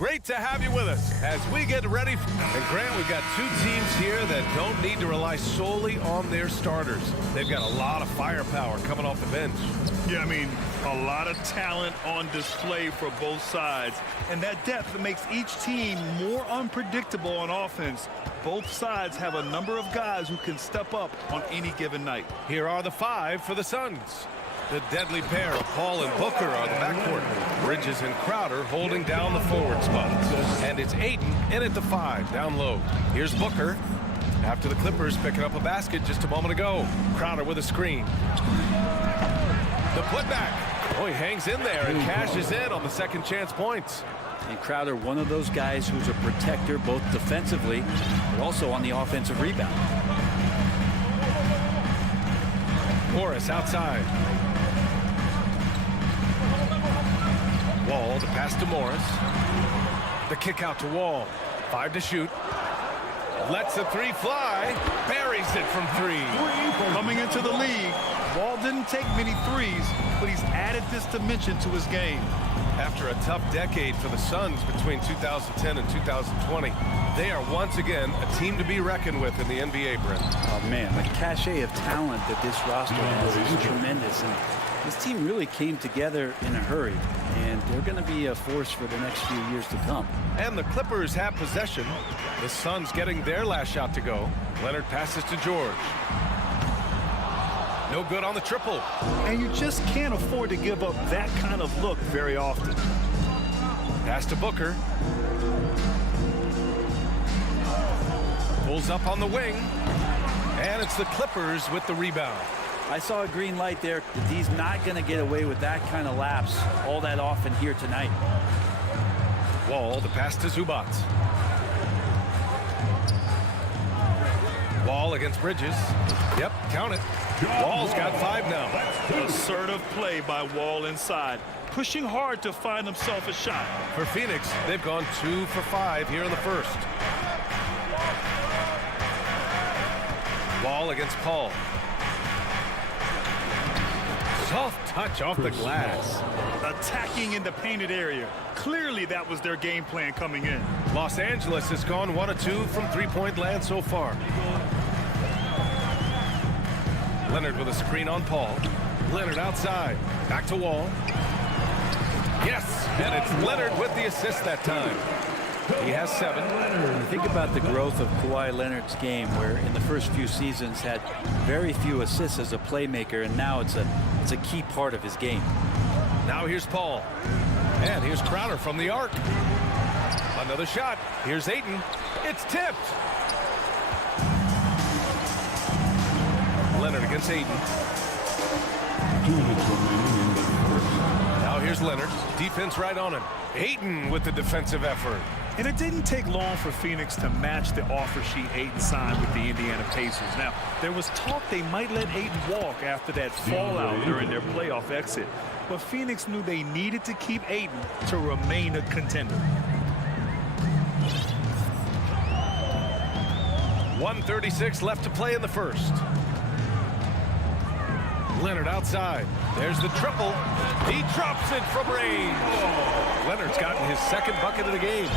Great to have you with us as we get ready. And Grant, we've got two teams here that don't need to rely solely on their starters. They've got a lot of firepower coming off the bench. Yeah, I mean, a lot of talent on display for both sides. And that depth makes each team more unpredictable on offense. Both sides have a number of guys who can step up on any given night. Here are the five for the Suns. The deadly pair of Paul and Booker are the backcourt. Bridges and Crowder holding down the forward spots. And it's Ayton in at the 5, down low. Here's Booker after the Clippers picking up a basket just a moment ago. Crowder with a screen. The putback. Oh, he hangs in there and cashes in on the second chance points. And Crowder, one of those guys who's a protector both defensively but also on the offensive rebound. Morris outside. Wall, the pass to Morris. The kick out to Wall. 5 to shoot. Lets the 3 fly. Buries it from 3. Coming into the league, Wall didn't take many threes, but he's added this dimension to his game. After a tough decade for the Suns between 2010 and 2020, they are once again a team to be reckoned with in the NBA, Brent. Oh, man, the cachet of talent that this roster has is tremendous. And this team really came together in a hurry, and they're going to be a force for the next few years to come. And the Clippers have possession. The Suns getting their last shot to go. Leonard passes to George. No good on the triple. And you just can't afford to give up that kind of look very often. Pass to Booker. Pulls up on the wing. And it's the Clippers with the rebound. I saw a green light there. He's not going to get away with that kind of lapse all that often here tonight. Wall, the pass to Zubac. Wall against Bridges. Yep, count it. Wall's got 5 now. Assertive play by Wall inside, pushing hard to find himself a shot. For Phoenix, they've gone 2 for 5 here in the first. Wall against Paul. Soft touch off the glass. Attacking in the painted area. Clearly that was their game plan coming in. Los Angeles has gone 1 of 2 from three-point land so far. Leonard with a screen on Paul. Leonard outside. Back to Wall. Yes, and it's Leonard with the assist that time. He has 7. You think about the growth of Kawhi Leonard's game, where in the first few seasons had very few assists as a playmaker, and now it's a key part of his game. Now here's Paul. And here's Crowder from the arc. Another shot. Here's Ayton. It's tipped. Leonard against Ayton. Now here's Leonard. Defense right on him. Ayton with the defensive effort. And it didn't take long for Phoenix to match the offer sheet Ayton signed with the Indiana Pacers. Now, there was talk they might let Ayton walk after that fallout during their playoff exit. But Phoenix knew they needed to keep Ayton to remain a contender. 1:36 left to play in the first. Leonard outside. There's the triple. He drops it from range. Leonard's gotten his second bucket of the game.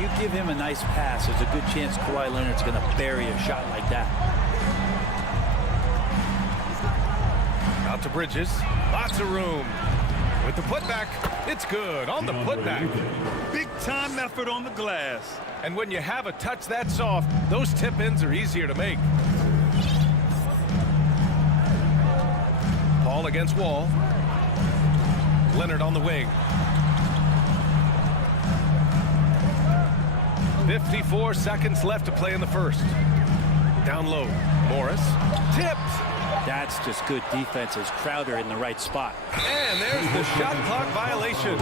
You give him a nice pass, there's a good chance Kawhi Leonard's going to bury a shot like that. Out to Bridges. Lots of room. With the putback, it's good on the putback. Big time effort on the glass. And when you have a touch that soft, those tip-ins are easier to make. Paul against Wall. Leonard on the wing. 54 seconds left to play in the first. Down low. Morris. Tipped. That's just good defense as Crowder in the right spot. And there's the shot clock violation.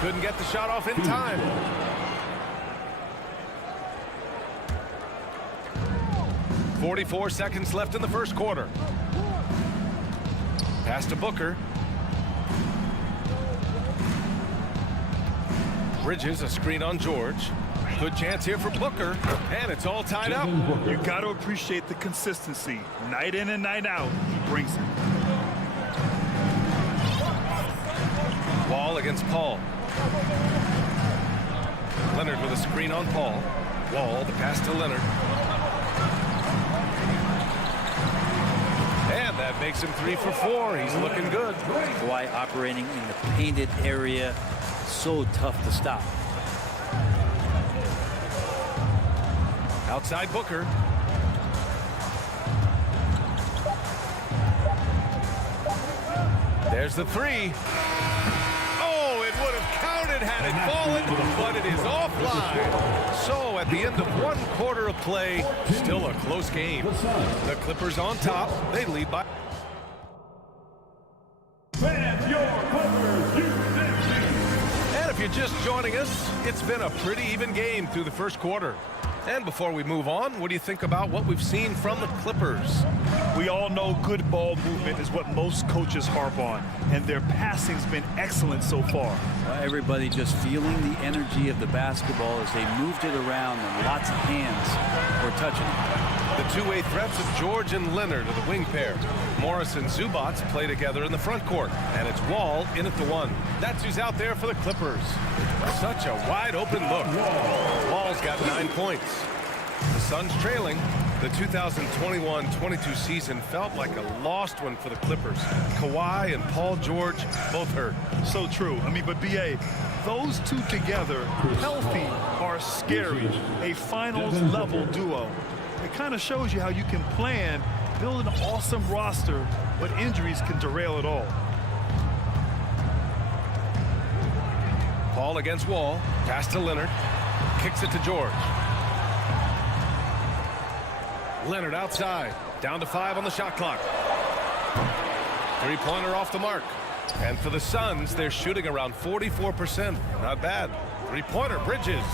Couldn't get the shot off in time. .44 seconds left in the first quarter. Pass to Booker. Bridges, a screen on George. Good chance here for Booker, and it's all tied up. You got to appreciate the consistency. Night in and night out, he brings it. Wall against Paul. Leonard with a screen on Paul. Wall, the pass to Leonard. And that makes him 3 for 4. He's looking good. Kawhi operating in the painted area. So tough to stop. Outside Booker. There's the 3. Oh, it would have counted had it fallen, but it is offline. So at the end of 1 quarter of play, still a close game. The Clippers on top. They lead by. And if you're just joining us, it's been a pretty even game through the first quarter. And before we move on, what do you think about what we've seen from the Clippers? We all know good ball movement is what most coaches harp on, and their passing's been excellent so far. Everybody just feeling the energy of the basketball as they moved it around, and lots of hands were touching it. The two-way threats of George and Leonard are the wing pair. Morris and Zubac play together in the front court, and it's Wall in at the 1. That's who's out there for the Clippers. Such a wide-open look. Wall's got 9 points. The Suns trailing. The 2021-22 season felt like a lost one for the Clippers. Kawhi and Paul George both hurt. So true. I mean, but B.A., those two together, healthy, are scary. A finals-level duo. It kind of shows you how you can plan, build an awesome roster, but injuries can derail it all. Paul against Wall. Pass to Leonard. Kicks it to George. Leonard outside. Down to 5 on the shot clock. Three-pointer off the mark. And for the Suns, they're shooting around 44%. Not bad. Three-pointer, Bridges.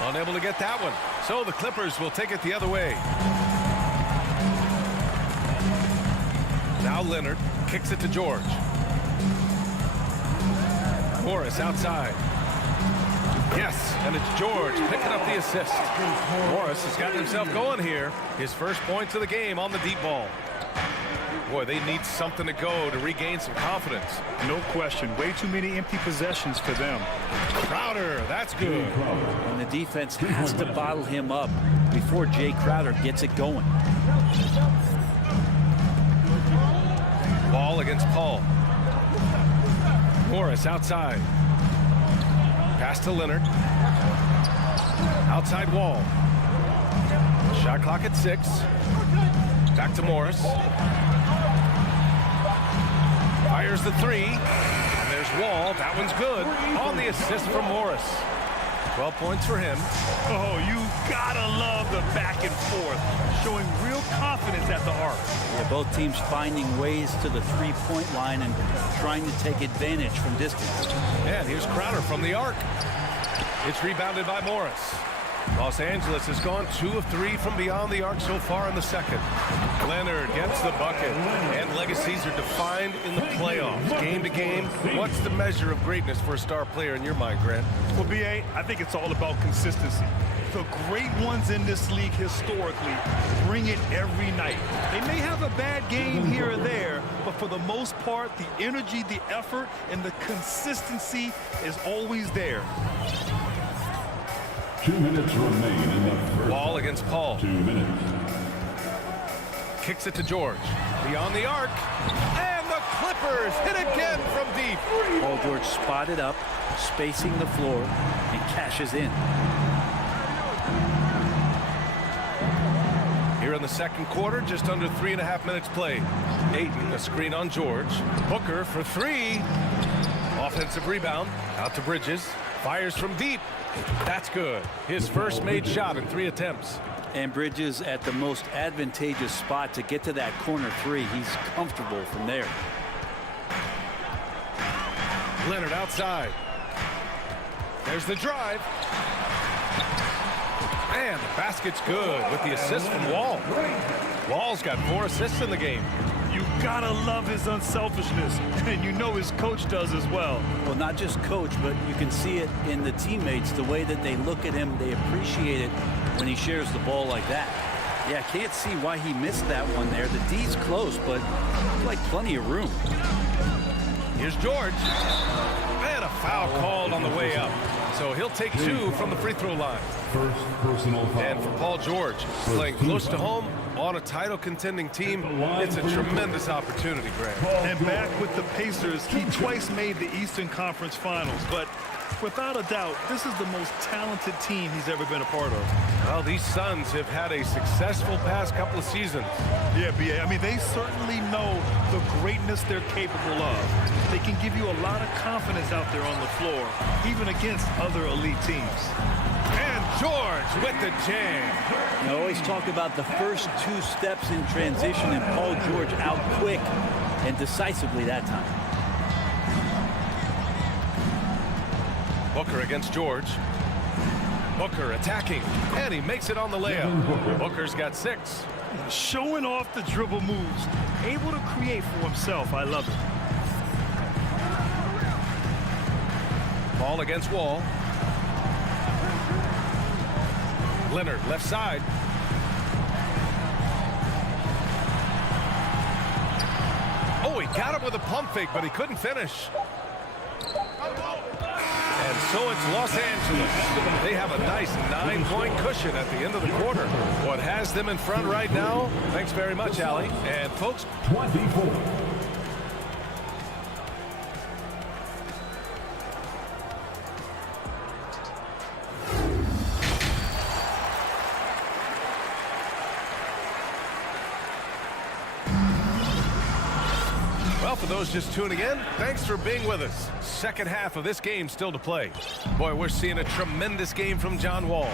Unable to get that one. So the Clippers will take it the other way. Now Leonard kicks it to George. Morris outside. Yes, and it's George picking up the assist. Morris has gotten himself going here. His first points of the game on the deep ball. Boy, they need something to go to regain some confidence. No question. Way too many empty possessions for them. Crowder, that's good. And the defense has to bottle him up before Jay Crowder gets it going. Ball against Paul. Morris outside. Pass to Leonard. Outside Wall. Shot clock at 6. Back to Morris. Fires the 3. And there's Wall. That one's good. On the assist from Morris. 12 points for him. Oh, you gotta love the back and forth. Showing real confidence at the arc. Yeah, both teams finding ways to the three-point line and trying to take advantage from distance. And here's Crowder from the arc. It's rebounded by Morris. Los Angeles has gone 2 of 3 from beyond the arc so far in the second. Leonard gets the bucket, and legacies are defined in the playoffs. Game to game, what's the measure of greatness for a star player in your mind, Grant? Well, B.A., I think it's all about consistency. The great ones in this league historically bring it every night. They may have a bad game here or there, but for the most part, the energy, the effort, and the consistency is always there. 2 minutes remain in the first. Wall against Paul. 2 minutes. Kicks it to George. Beyond the arc. And the Clippers hit again from deep. Paul George spotted up, spacing the floor, and cashes in. Here in the second quarter, just under 3.5 minutes played. Ayton, a screen on George. Booker for 3. Offensive rebound. Out to Bridges. Fires from deep. That's good. His first made shot in 3 attempts. And Bridges at the most advantageous spot to get to that corner 3. He's comfortable from there. Leonard outside. There's the drive. And the basket's good with the assist from Wall. Wall's got 4 assists in the game. You gotta love his unselfishness, and you know his coach does as well. Well, not just coach, but you can see it in the teammates, the way that they look at him. They appreciate it when he shares the ball like that. Yeah, I can't see why he missed that one there. The D's close, but like plenty of room. Here's George. And a foul called on the way up. So he'll take 2 from the free throw line. First personal foul. And for Paul George, playing close to home on a title contending team, it's a tremendous opportunity, Grant. And back with the Pacers, he twice made the Eastern Conference Finals, but without a doubt, this is the most talented team he's ever been a part of. Well, these Suns have had a successful past couple of seasons. Yeah, B.A. I mean, they certainly know the greatness they're capable of. They can give you a lot of confidence out there on the floor, even against other elite teams. And George with the jam. I always talk about the first 2 steps in transition, and Paul George out quick and decisively that time. Booker against George. Booker attacking, and he makes it on the layup. Booker's got 6. Showing off the dribble moves, able to create for himself. I love it. Ball against Wall. Leonard, left side. Oh, he got him with a pump fake, but he couldn't finish. And so it's Los Angeles. They have a nice 9-point cushion at the end of the quarter. What has them in front right now? Thanks very much, Allie. And folks, 24. well, for those just tuning in, thanks for being with us. Second half of this game still to play. Boy, we're seeing a tremendous game from John Wall.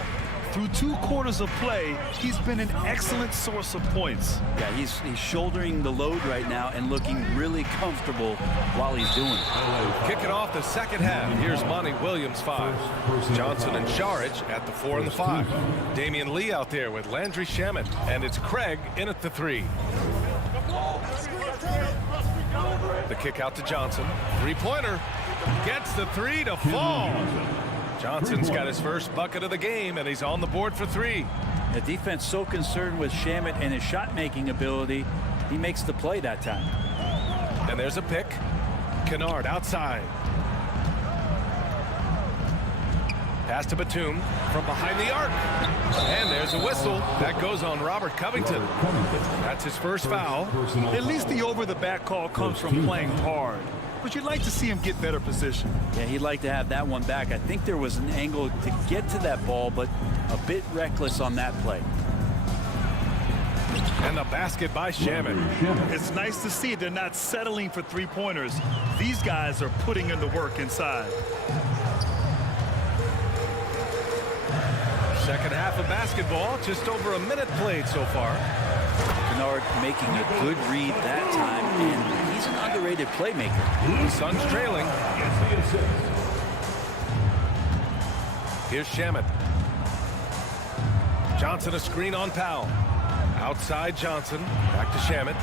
Through 2 quarters of play, he's been an excellent source of points. Yeah, he's shouldering the load right now and looking really comfortable while he's doing it. Kicking off the second half, here's Monty Williams 5. Johnson and Saric at the 4 and the 5. Damian Lee out there with Landry Shamet. And it's Craig in at the 3. The kick out to Johnson. 3-pointer. Gets the 3 to fall. Johnson's got his first bucket of the game, and he's on the board for 3. The defense so concerned with Shamet and his shot-making ability, he makes the play that time. And there's a pick. Kennard outside. Pass to Batum from behind the arc. And there's a whistle. That goes on Robert Covington. That's his first foul. At least the over-the-back call comes from playing hard. But you'd like to see him get better position. Yeah, he'd like to have that one back. I think there was an angle to get to that ball, but a bit reckless on that play. And the basket by Shamet. It's nice to see they're not settling for 3-pointers. These guys are putting in the work inside. Second half of basketball, just over a minute played so far. Kennard making a good read that time, and he's an underrated playmaker. The Suns trailing. Here's Shamet. Johnson a screen on Powell. Outside Johnson. Back to Shamet.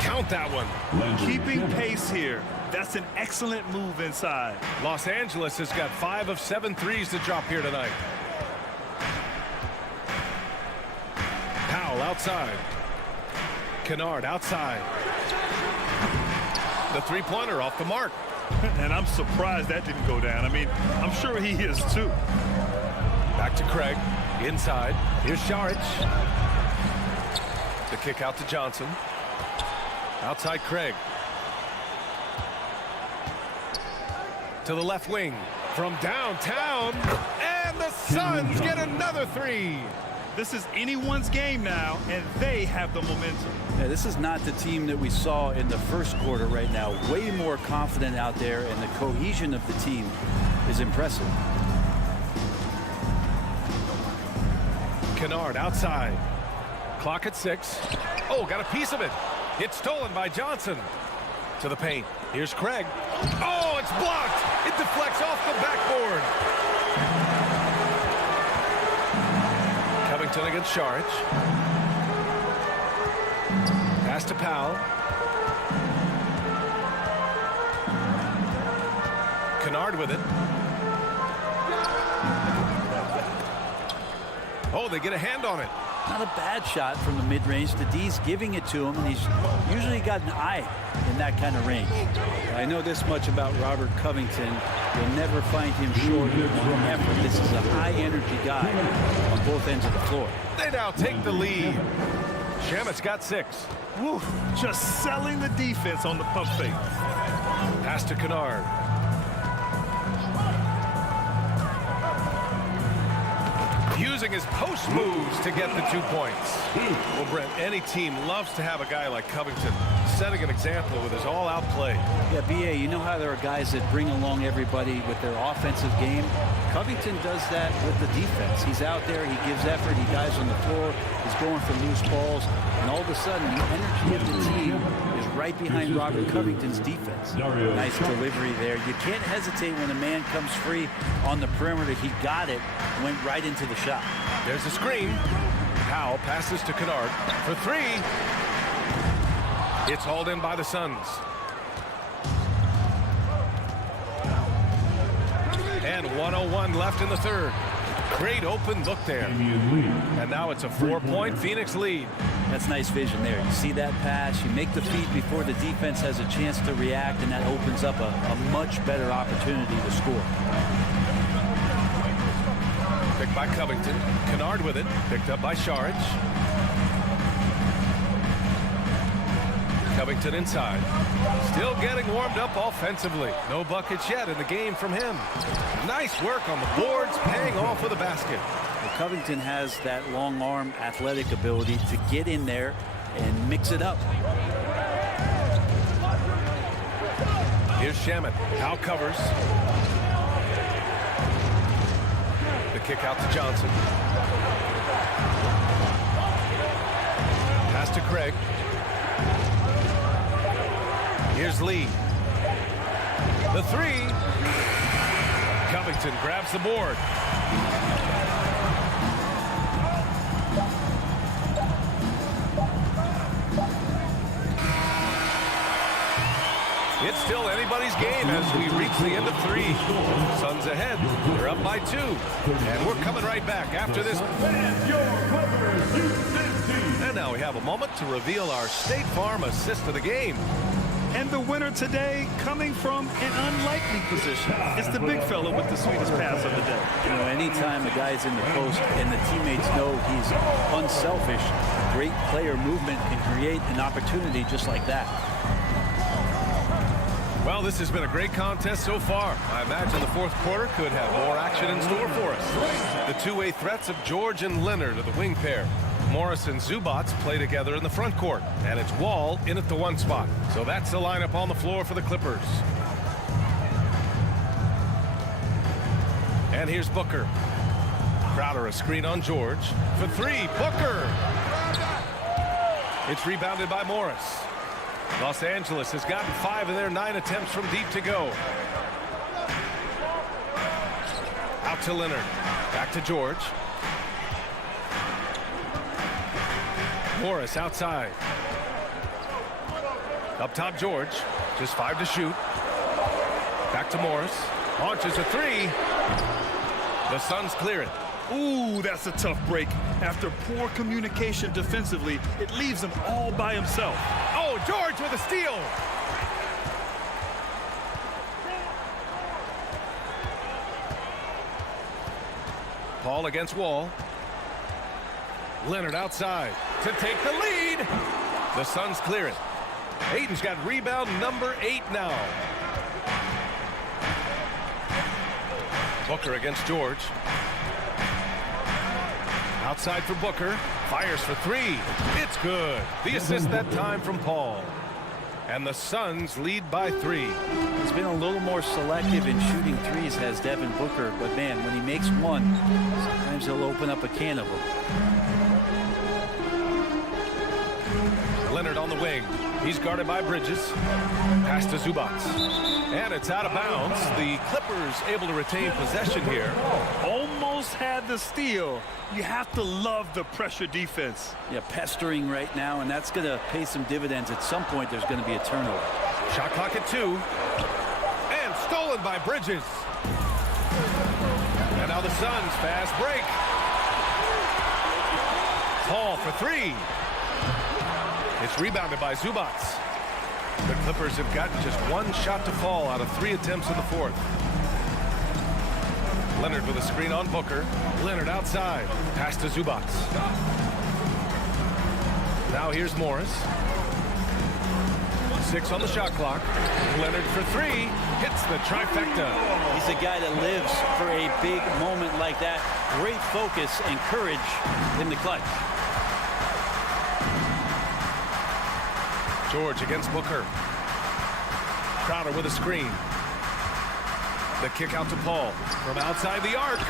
Count that one. Keeping pace here. That's an excellent move inside. Los Angeles has got 5 of 7 threes to drop here tonight. Powell outside. Kennard outside. The 3-pointer off the mark. And I'm surprised that didn't go down. I mean, I'm sure he is too. Back to Craig. Inside. Here's Saric. The kick out to Johnson. Outside Craig. To the left wing. From downtown. And the Suns get another 3. This is anyone's game now, and they have the momentum. Yeah, this is not the team that we saw in the first quarter right now. Way more confident out there, and the cohesion of the team is impressive. Kennard outside. Clock at 6. Oh, got a piece of it. It's stolen by Johnson. To the paint. Here's Craig. Oh, it's blocked. It deflects off the backboard. Covington against Saric. Pass to Powell. Kennard with it. Oh, they get a hand on it. Not a bad shot from the mid-range. The D's giving it to him, and he's usually got an eye in that kind of range. I know this much about Robert Covington. You'll never find him short on effort. This is a high-energy guy on both ends of the floor. They now take the lead. Shamet's got 6. Woo, just selling the defense on the pump fake. Pass to Kennard. Using his post moves to get the 2 points. Well, Brent, any team loves to have a guy like Covington setting an example with his all-out play. Yeah, B.A., you know how there are guys that bring along everybody with their offensive game? Covington does that with the defense. He's out there, he gives effort, he dives on the floor, he's going for loose balls, and all of a sudden the energy of the team is right behind Robert Covington's defense. Nice delivery there. You can't hesitate when a man comes free on the perimeter. He got it, went right into the shot. There's a screen. Powell passes to Kennard for 3. It's hauled in by the Suns. And 1:01 left in the third. Great open look there. And now it's a 4-point Phoenix lead. That's nice vision there. You see that pass, you make the feed before the defense has a chance to react, and that opens up a much better opportunity to score. Picked by Covington. Kennard with it. Picked up by Shag. Covington inside. Still getting warmed up offensively. No buckets yet in the game from him. Nice work on the boards, paying off with a basket. Well, Covington has that long arm athletic ability to get in there and mix it up. Here's Shamet. Now covers. The kick out to Johnson. Pass to Craig. Here's Lee. The 3. Covington grabs the board. It's still anybody's game as we reach the end of 3. Suns ahead. They're up by 2. And we're coming right back after this. And now we have a moment to reveal our State Farm assist of the game. And the winner today coming from an unlikely position. It's the big fella with the sweetest pass of the day. You know, anytime a guy's in the post and the teammates know he's unselfish, great player movement can create an opportunity just like that. Well, this has been a great contest so far. I imagine the fourth quarter could have more action in store for us. The two-way threats of George and Leonard are the wing pair. Morris and Zubats play together in the front court, and it's Wall in at the 1 spot. So that's the lineup on the floor for the Clippers. And here's Booker. Crowder a screen on George. For 3, Booker! It's rebounded by Morris. Los Angeles has gotten 5 of their 9 attempts from deep to go. Out to Leonard. Back to George. Morris outside. Up top, George. Just 5 to shoot. Back to Morris. Launches a 3. The Suns clear it. Ooh, that's a tough break. After poor communication defensively, it leaves him all by himself. Oh, George with a steal. Paul against Wall. Leonard outside to take the lead. The Suns clear it. Ayton's got rebound number 8 now. Booker against George. Outside for Booker. Fires for 3. It's good. The assist that time from Paul. And the Suns lead by 3. He's been a little more selective in shooting threes, has Devin Booker. But, man, when he makes one, sometimes he'll open up a can of them. Leonard on the wing. He's guarded by Bridges. Pass to Zubats. And it's out of bounds. The Clippers able to retain possession here. Almost had the steal. You have to love the pressure defense. Yeah, pestering right now, and that's going to pay some dividends. At some point, there's going to be a turnover. Shot clock at 2. And stolen by Bridges. And now the Suns fast break. Paul for three. It's rebounded by Zubac. The Clippers have gotten just one shot to fall out of 3 attempts in the fourth. Leonard with a screen on Booker. Leonard outside. Pass to Zubac. Now here's Morris. 6 on the shot clock. Leonard for three. Hits the trifecta. He's a guy that lives for a big moment like that. Great focus and courage in the clutch. George against Booker. Crowder with a screen. The kick out to Paul from outside the arc.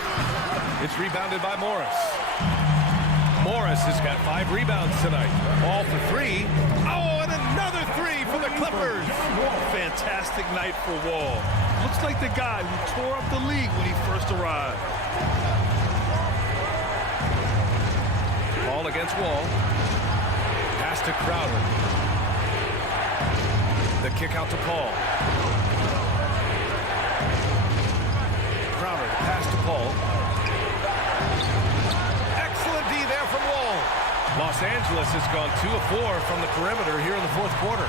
It's rebounded by Morris. Morris has got 5 rebounds tonight. Paul for three. Oh, and another three for the Clippers. Fantastic night for Wall. Looks like the guy who tore up the league when he first arrived. Paul against Wall. Pass to Crowder. The kick out to Paul. Crowder, pass to Paul. Excellent D there from Wall. Los Angeles has gone 2 of 4 from the perimeter here in the fourth quarter.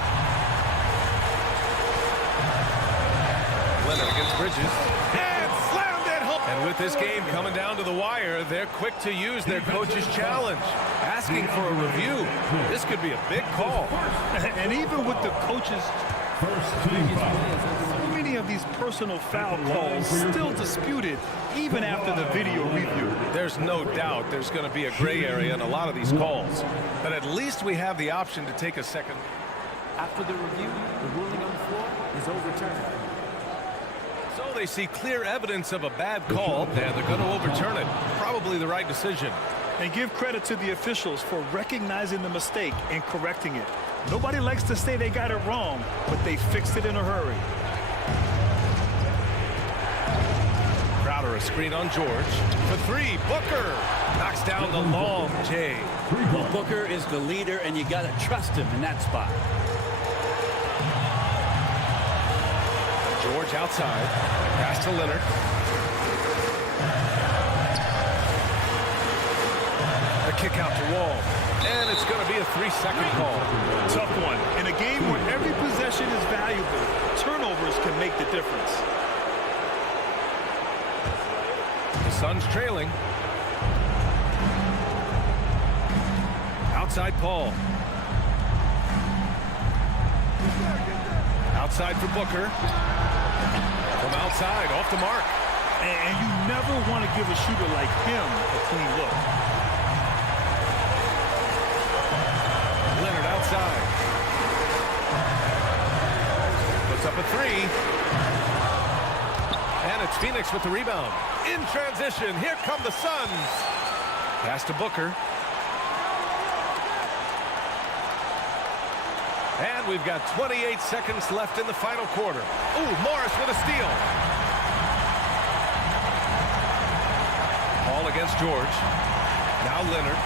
Leonard against Bridges. And slammed it home. And with this game coming down to the wire, they're quick to use their coach's challenge. Asking for a review. This could be a big call. And even with the coach's so many of these personal foul calls still disputed even after the video review. There's no doubt there's going to be a gray area in a lot of these calls. But at least we have the option to take a second. After the review, the ruling on the floor is overturned. So they see clear evidence of a bad call, and they're going to overturn it. Probably the right decision. And give credit to the officials for recognizing the mistake and correcting it. Nobody likes to say they got it wrong, but they fixed it in a hurry. Crowder a screen on George. For three, Booker knocks down the long J. Well, Booker is the leader, and you got to trust him in that spot. George outside. Pass to Leonard. A kick out to Wall. And it's going to be a 3-second call. Tough one. In a game where every possession is valuable, turnovers can make the difference. The Suns trailing. Outside Paul. Outside for Booker. From outside, off the mark. And you never want to give a shooter like him a clean look. Leonard outside. Puts up a three. And it's Phoenix with the rebound. In transition, here come the Suns. Pass to Booker. And we've got 28 seconds left in the final quarter. Ooh, Morris with a steal. Paul against George. Now Leonard.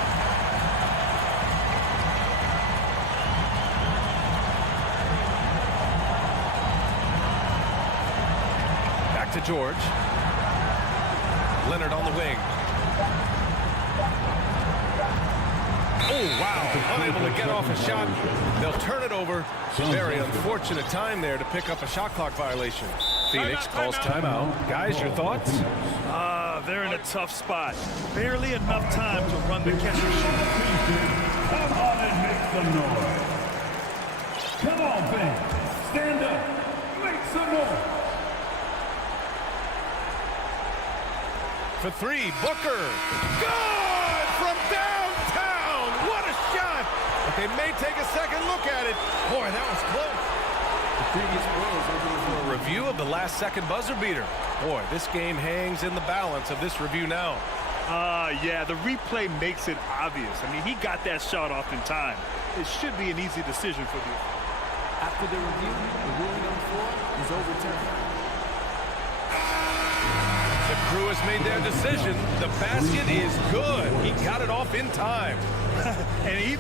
Back to George. Leonard on the wing. Oh, wow. Unable to get off a shot. They'll turn it over. Very unfortunate time there to pick up a shot clock violation. Phoenix calls timeout. Guys, your thoughts? They're in a tough spot. Barely enough time to run the catch and shoot. Come on and make some noise. Come on, fans. Stand up. Make some noise. For three, Booker. Good from downtown. What a shot. But they may take a second look at it. Boy, that was close. The previous play is over For a review of the last second buzzer beater. Boy, this game hangs in the balance of this review now. Yeah, the replay makes it obvious. I mean, he got that shot off in time. It should be an easy decision for you. After the review, the ruling on the floor is overturned. The crew has made their decision. The basket is good. He got it off in time. And he...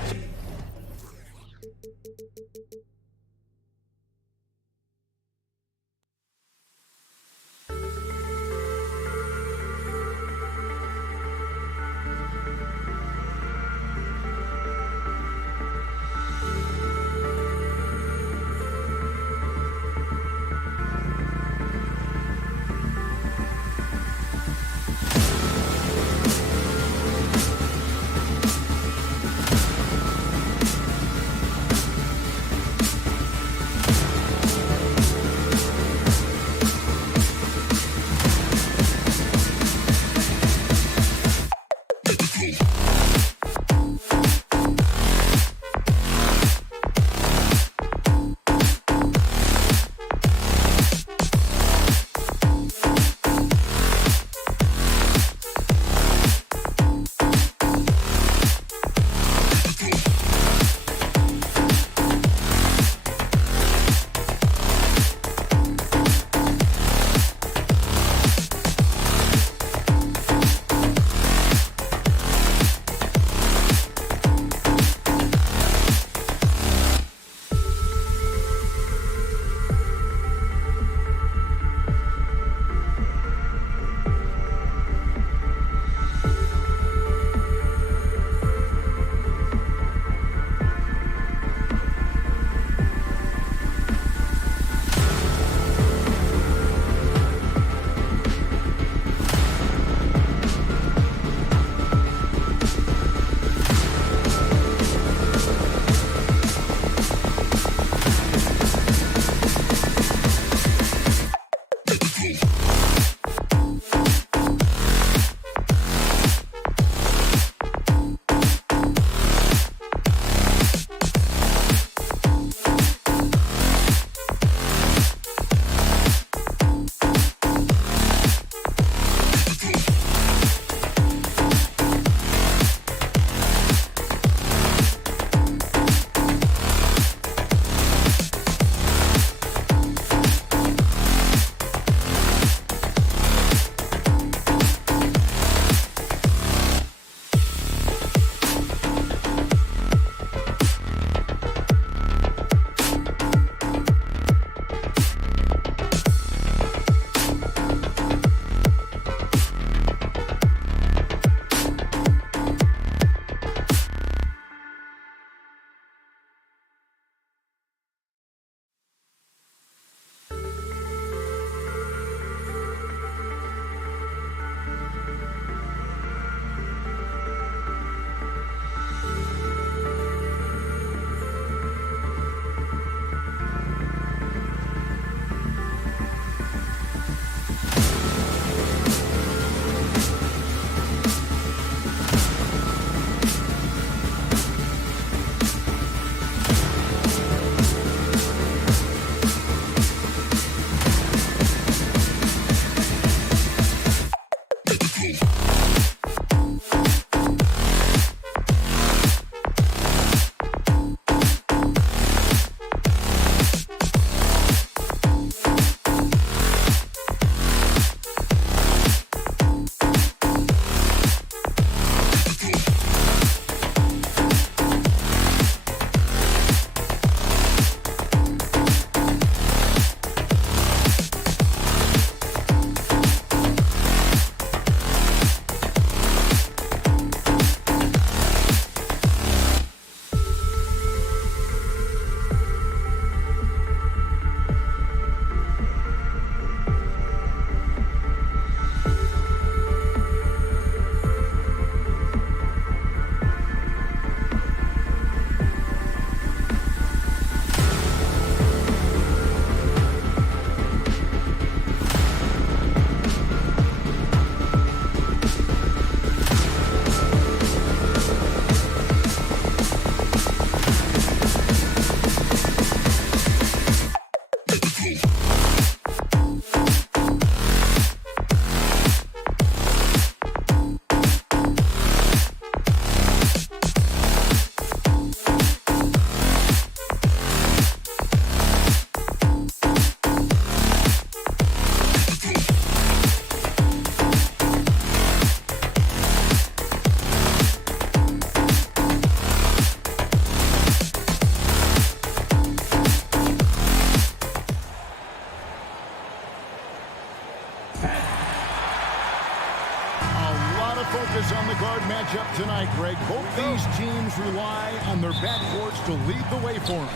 matchup tonight, Greg. Both these teams rely on their backcourts to lead the way for them.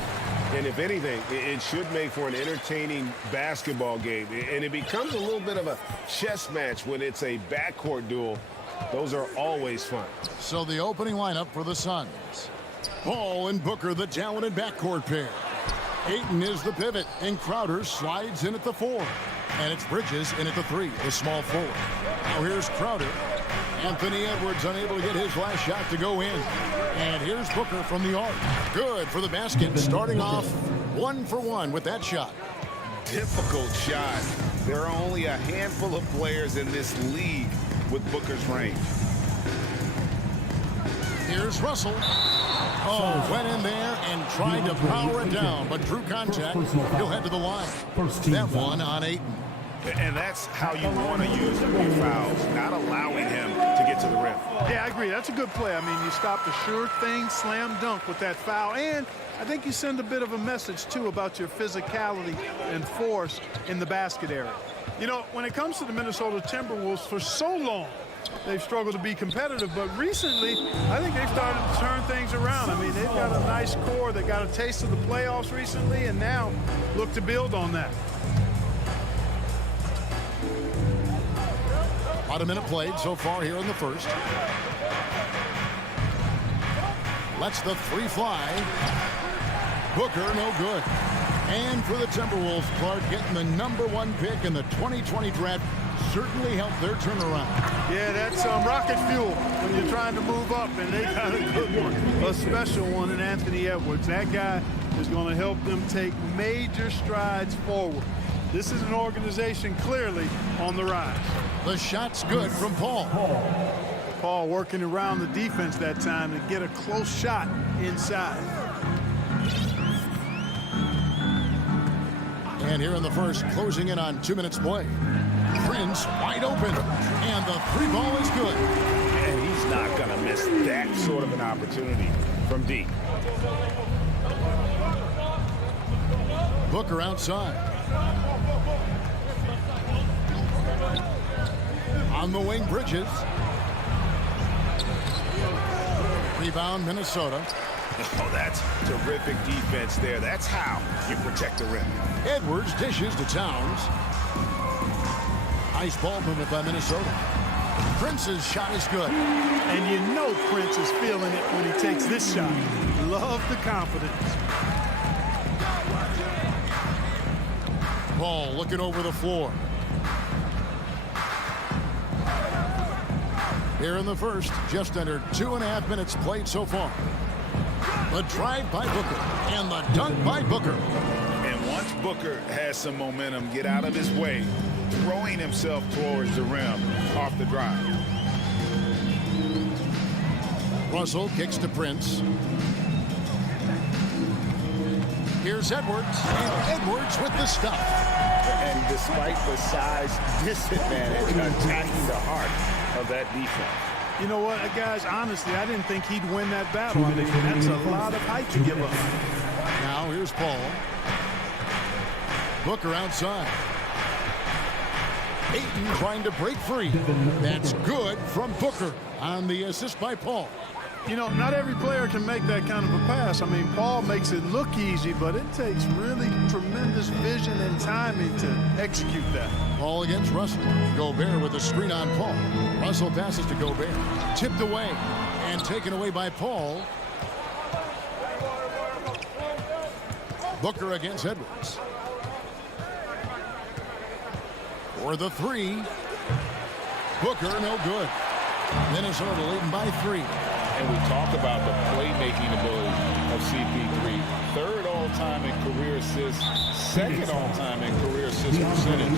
And if anything, it should make for an entertaining basketball game. And it becomes a little bit of a chess match when it's a backcourt duel. Those are always fun. So the opening lineup for the Suns. Paul and Booker, the talented backcourt pair. Ayton is the pivot, and Crowder slides in at the 4. And it's Bridges in at the 3, the small forward. Now here's Crowder. Anthony Edwards unable to get his last shot to go in. And here's Booker from the arc. Good for the basket, starting off 1 for 1 with that shot. Difficult shot. There are only a handful of players in this league with Booker's range. Here's Russell. Oh, went in there and tried to power it down, but drew contact. He'll head to the line. That one on Ayton. And that's how you want to use your fouls, not allowing him to get to the rim. Yeah, I agree. That's a good play. I mean, you stop the sure thing, slam dunk with that foul. And I think you send a bit of a message, too, about your physicality and force in the basket area. You know, when it comes to the Minnesota Timberwolves, for so long, they've struggled to be competitive. But recently, I think they've started to turn things around. I mean, they've got a nice core. They got a taste of the playoffs recently, and now look to build on that. About a minute played so far here in the first. Lets the 3 fly. Booker, no good. And for the Timberwolves, Clark getting the #1 pick in the 2020 draft certainly helped their turnaround. Yeah, that's rocket fuel when you're trying to move up, and they got a good one, a special one in Anthony Edwards. That guy is going to help them take major strides forward. This is an organization clearly on the rise. The shot's good from Paul. Paul working around the defense that time to get a close shot inside. And here in the first, closing in on 2 minutes play. Prince wide open, and the 3 ball is good. And he's not going to miss that sort of an opportunity from deep. Booker outside. On the wing, Bridges. Rebound, Minnesota. Oh, that's terrific defense there. That's how you protect the rim. Edwards dishes to Towns. Nice ball movement by Minnesota. Prince's shot is good. And you know Prince is feeling it when he takes this shot. Love the confidence. Ball looking over the floor. Here in the first, just under 2.5 minutes played so far. The drive by Booker and the dunk by Booker. And once Booker has some momentum, get out of his way, throwing himself towards the rim off the drive. Russell kicks to Prince. Here's Edwards, and Edwards with the stop. And despite the size disadvantage, attacking the heart of that defense. You know what, guys, honestly, I didn't think he'd win that battle. I mean, that's a lot of height to give up. Now here's Paul. Booker outside. Ayton trying to break free. That's good from Booker on the assist by Paul. You know, not every player can make that kind of a pass. I mean, Paul makes it look easy, but it takes really tremendous vision and timing to execute that. Paul against Russell. Gobert with a screen on Paul. Russell passes to Gobert. Tipped away and taken away by Paul. Booker against Edwards. For the 3. Booker, no good. Minnesota leading by 3. And we talk about the playmaking ability of CP3. 3rd all-time in career assists, 2nd all-time in career assist percentage,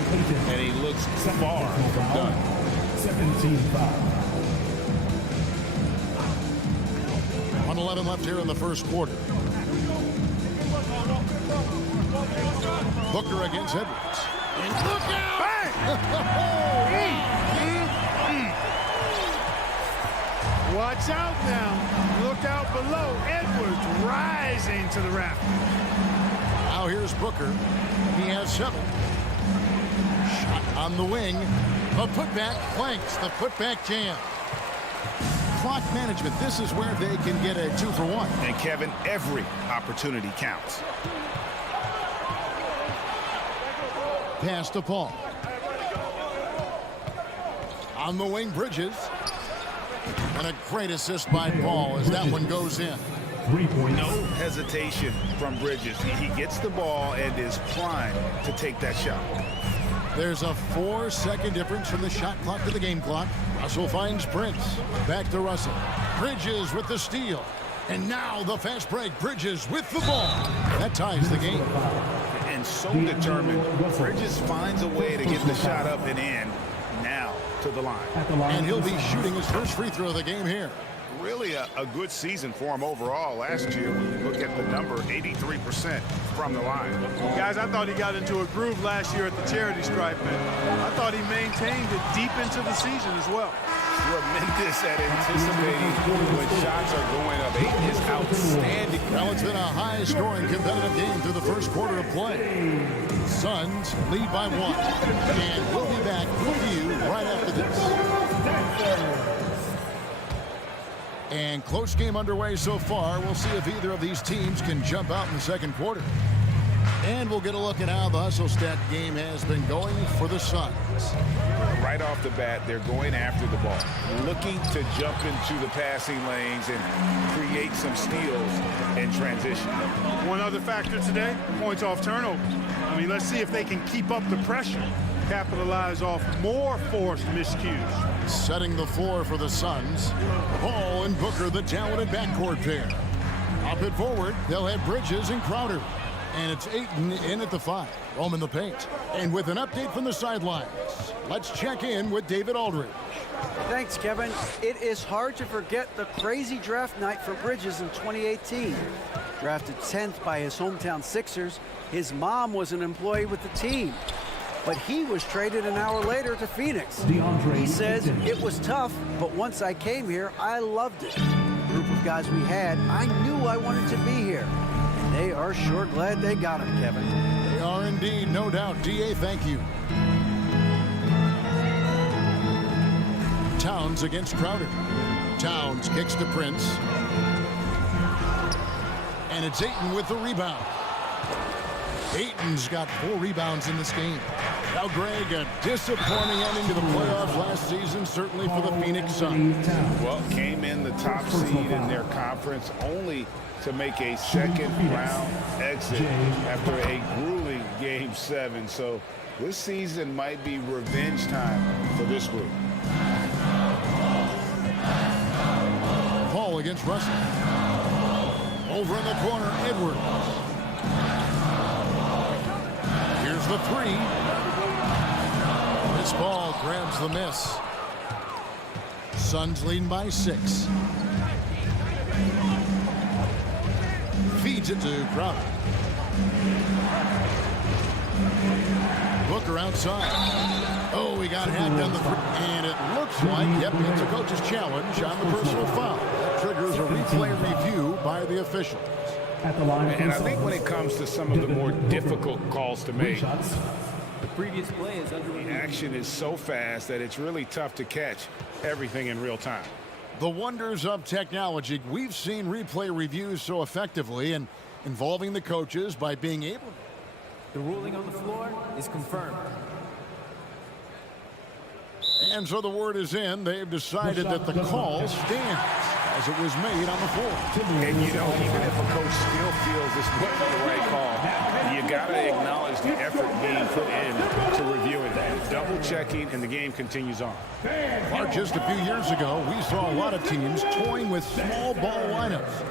and he looks far from done. 17-5. 1:11 left here in the first quarter. Booker against Edwards. And look out! Watch out now. Look out below. Edwards rising to the rack. Now here's Booker. He has 7. Shot on the wing. The putback flanks. The putback jam. clock management. This is where they can get a 2-for-1. And Kevin, every opportunity counts. Pass to Paul. On the wing, Bridges. And a great assist by Paul as that one goes in. No hesitation from Bridges. He gets the ball and is primed to take that shot. There's a 4-second difference from the shot clock to the game clock. Russell finds Prince. Back to Russell. Bridges with the steal. And now the fast break. Bridges with the ball. That ties the game. And so determined, Bridges finds a way to get the shot up and in. Now to the line. And he'll be shooting his first free throw of the game here. Really a good season for him overall last year. When you look at the number, 83% from the line. Guys, I thought he got into a groove last year at the charity stripe, and I thought he maintained it deep into the season as well. Tremendous at anticipating when shots are going up. Aiton is outstanding. Well, it's been a high-scoring competitive game through the first quarter of play. Suns lead by 1. And we'll be back with you right after this. And close game underway so far. We'll see if either of these teams can jump out in the second quarter. And we'll get a look at how the hustle stat game has been going for the Suns. Right off the bat, they're going after the ball, looking to jump into the passing lanes and create some steals in transition. One other factor today, points off turnovers. I mean, let's see if they can keep up the pressure, capitalize off more forced miscues. Setting the floor for the Suns, Paul and Booker, the talented backcourt pair. Up and forward, they'll have Bridges and Crowder. And it's Ayton in at the 5. Rome in the paint. And with an update from the sidelines, let's check in with David Aldridge. Thanks, Kevin. It is hard to forget the crazy draft night for Bridges in 2018. Drafted 10th by his hometown Sixers, his mom was an employee with the team. But he was traded an hour later to Phoenix. He says, it was tough, but once I came here, I loved it. The group of guys we had, I knew I wanted to be here. And they are sure glad they got him, Kevin. They are indeed, no doubt. D.A., thank you. Towns against Crowder. Towns kicks to Prince. And it's Ayton with the rebound. Ayton's got 4 rebounds in this game. Now, Greg, a disappointing ending to the playoffs last season, certainly for the Phoenix Suns. Well, came in the top seed in their conference only to make a second-round exit after a grueling Game 7. So this season might be revenge time for this group. Paul against Russell. Over in the corner, Edwards. Here's the 3. This ball grabs the miss. Suns leading by 6. Feeds it to Crowder. Booker outside. Oh, he got hacked on the 3. And it looks like, yep, it's a coach's challenge on the personal foul. That triggers a replay review by the officials. And I think when it comes to some of the more difficult calls to make, The previous play is under review. action is so fast that it's really tough to catch everything in real time. The wonders of technology. We've seen replay reviews so effectively and involving the coaches by being able. The ruling on the floor is confirmed. And so the word is in. They've decided that the call stands as it was made on the floor. And you know, even if a coach still feels this wasn't the right call, you got to acknowledge the effort being put in to reviewing that. Double checking, and the game continues on. Mark, just a few years ago, we saw a lot of teams toying with small ball lineups.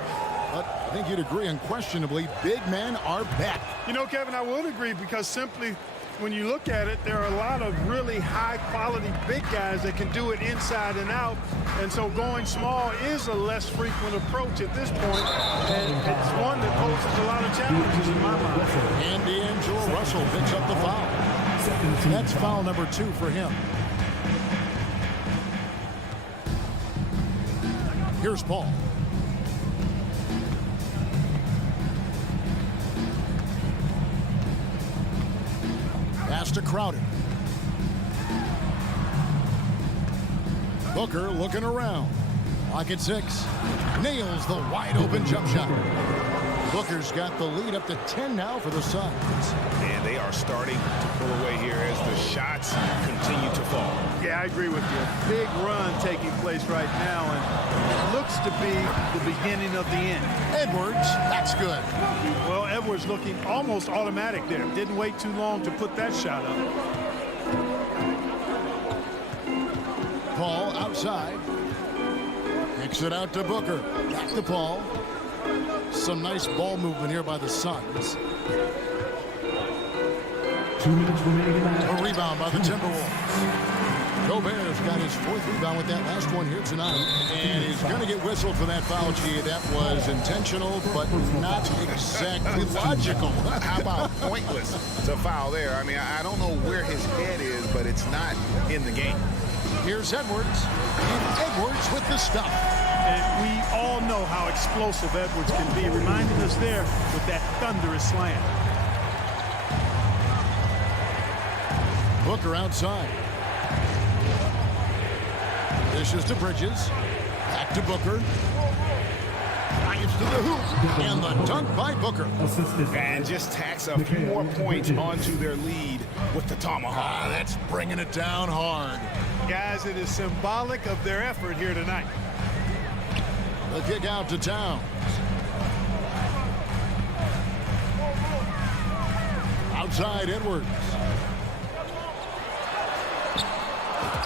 But I think you'd agree unquestionably, big men are back. You know, Kevin, I would agree because simply when you look at it, there are a lot of really high-quality big guys that can do it inside and out. And so going small is a less frequent approach at this point, and it's one that poses a lot of challenges in my mind. And D'Angelo Russell picks up the foul. That's foul number 2 for him. Here's Paul. Pass to Crowder. Booker looking around. Clock at 6. Nails the wide open jump shot. Booker's got the lead up to 10 now for the Suns. And they are starting to pull away here as the shots continue to fall. Yeah, I agree with you. Big run taking place right now, and it looks to be the beginning of the end. Edwards, that's good. Well, Edwards looking almost automatic there. Didn't wait too long to put that shot up. Paul outside. Kicks it out to Booker. Back to Paul. Some nice ball movement here by the Suns. 2 minutes remaining in the match. A rebound by the Timberwolves. Gobert's got his 4th rebound with that last one here tonight. And he's going to get whistled for that foul, G. That was intentional, but not exactly logical. How about pointless to foul there? I mean, I don't know where his head is, but it's not in the game. Here's Edwards. And Edwards with the stop. And we all know how explosive Edwards can be, reminding us there with that thunderous slam. Booker outside. Dishes to Bridges. Back to Booker. Drives to the hoop. And the dunk by Booker. And just tacks a few more points onto their lead with the tomahawk. That's bringing it down hard. Guys, it is symbolic of their effort here tonight. The kick out to Towns. Outside Edwards.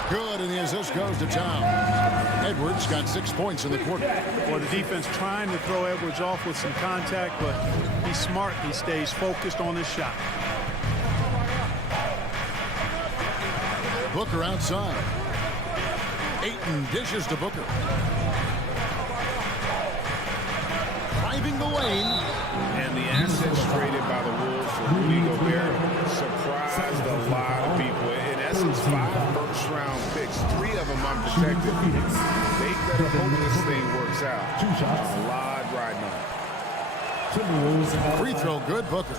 Good, and the assist goes to Towns. Edwards got 6 points in the quarter. Well, the defense trying to throw Edwards off with some contact, but he's smart. He stays focused on his shot. Booker outside. Ayton dishes to Booker. Driving the lane. And the assets traded by the Wolves for Rudy Gobert surprised a lot of people. In essence, 5 first-round picks, 3 of them unprotected. They better hope this thing works out. 2 shots. A lot riding on it. Timberwolves. Free throw good, Booker.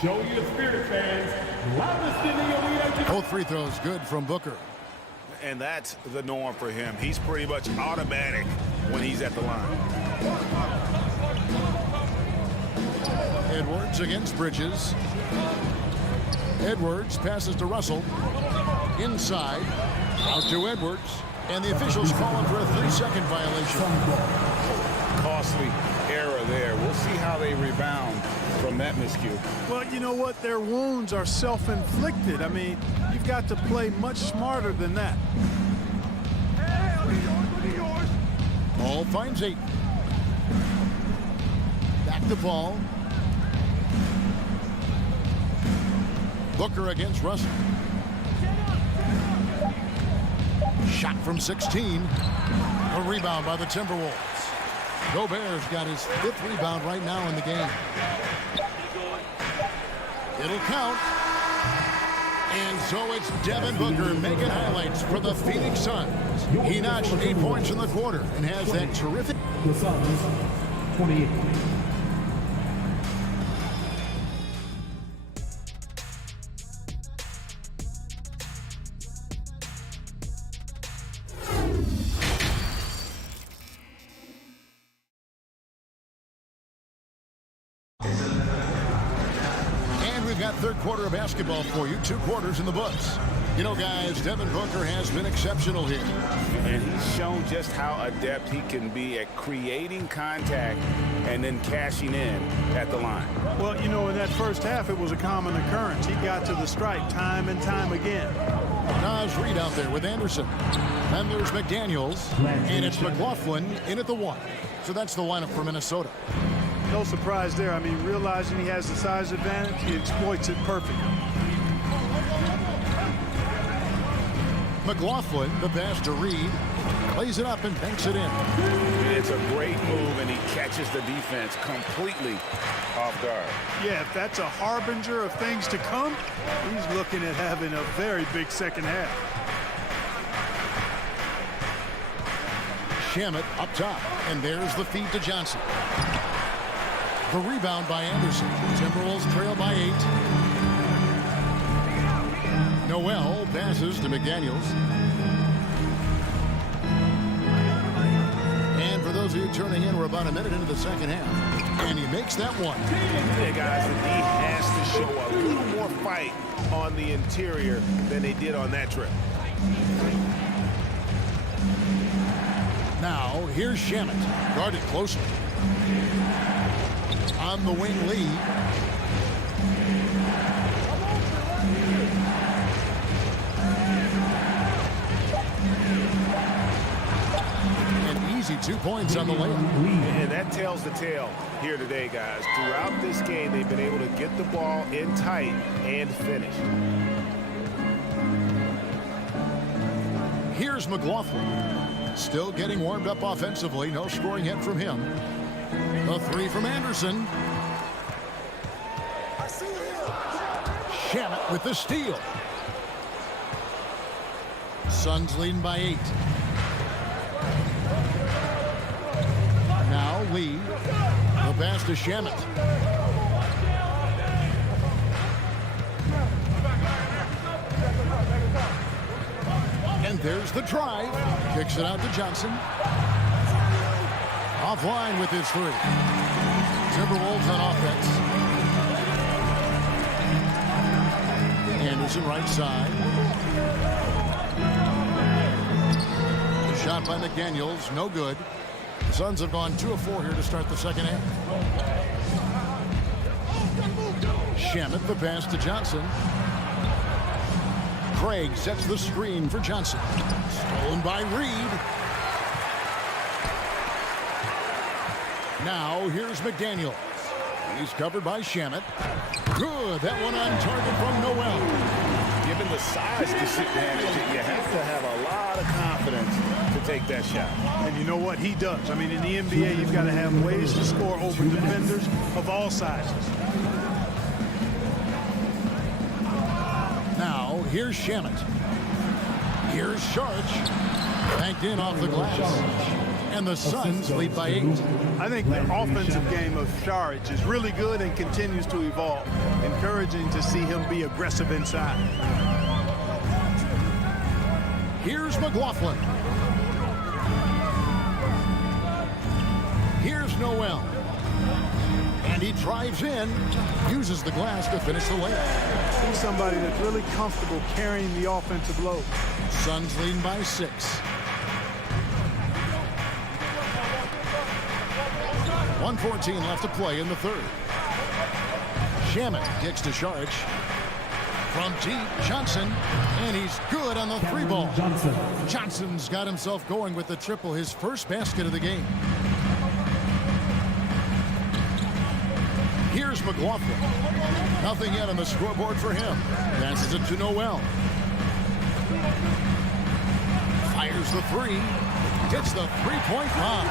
Show your spirit, fans. Loudest in the arena. Both free throws good from Booker. And that's the norm for him. He's pretty much automatic when he's at the line. Edwards against Bridges. Edwards passes to Russell. Inside. Out to Edwards. And the officials calling for a 3-second violation. Costly error there. We'll see how they rebound from that miscue. Well, you know what? Their wounds are self-inflicted. I mean, you've got to play much smarter than that. Ball finds 8. Back to Paul. Booker against Russell. Shot from 16. A rebound by the Timberwolves. Gobert's got his 5th rebound right now in the game. It'll count. And so it's Devin Booker making highlights for the Phoenix Suns. He notched 8 points in the quarter and has that terrific. The Suns, 28. Got 3rd quarter of basketball for you. 2 quarters in the books. You know, guys, Devin Booker has been exceptional here. And he's shown just how adept he can be at creating contact and then cashing in at the line. Well, you know, in that first half, it was a common occurrence. He got to the stripe time and time again. Nas Reed out there with Anderson. Then there's McDaniels. And it's McLaughlin in at the 1. So that's the lineup for Minnesota. No surprise there. I mean, realizing he has the size advantage, he exploits it perfectly. McLaughlin, the pass to Reed, plays it up and banks it in. It's a great move, and he catches the defense completely off guard. Yeah, if that's a harbinger of things to come, he's looking at having a very big second half. Shamet up top, and there's the feed to Johnson. The rebound by Anderson. Timberwolves trail by 8. Noel passes to McDaniels. those of you turning in, we're about a minute into the second half. And he makes that one. Yeah, guys, the D has to show a little more fight on the interior than they did on that trip. Now, here's Shamet. Guarded closely. On the wing, Lee. An easy 2 points on the layup. And that tells the tale here today, guys. Throughout this game, they've been able to get the ball in tight and finish. Here's McLaughlin. Still getting warmed up offensively. No scoring hit from him. A three from Anderson. Shamet with the steal. Suns leading by 8. Now Lee. The pass to Shamet. And there's the drive. Kicks it out to Johnson. Offline with his three. Timberwolves on offense. Anderson right side. The shot by McDaniels, no good. The Suns have gone 2 of 4 here to start the second half. Shamet the pass to Johnson. Craig sets the screen for Johnson. Stolen by Reed. Now here's McDaniels. He's covered by Shamet. Good. That one on target from Noel. Given the size disadvantage, you have to have a lot of confidence to take that shot. And you know what he does. I mean, in the NBA, you've got to have ways to score over defenders of all sizes. Now, here's Shamet. Here's Sharch. Banked in off the glass. And the Suns lead by 8. I think the offensive game of Sharch is really good and continues to evolve. Encouraging to see him be aggressive inside. Here's McLaughlin. Here's Noel. And he drives in, uses the glass to finish the layup. He's somebody that's really comfortable carrying the offensive load. Suns leading by 6. 1:14 left to play in the third. Shamet kicks to Sharch. From deep, Johnson. And he's good on the 3 ball. Johnson's got himself going with the triple, his first basket of the game. Here's McLaughlin. Nothing yet on the scoreboard for him. Passes it to Noel. Fires the 3. Gets the 3-point bomb.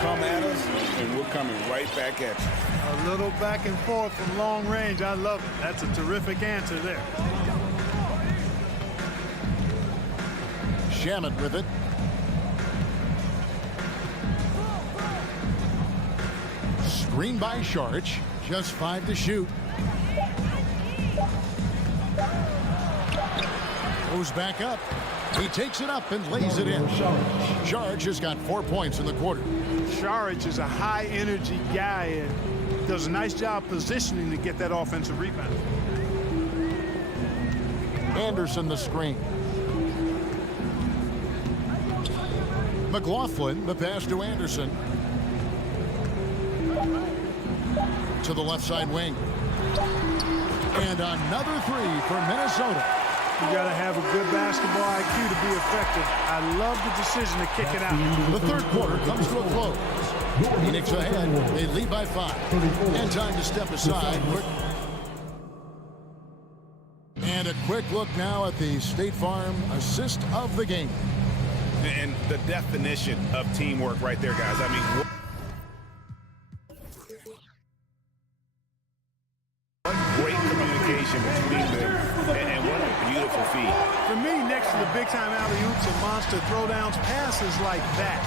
Come at us, and we're coming right back at you. A little back and forth from long range. I love it. That's a terrific answer there. Shamet with it. Screen by Sharch. Just 5 to shoot. Goes back up. He takes it up and lays it in. Sharch has got 4 points in the quarter. Sharch is a high-energy guy and does a nice job positioning to get that offensive rebound. Anderson the screen. McLaughlin the pass to Anderson. To the left side wing. And another 3 for Minnesota. You got to have a good basketball IQ to be effective. I love the decision to kick it out. The third quarter comes to a close. Phoenix ahead. They lead by 5. And time to step aside. And a quick look now at the State Farm assist of the game. And the definition of teamwork right there, guys. I mean, what great communication between them, and what a beautiful feat. For me, next to the big-time alley-oops and monster throwdowns, passes like that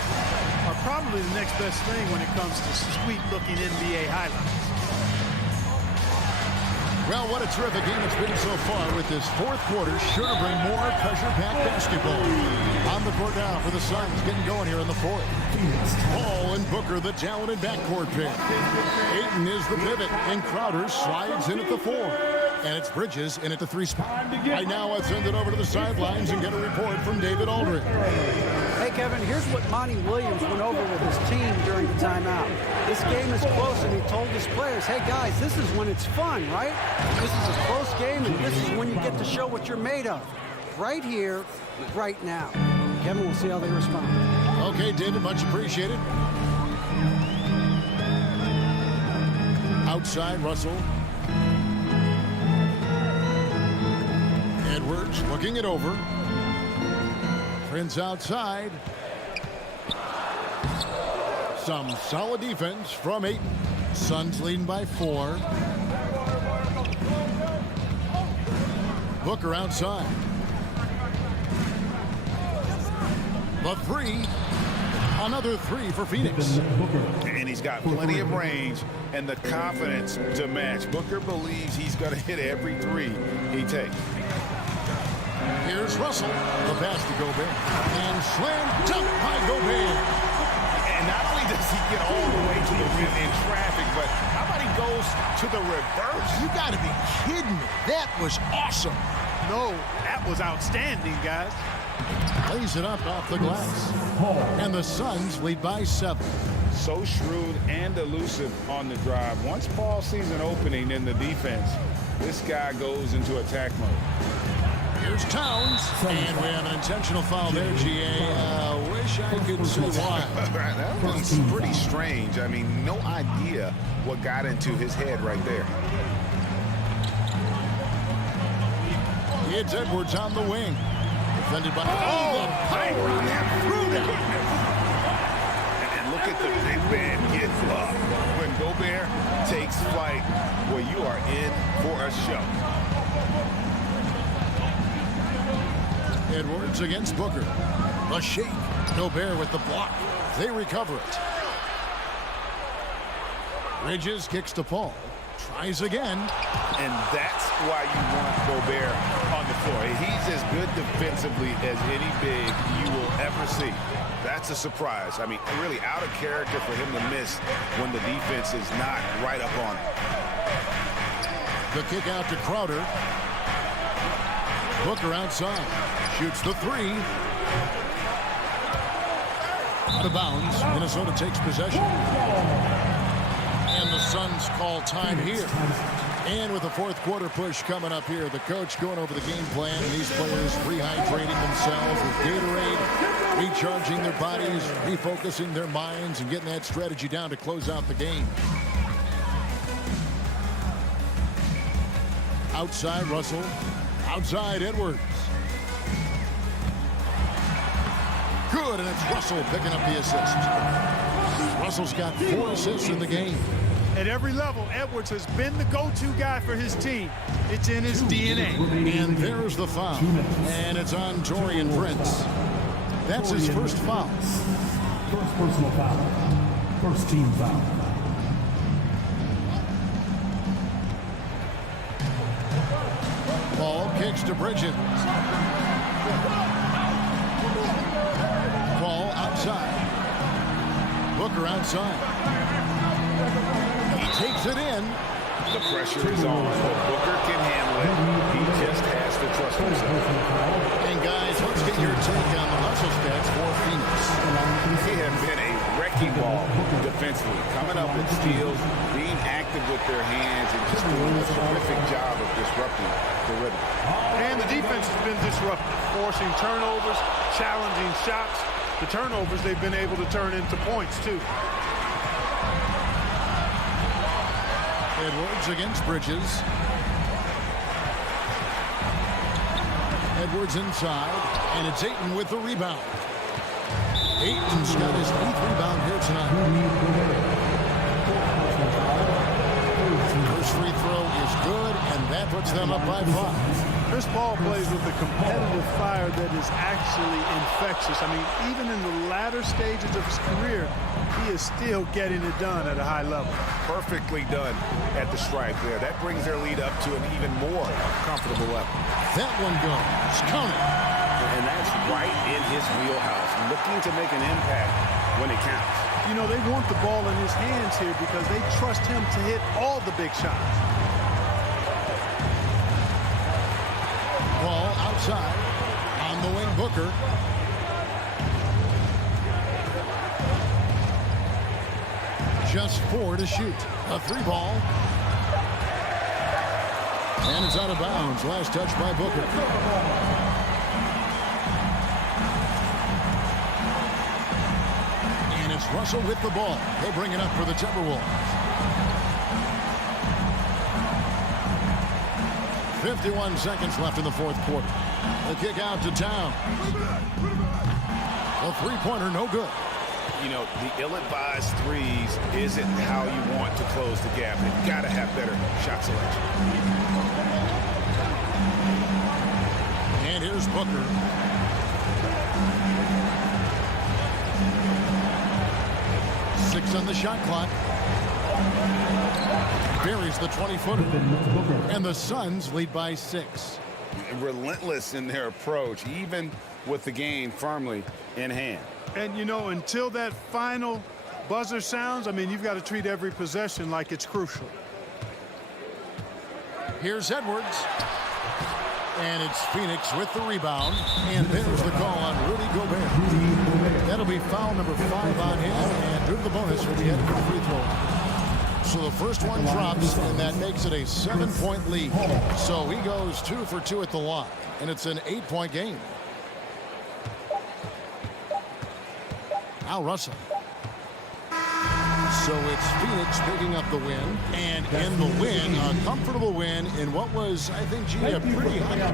are probably the next best thing when it comes to sweet-looking NBA highlights. Well, what a terrific game it's been so far with this fourth quarter. Sure to bring more pressure-packed basketball. On the court now for the Suns, getting going here in the fourth. Paul and Booker, the talented backcourt pair. Ayton is the pivot, and Crowder slides in at the 4. And it's Bridges in at the 3 spot. Right now, let's send it over to the sidelines and get a report from David Aldridge. Hey, Kevin, here's what Monty Williams went over with his team during the timeout. This game is close, and he told his players, hey, guys, this is when it's fun, right? This is a close game, and this is when you get to show what you're made of. Right here, right now. Kevin, we'll see how they respond. Okay, David, much appreciated. Outside, Russell. Edwards looking it over. Prince outside. Some solid defense from Ayton. Suns leading by 4. Booker outside. The 3. Another 3 for Phoenix. And he's got plenty of range and the confidence to match. Booker believes he's going to hit every 3 he takes. Here's Russell. The pass to Gobert. And slam dunk by Gobert. And not only does he get all the way to the rim in traffic, but how about he goes to the reverse? You got to be kidding me. That was awesome. No, that was outstanding, guys. Lays it up off the glass. And the Suns lead by 7. So shrewd and elusive on the drive. Once Paul sees an opening in the defense, this guy goes into attack mode. Here's Towns. And we have an intentional foul there, GA. Wish I could see why. That was pretty strange. I mean, no idea what got into his head right there. It's Edwards on the wing. Defended by... Oh, the power on that through that. And look at the big man get up. When Gobert takes flight, well, you are in for a show. Edwards against Booker. A shake. Gobert with the block. They recover it. Bridges kicks to Paul. Tries again. And that's why you want Gobert on the floor. He's as good defensively as any big you will ever see. That's a surprise. I mean, really out of character for him to miss when the defense is not right up on him. The kick out to Crowder. Booker outside. Shoots the 3. Out of bounds. Minnesota takes possession. And the Suns call time here. And with the fourth quarter push coming up here, the coach going over the game plan, and these players rehydrating themselves with Gatorade, recharging their bodies, refocusing their minds, and getting that strategy down to close out the game. Outside, Russell. Outside, Edwards. Good, and it's Russell picking up the assist. Russell's got 4 assists in the game. At every level, Edwards has been the go-to guy for his team. It's in his DNA. And there's the foul. And it's on Taurean Prince. That's his first foul. First personal foul. First team foul. Ball kicks to Bridges. Ball outside. Booker outside. He takes it in. The pressure is on, but Booker can handle it. He just has to trust himself. And guys, let's get your take on the hustle stats for Phoenix. They have been a wrecking ball defensively, coming up with steals, being active with their hands, and just doing a terrific job of disrupting the rhythm. And the defense has been disruptive, forcing turnovers, challenging shots. The turnovers they've been able to turn into points, too. Edwards against Bridges. Edwards inside, and it's Ayton with the rebound. Ayton's got his 8th rebound here tonight. First free throw is good, and that puts them up by 5. Chris Paul plays with a competitive fire that is actually infectious. I mean, even in the latter stages of his career, he is still getting it done at a high level. Perfectly done at the stripe there. That brings their lead up to an even more comfortable level. That one goes. Counted. And that's right in his wheelhouse, looking to make an impact when it counts. You know, they want the ball in his hands here because they trust him to hit all the big shots. Ball outside. On the wing, Booker. Just 4 to shoot. A 3-ball. And it's out of bounds. Last touch by Booker. And it's Russell with the ball. They bring it up for the Timberwolves. 51 seconds left in the fourth quarter. The kick out to Town. A three-pointer, no good. You know, the ill-advised threes isn't how you want to close the gap. You've got to have better shot selection. And here's Booker. Six on the shot clock. Buries the 20-footer. And the Suns lead by 6. Relentless in their approach, even with the game firmly in hand. And, you know, until that final buzzer sounds, I mean, you've got to treat every possession like it's crucial. Here's Edwards. And it's Phoenix with the rebound. And there's the call on Rudy Gobert. That'll be foul number 5 on him. And due to the bonus, will be headed for the free throw. So the first one drops, and that makes it a 7-point lead. So he goes 2 for 2 at the line. And it's an 8-point game. Now Russell. So it's Phoenix picking up the win. And in the win, a comfortable win in what was, I think, G, a pretty high.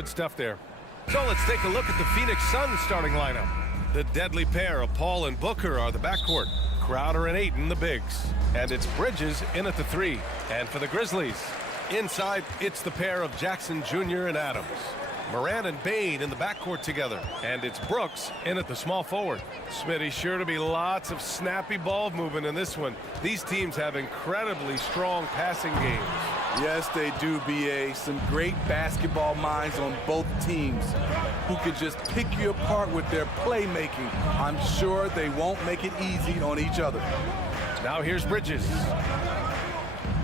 Good stuff there. So let's take a look at the Phoenix Suns starting lineup. The deadly pair of Paul and Booker are the backcourt. Crowder and Ayton, the bigs. And it's Bridges in at the 3. And for the Grizzlies, inside, it's the pair of Jackson Jr. and Adams. Morant and Bane in the backcourt together. And it's Brooks in at the small forward. Smitty, sure to be lots of snappy ball movement in this one. These teams have incredibly strong passing games. Yes, they do, B.A. Some great basketball minds on both teams who could just pick you apart with their playmaking. I'm sure they won't make it easy on each other. Now here's Bridges.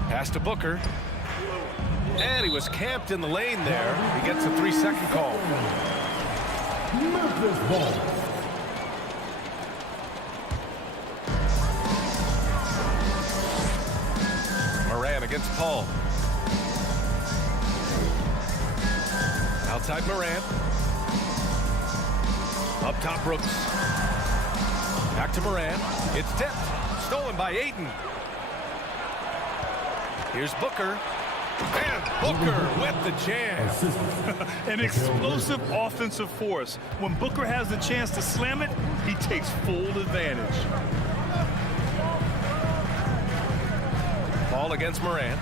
Pass to Booker. And he was camped in the lane there. He gets a 3-second call. Memphis ball. Morant against Paul. Outside Morant. Up top Brooks. Back to Morant. It's tipped. Stolen by Ayton. Here's Booker. And Booker with the jam. An explosive offensive force. When Booker has the chance to slam it, he takes full advantage. Ball against Morant.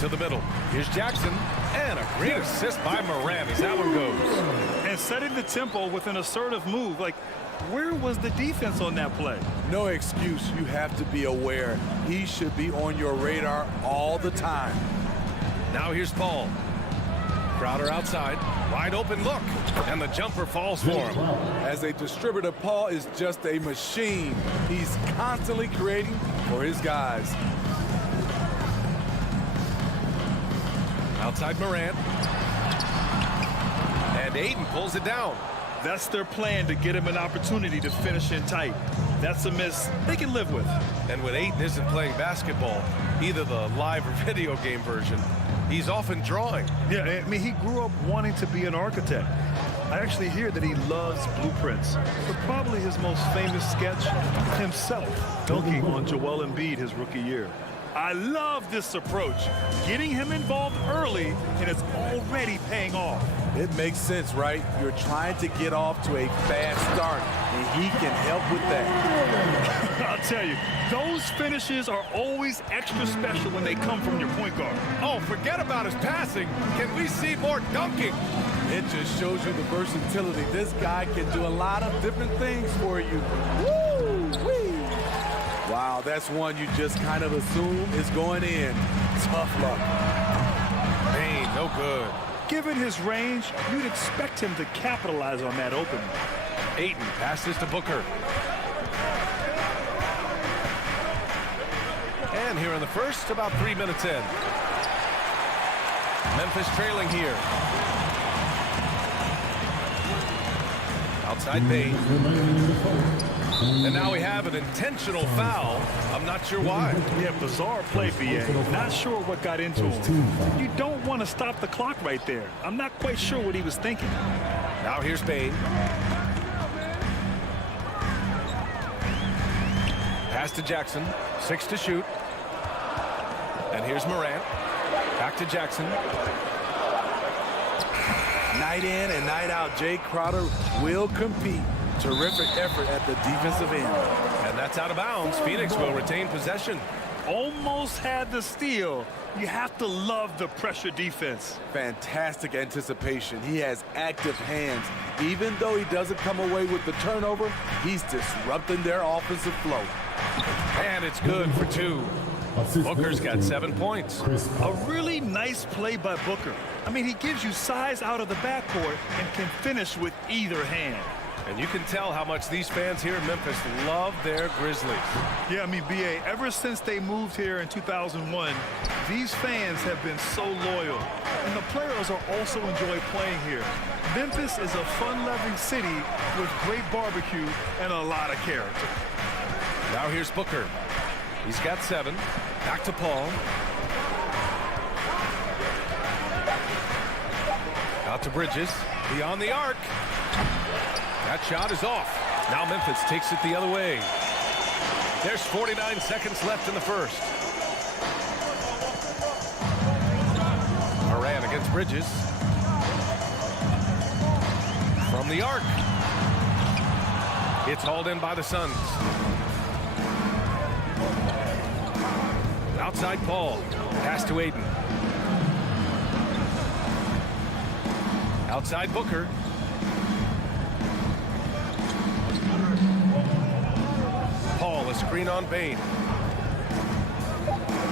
To the middle. Here's Jackson. And a great assist by Morant as that one goes. And setting the tempo with an assertive move. Like, where was the defense on that play? No excuse. You have to be aware. He should be on your radar all the time. Now here's Paul. Crowder outside. Wide open look. And the jumper falls for him. As a distributor, Paul is just a machine. He's constantly creating for his guys. Outside Morant. And Ayton pulls it down. That's their plan, to get him an opportunity to finish in tight. That's a miss they can live with. And when Ayton isn't playing basketball, either the live or video game version, he's often drawing. Yeah, I mean, he grew up wanting to be an architect. I actually hear that he loves blueprints. But probably his most famous sketch, himself dunking on Joel Embiid his rookie year. I love this approach, getting him involved early, and it's already paying off. It makes sense, right? You're trying to get off to a fast start, and he can help with that. I'll tell you, those finishes are always extra special when they come from your point guard. Oh, forget about his passing. Can we see more dunking? It just shows you the versatility. This guy can do a lot of different things for you. Woo-wee! Wow, that's one you just kind of assume is going in. Tough luck. Bane, no good. Given his range, you'd expect him to capitalize on that opening. Ayton passes to Booker. And here in the first, about 3 minutes in. Memphis trailing here. Outside Bane. And now we have an intentional foul. I'm not sure why. Yeah, bizarre play, B.A. Not sure what got into him. You don't want to stop the clock right there. I'm not quite sure what he was thinking. Now here's Bane. Pass to Jackson. 6 to shoot. And here's Morant. Back to Jackson. Night in and night out, Jay Crowder will compete. Terrific effort at the defensive end. And that's out of bounds. Phoenix will retain possession. Almost had the steal. You have to love the pressure defense. Fantastic anticipation. He has active hands. Even though he doesn't come away with the turnover, he's disrupting their offensive flow. And it's good for 2. Booker's got 7 points. A really nice play by Booker. I mean, he gives you size out of the backcourt and can finish with either hand. And you can tell how much these fans here in Memphis love their Grizzlies. Yeah, I mean, B.A., ever since they moved here in 2001, these fans have been so loyal. And the players are also enjoy playing here. Memphis is a fun-loving city with great barbecue and a lot of character. Now here's Booker. He's got 7. Back to Paul. Out to Bridges. Beyond the arc. That shot is off. Now Memphis takes it the other way. There's 49 seconds left in the first. Morant against Bridges. from the arc. It's hauled in by the Suns. Outside Paul. Pass to Aiden. Outside Booker. Paul, a screen on Bain.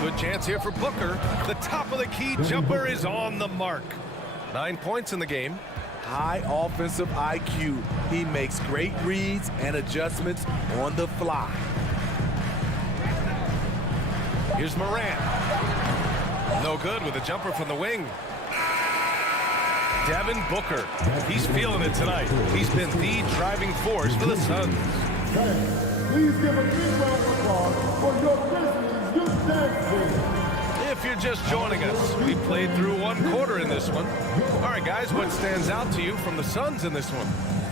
Good chance here for Booker. The top of the key jumper is on the mark. 9 points in the game. High offensive IQ. He makes great reads and adjustments on the fly. Here's Morant. No good with a jumper from the wing. Devin Booker. He's feeling it tonight. He's been the driving force for the Suns. Please give a big round of applause for your Grizzlies youth dance team. If you're just joining us, we played through 1 quarter in this one. All right, guys, what stands out to you from the Suns in this one?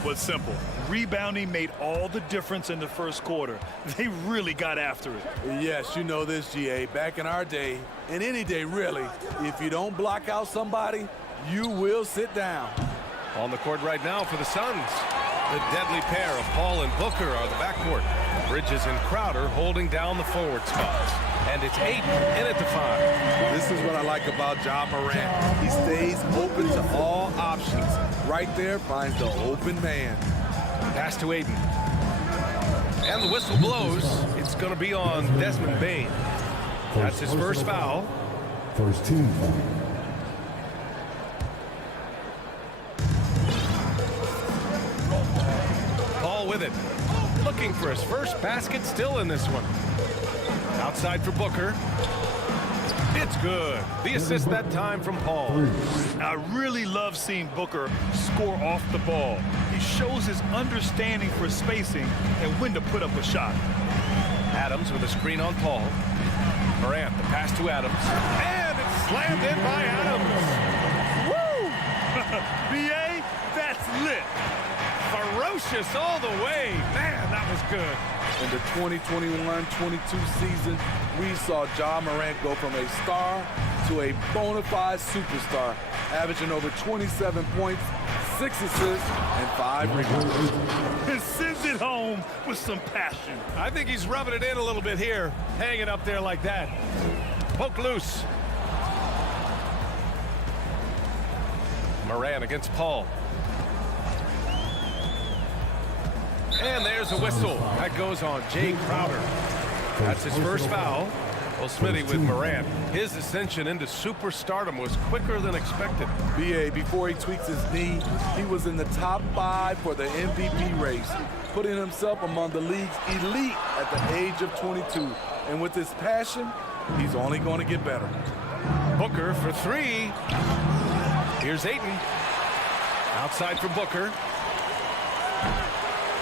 Was simple. Rebounding made all the difference in the first quarter. They really got after it. Yes, you know this, GA. Back in our day, and any day really, if you don't block out somebody, you will sit down. On the court right now for the Suns. The deadly pair of Paul and Booker are the backcourt. Bridges and Crowder holding down the forward spots. And it's Aiden in at the 5. This is what I like about Ja Morant. He stays open to all options. Right there finds the open man. Pass to Aiden. And the whistle blows. It's going to be on Desmond Bain. That's his first foul. First team foul. Paul with it. Looking for his first basket still in this one. Outside for Booker. It's good. The assist that time from Paul. I really love seeing Booker score off the ball. He shows his understanding for spacing and when to put up a shot. Adams with a screen on Paul. Morant, the pass to Adams. And it's slammed in by Adams. Woo! BA, that's lit. Ferocious all the way. Man, that was good. In the 2021-22 season, we saw Ja Morant go from a star to a bona fide superstar, averaging over 27 points, 6 assists, and 5 rebounds. And sends it home with some passion. I think he's rubbing it in a little bit here, hanging up there like that. Poke loose. Morant against Paul. And there's a whistle. That goes on Jay Crowder. That's his first foul. Well, Smitty with Morant. His ascension into superstardom was quicker than expected. BA, before he tweaks his knee, he was in the top 5 for the MVP race, putting himself among the league's elite at the age of 22. And with his passion, he's only going to get better. Booker for 3. Here's Aiden. Outside for Booker.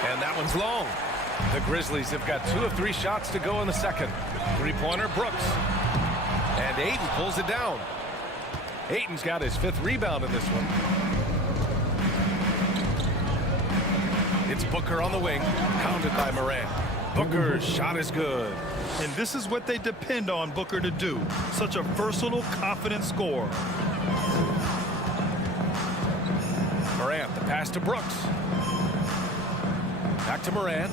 And that one's long. The Grizzlies have got 2 of 3 shots to go in the second. 3-pointer Brooks. And Aiden pulls it down. Aiden's got his 5th rebound in this one. It's Booker on the wing, pounded by Morant. Booker's shot is good. And this is what they depend on Booker to do. Such a versatile, confident scorer. Morant, the pass to Brooks. Back to Morant.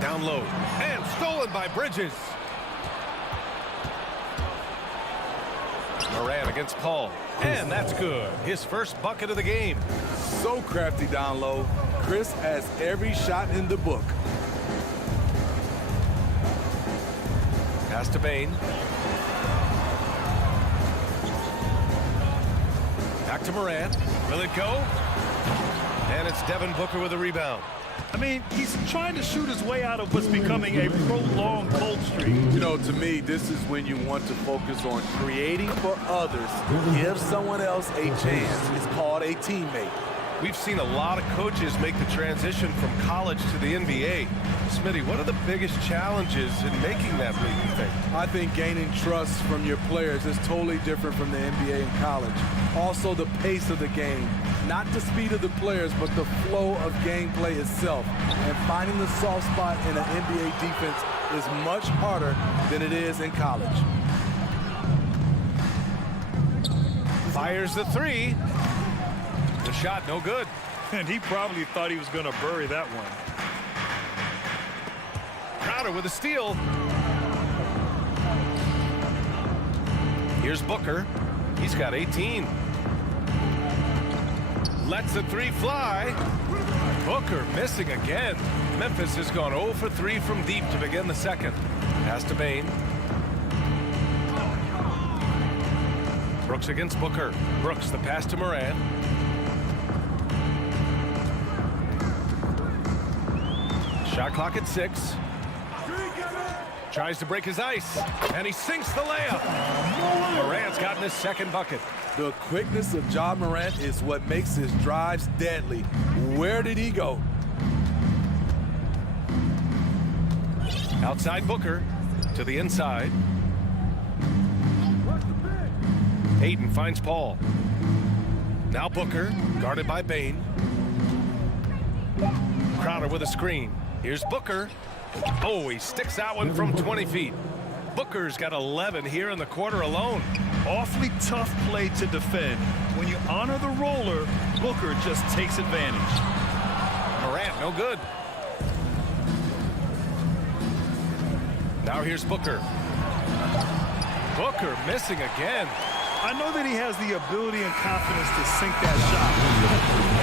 Down low. And stolen by Bridges. Morant against Paul. And that's good. His first bucket of the game. So crafty down low. Chris has every shot in the book. Pass to Bain. Back to Morant. Will it go? And it's Devin Booker with a rebound. I mean, he's trying to shoot his way out of what's becoming a prolonged cold streak. You know, to me, this is when you want to focus on creating for others. Give someone else a chance. It's called a teammate. We've seen a lot of coaches make the transition from college to the NBA. Smitty, what are the biggest challenges in making that leap, you think? I think gaining trust from your players is totally different from the NBA and college. Also, the pace of the game. Not the speed of the players, but the flow of gameplay itself. And finding the soft spot in an NBA defense is much harder than it is in college. Fires the three. The shot no good. And he probably thought he was going to bury that one. Crowder with a steal. Here's Booker. He's got 18. Lets the three fly. Booker missing again. Memphis has gone 0 for 3 from deep to begin the second. Pass to Bain. Brooks against Booker. Brooks the pass to Moran. Shot clock at 6. Tries to break his ice, and he sinks the layup. Morant's gotten his second bucket. The quickness of Ja Morant is what makes his drives deadly. Where did he go? Outside Booker to the inside. Ayton finds Paul. Now Booker, guarded by Bain. Crowder with a screen. Here's Booker. Oh, he sticks that one from 20 feet. Booker's got 11 here in the quarter alone. Awfully tough play to defend. When you honor the roller, Booker just takes advantage. Morant, no good. Now here's Booker. Booker missing again. I know that he has the ability and confidence to sink that shot.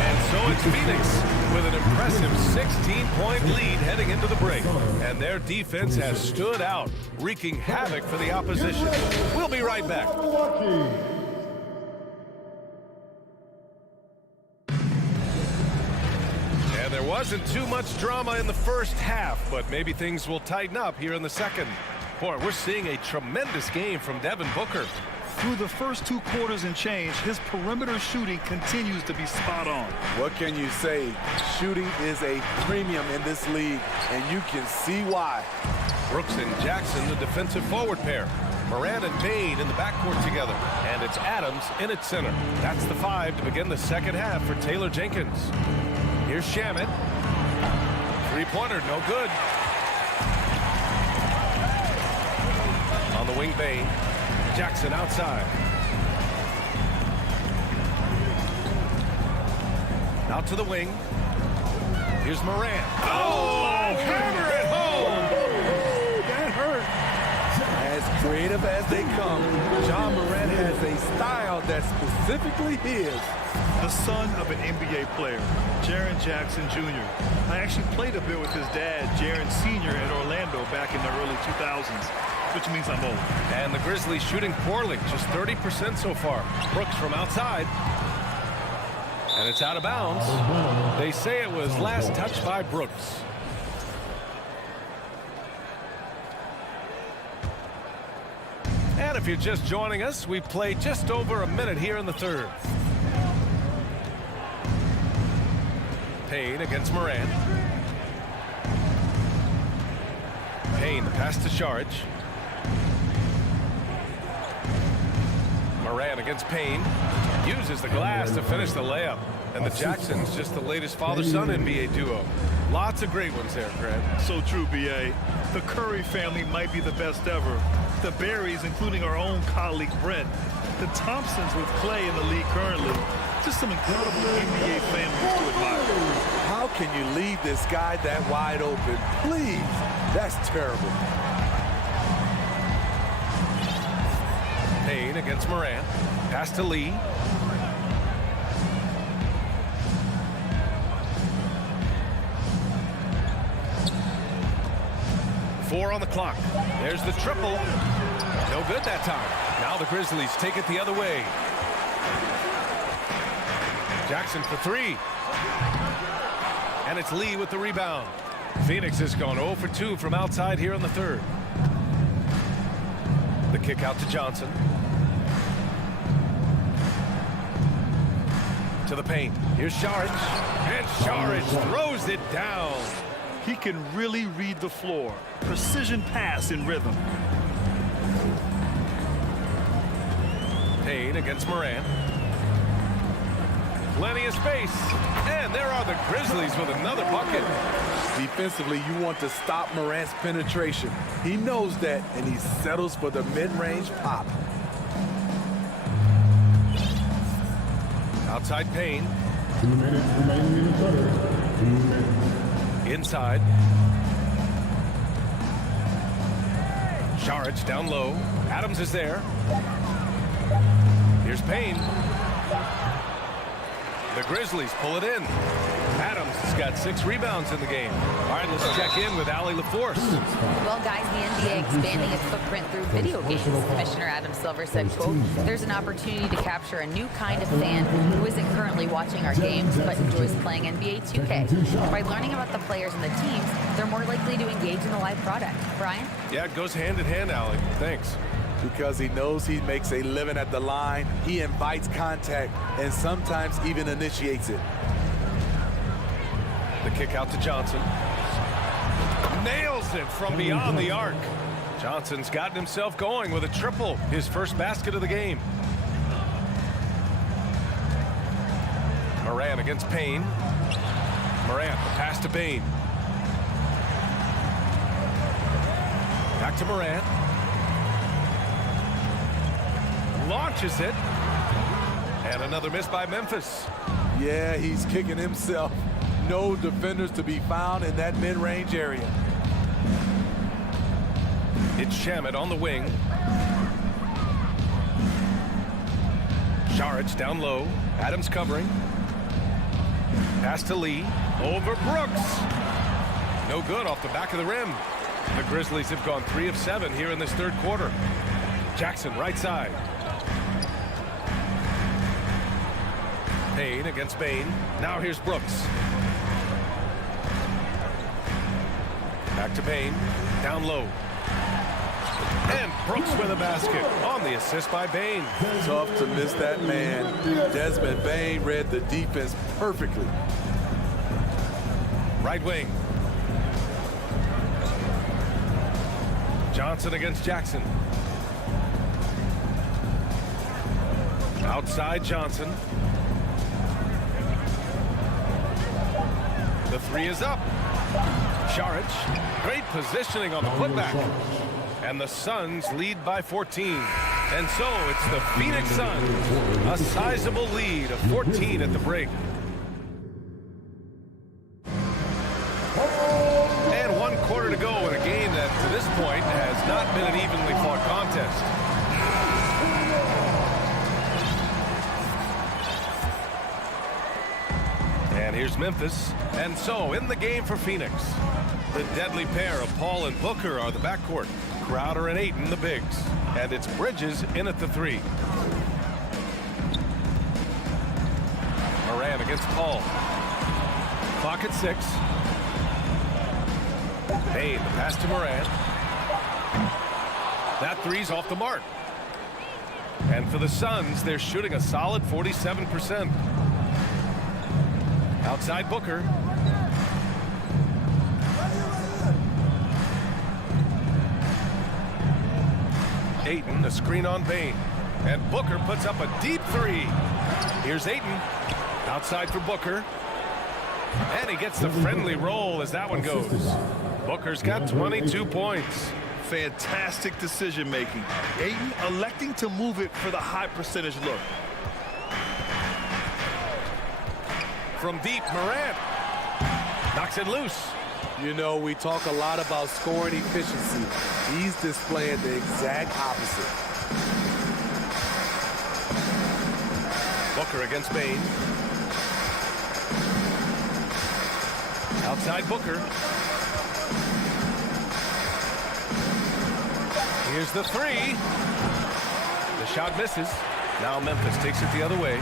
And so it's Phoenix with an impressive 16-point lead heading into the break. And their defense has stood out, wreaking havoc for the opposition. We'll be right back. And there wasn't too much drama in the first half, but maybe things will tighten up here in the second. Boy, we're seeing a tremendous game from Devin Booker. Through the first 2 quarters and change, his perimeter shooting continues to be spot on. What can you say? Shooting is a premium in this league, and you can see why. Brooks and Jackson, the defensive forward pair. Moran and Bain in the backcourt together. And it's Adams in its center. That's the 5 to begin the second half for Taylor Jenkins. Here's Shamet. Three-pointer, no good. On the wing, Bain. Jackson outside. Out to the wing. Here's Moran. Oh, hammer it home. That hurt. As creative as they come, Ja Morant has a style that's specifically his. The son of an NBA player, Jaren Jackson Jr. I actually played a bit with his dad, Jaren Sr. in Orlando back in the early 2000s. Which means I'm old. And the Grizzlies shooting poorly, just 30% so far. Brooks from outside. And it's out of bounds. They say it was last touched by Brooks. And if you're just joining us, we've played just over a minute here in the third. Payne against Moran. Payne, the pass to Shard. Moran against Payne. Uses the glass to finish the layup. And the Jacksons just the latest father-son NBA duo. Lots of great ones there, Grant. So true, B.A. The Curry family might be the best ever. The Berries, including our own colleague Brent. The Thompsons with Clay in the league currently. Just some incredible NBA families to admire. How can you leave this guy that wide open? Please. That's terrible. Payne against Moran. Pass to Lee. Four on the clock. There's the triple. No good that time. Now the Grizzlies take it the other way. Jackson for 3. And it's Lee with the rebound. Phoenix has gone 0 for 2 from outside here in the third. The kick out to Johnson. To the paint. Here's Shard. And Shard throws it down. He can really read the floor. Precision pass in rhythm. Payne against Moran. Plenty of space. And there are the Grizzlies with another bucket. Defensively, you want to stop Morant's penetration. He knows that, and he settles for the mid-range pop. Outside Payne. 2 minutes remaining in the third. 2 minutes. Inside. Sharic down low. Adams is there. Here's Payne. The Grizzlies pull it in. Adams has got 6 rebounds in the game. All right, let's check in with Allie LaForce. Well, guys, the NBA expanding its footprint through video games. Commissioner Adam Silver said, quote, there's an opportunity to capture a new kind of fan who isn't currently watching our games but enjoys playing NBA 2K. By learning about the players and the teams, they're more likely to engage in the live product. Brian? Yeah, it goes hand in hand, Allie. Thanks. Because he knows he makes a living at the line, he invites contact and sometimes even initiates it. The kick out to Johnson. Nails it from beyond the arc. Johnson's gotten himself going with a triple, his first basket of the game. Morant against Payne. Morant, the pass to Payne. Back to Morant. Launches it. And another miss by Memphis. Yeah, he's kicking himself. No defenders to be found in that mid-range area. It's Shamet on the wing. Sharic down low. Adams covering. Pass to Lee. Over Brooks. No good off the back of the rim. The Grizzlies have gone 3 of 7 here in this third quarter. Jackson right side. Payne against Payne. Now here's Brooks. Back to Payne. Down low. And Brooks with a basket on the assist by Bain. Tough to miss that man. Desmond Bain read the defense perfectly. Right wing. Johnson against Jackson. Outside Johnson. The 3 is up. Sharic, great positioning on the putback. And the Suns lead by 14. And so it's the Phoenix Suns, a sizable lead of 14 at the break. And 1 quarter to go in a game that to this point has not been an evenly fought contest. And here's Memphis. And so in the game for Phoenix, the deadly pair of Paul and Booker are the backcourt. Crowder and Ayton the bigs. And it's Bridges in at the 3. Morant against Paul. Clock at 6. Payne, the pass to Morant. That 3's off the mark. And for the Suns, they're shooting a solid 47%. Outside Booker. Ayton, a screen on Bain. And Booker puts up a deep 3. Here's Ayton. Outside for Booker. And he gets the friendly roll as that one goes. Booker's got 22 points. Fantastic decision making. Ayton electing to move it for the high percentage look. From deep, Morant knocks it loose. You know, we talk a lot about scoring efficiency. He's displaying the exact opposite. Booker against Bain. Outside Booker. Here's the 3. The shot misses. Now Memphis takes it the other way.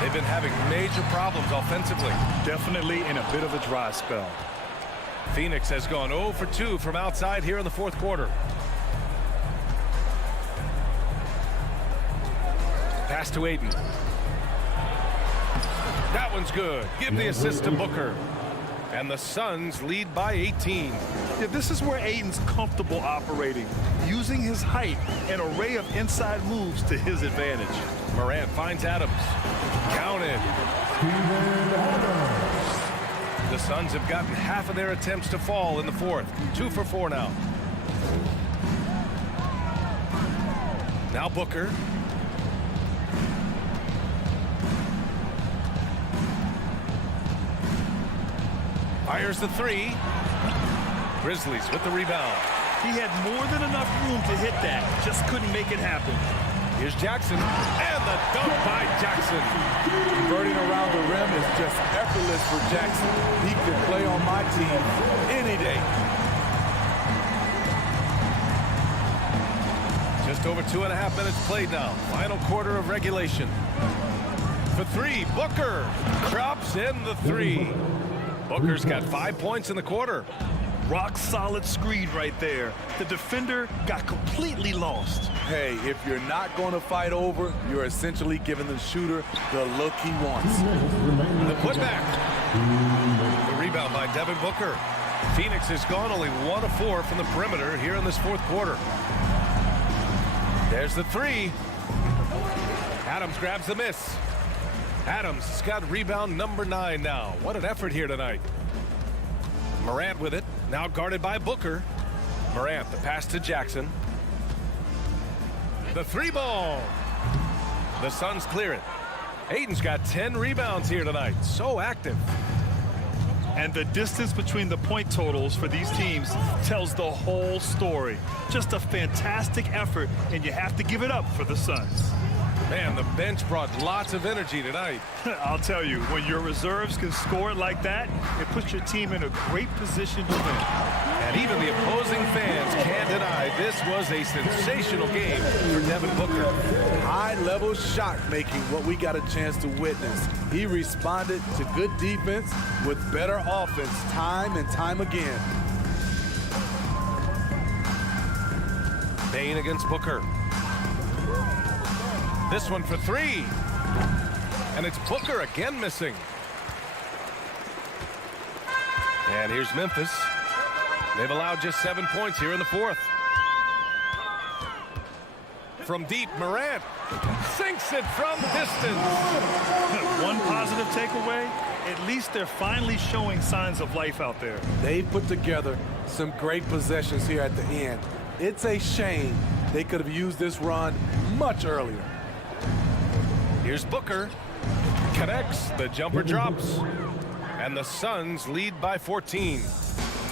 They've been having major problems offensively. Definitely in a bit of a dry spell. Phoenix has gone 0 for 2 from outside here in the fourth quarter. Pass to Ayton. That one's good. Give the assist to Booker. And the Suns lead by 18. Yeah, this is where Ayton's comfortable operating, using his height and array of inside moves to his advantage. Morant finds Adams. Counted. The Suns have gotten half of their attempts to fall in the fourth. 2 for 4 now. Now Booker. Fires the three. Grizzlies with the rebound. He had more than enough room to hit that. Just couldn't make it happen. Here's Jackson. And the dunk by Jackson. Converting around the rim is just effortless for Jackson. He can play on my team any day. Just over 2.5 minutes played now. Final quarter of regulation. For three, Booker drops in the three. Booker's got 5 points in the quarter. Rock solid screen right there. The defender got completely lost. Hey, if you're not going to fight over, you're essentially giving the shooter the look he wants. The putback. The rebound by Devin Booker. Phoenix has gone only 1 of 4 from the perimeter here in this fourth quarter. There's the three. Adams grabs the miss. Adams has got rebound number 9 now. What an effort here tonight. Morant with it. Now guarded by Booker. Morant, the pass to Jackson. The three ball. The Suns clear it. Ayton's got 10 rebounds here tonight. So active. And the distance between the point totals for these teams tells the whole story. Just a fantastic effort, and you have to give it up for the Suns. Man, the bench brought lots of energy tonight. I'll tell you, when your reserves can score like that, it puts your team in a great position to win. And even the opposing fans can't deny this was a sensational game for Devin Booker. High-level shot making, what we got a chance to witness. He responded to good defense with better offense time and time again. Payne against Booker. This one for three. And it's Booker again missing. And here's Memphis. They've allowed just 7 points here in the fourth. From deep, Morant sinks it from distance. One positive takeaway, at least they're finally showing signs of life out there. They put together some great possessions here at the end. It's a shame they could have used this run much earlier. Here's Booker. Connects. The jumper drops. And the Suns lead by 14.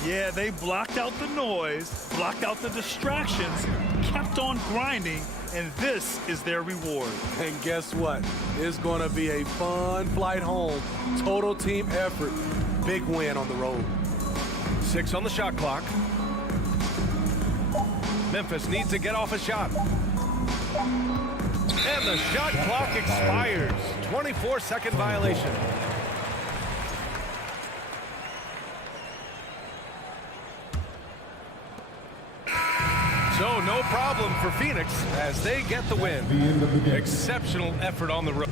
Yeah, they blocked out the noise, blocked out the distractions, kept on grinding, and this is their reward. And guess what? It's going to be a fun flight home. Total team effort. Big win on the road. 6 on the shot clock. Memphis needs to get off a shot. And the shot clock expires. 24-second violation. So no problem for Phoenix as they get the win. Exceptional effort on the road.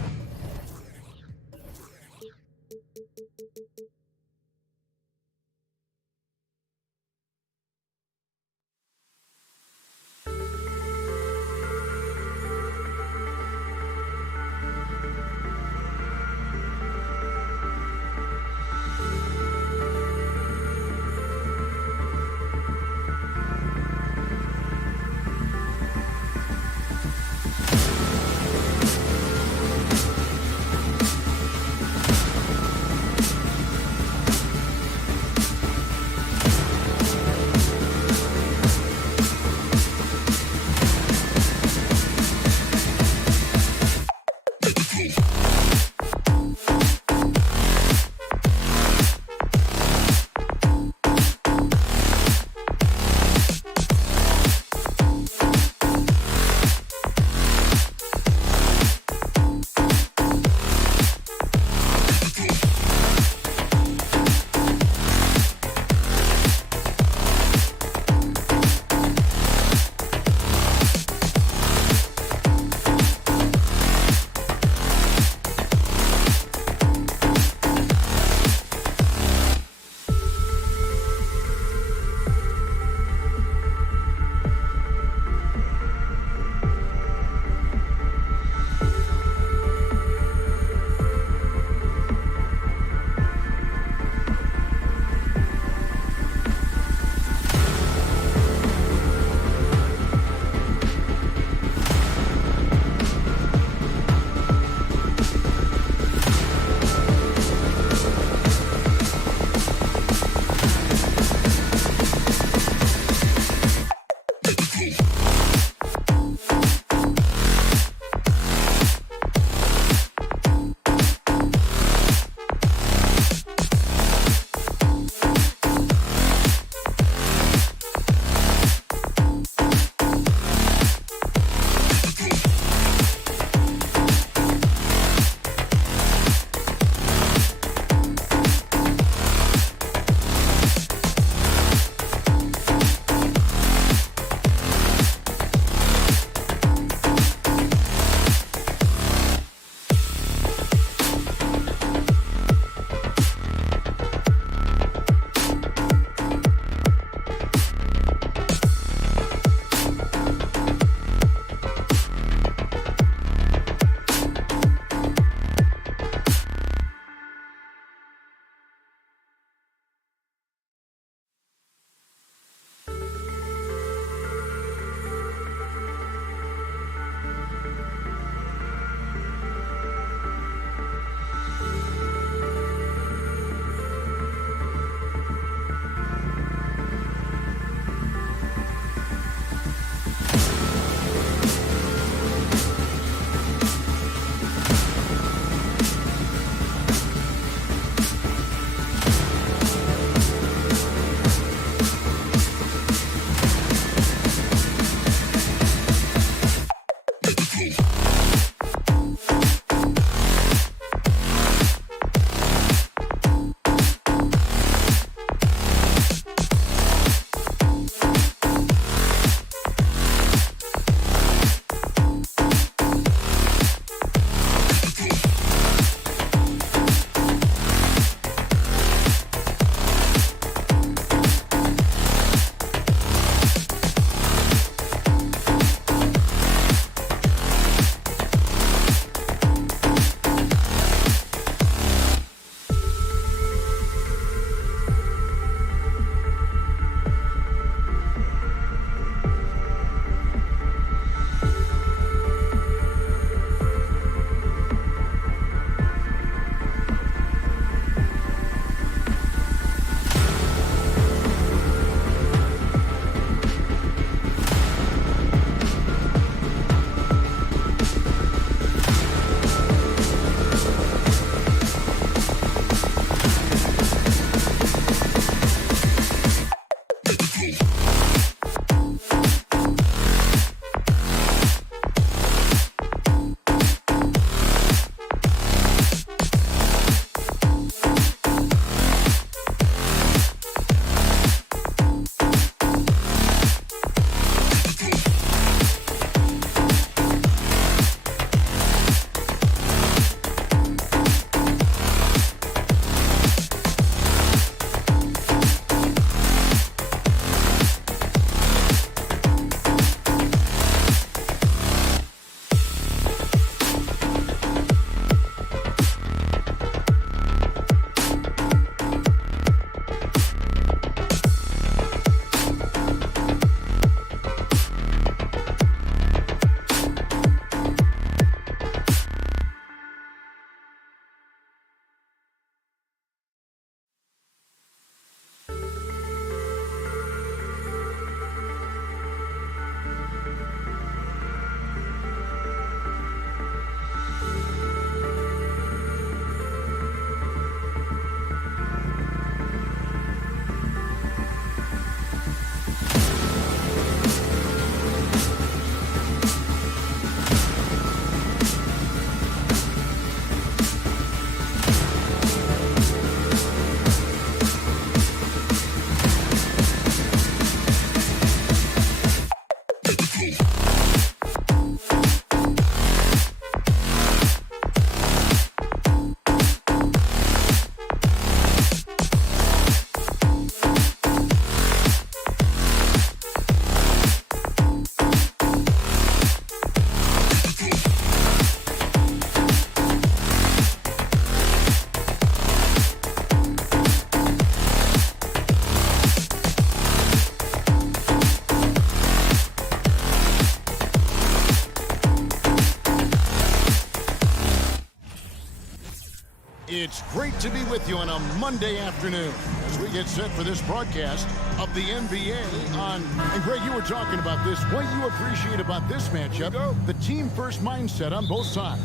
It's great to be with you on a Monday afternoon as we get set for this broadcast of the NBA on, and Greg, you were talking about this, what you appreciate about this matchup, the team-first mindset on both sides.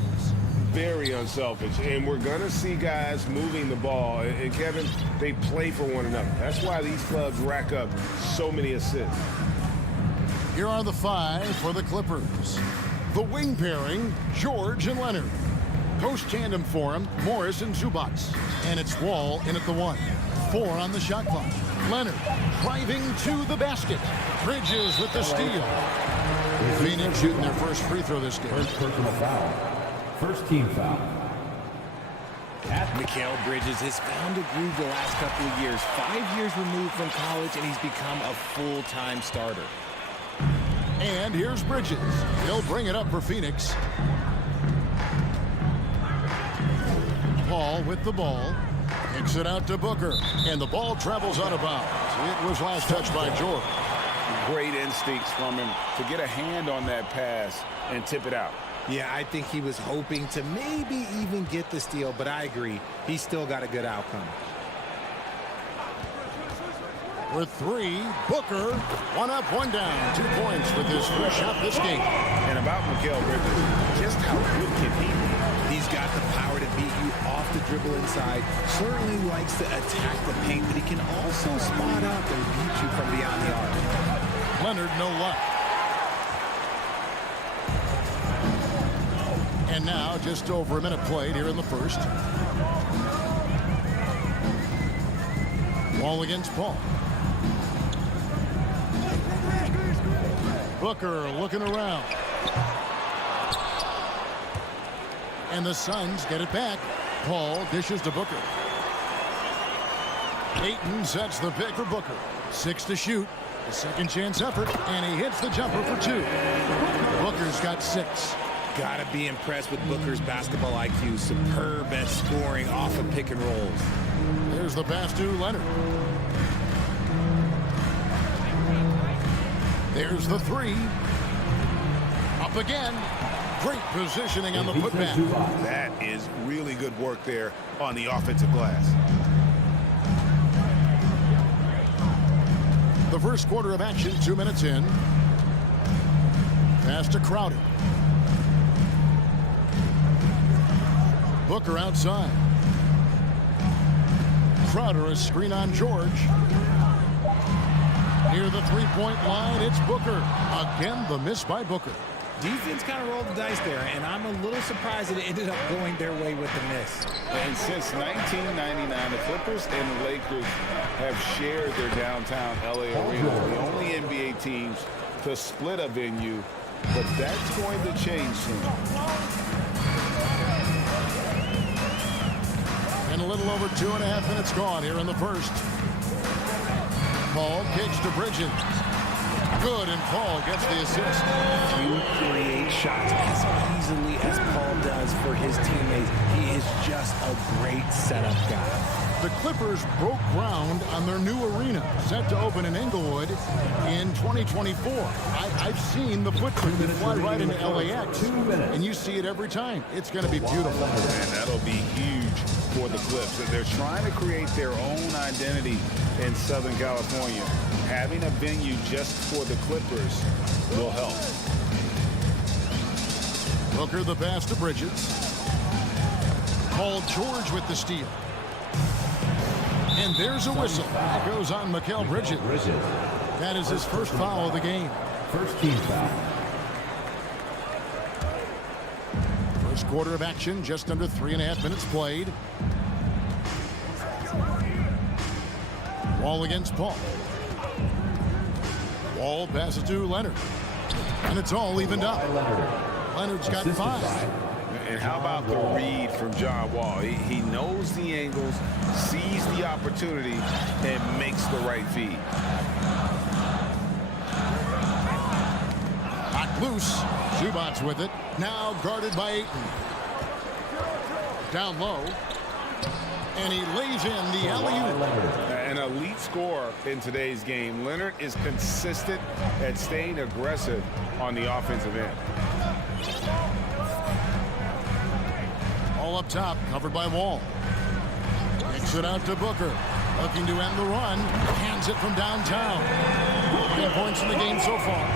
Very unselfish, and we're going to see guys moving the ball. And Kevin, they play for one another. That's why these clubs rack up so many assists. Here are the five for the Clippers. The wing pairing, George and Leonard. Coach tandem for him, Morris and Zubac. And it's Wall in at the 1. 4 on the shot clock. Leonard driving to the basket. Bridges with the steal. Phoenix shooting their first free throw this game. First personal foul. First team foul. Mikal Bridges has found a groove the last couple of years. 5 years removed from college, and he's become a full-time starter. And here's Bridges. He'll bring it up for Phoenix. Paul with the ball. Kicks it out to Booker. And the ball travels out of bounds. It was last touched by George. Great instincts from him to get a hand on that pass and tip it out. Yeah, I think he was hoping to maybe even get the steal, but I agree. He's still got a good outcome. With 3, Booker, 1 up, 1 down. 2 points with his first shot this game. And about Mikal Bridges, just how good can he be? He's got the power to beat you off the dribble inside. Certainly likes to attack the paint, but he can also spot up and beat you from beyond the arc. Leonard, no luck. And now just over a minute played here in the first. Wall against Paul. Booker looking around. And the Suns get it back. Paul dishes to Booker. Ayton sets the pick for Booker. 6 to shoot. A second chance effort, and he hits the jumper for 2. Booker's got 6. Gotta be impressed with Booker's basketball IQ. Superb at scoring off of pick and rolls. There's the pass to Leonard. There's the 3. Up again. Great positioning on the putback. That is really good work there on the offensive glass. The first quarter of action, 2 minutes in. Pass to Crowder. Booker outside. Crowder, a screen on George. Near the three-point line, it's Booker. Again, the miss by Booker. Defense kind of rolled the dice there, and I'm a little surprised that it ended up going their way with the miss. And since 1999, the Clippers and the Lakers have shared their downtown LA arena. The only NBA teams to split a venue, but that's going to change soon. And a little over 2.5 minutes gone here in the first. Paul kicks to Bridges. Good, and Paul gets the assist. You create shots as easily as Paul does for his teammates. He is just a great setup guy. The Clippers broke ground on their new arena, set to open in Inglewood in 2024. I've seen the footprint that fly right into LAX, and you see it every time. It's going to be beautiful. And that'll be huge for the Clips. They're trying to create their own identity in Southern California. Having a venue just for the Clippers will help. Booker the pass to Bridges. Paul George with the steal. And there's a whistle. That goes on Mikal Bridges. That is his first foul of the game. First team foul. First quarter of action, just under 3.5 minutes played. Wall against Paul. Wall passes to Leonard. And it's all evened up. Leonard's got 5. And how about the read from John Wall? He knows the angles, sees the opportunity, and makes the right feed. Hot loose. Zubac's with it. Now guarded by Ayton. Down low. And he lays in the alley-oop. An elite scorer in today's game. Leonard is consistent at staying aggressive on the offensive end. All up top, covered by Wall. Kicks it out to Booker. Looking to end the run. Hands it from downtown. 10 points in the game so far.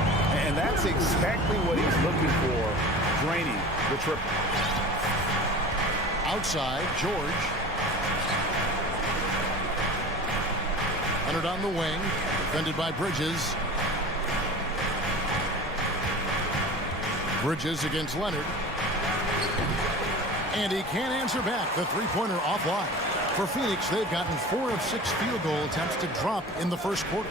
And that's exactly what he's looking for, draining the triple. Outside, George. Leonard on the wing, defended by Bridges. Bridges against Leonard. And he can't answer back. The three-pointer offline. For Phoenix, they've gotten 4 of 6 field goal attempts to drop in the first quarter.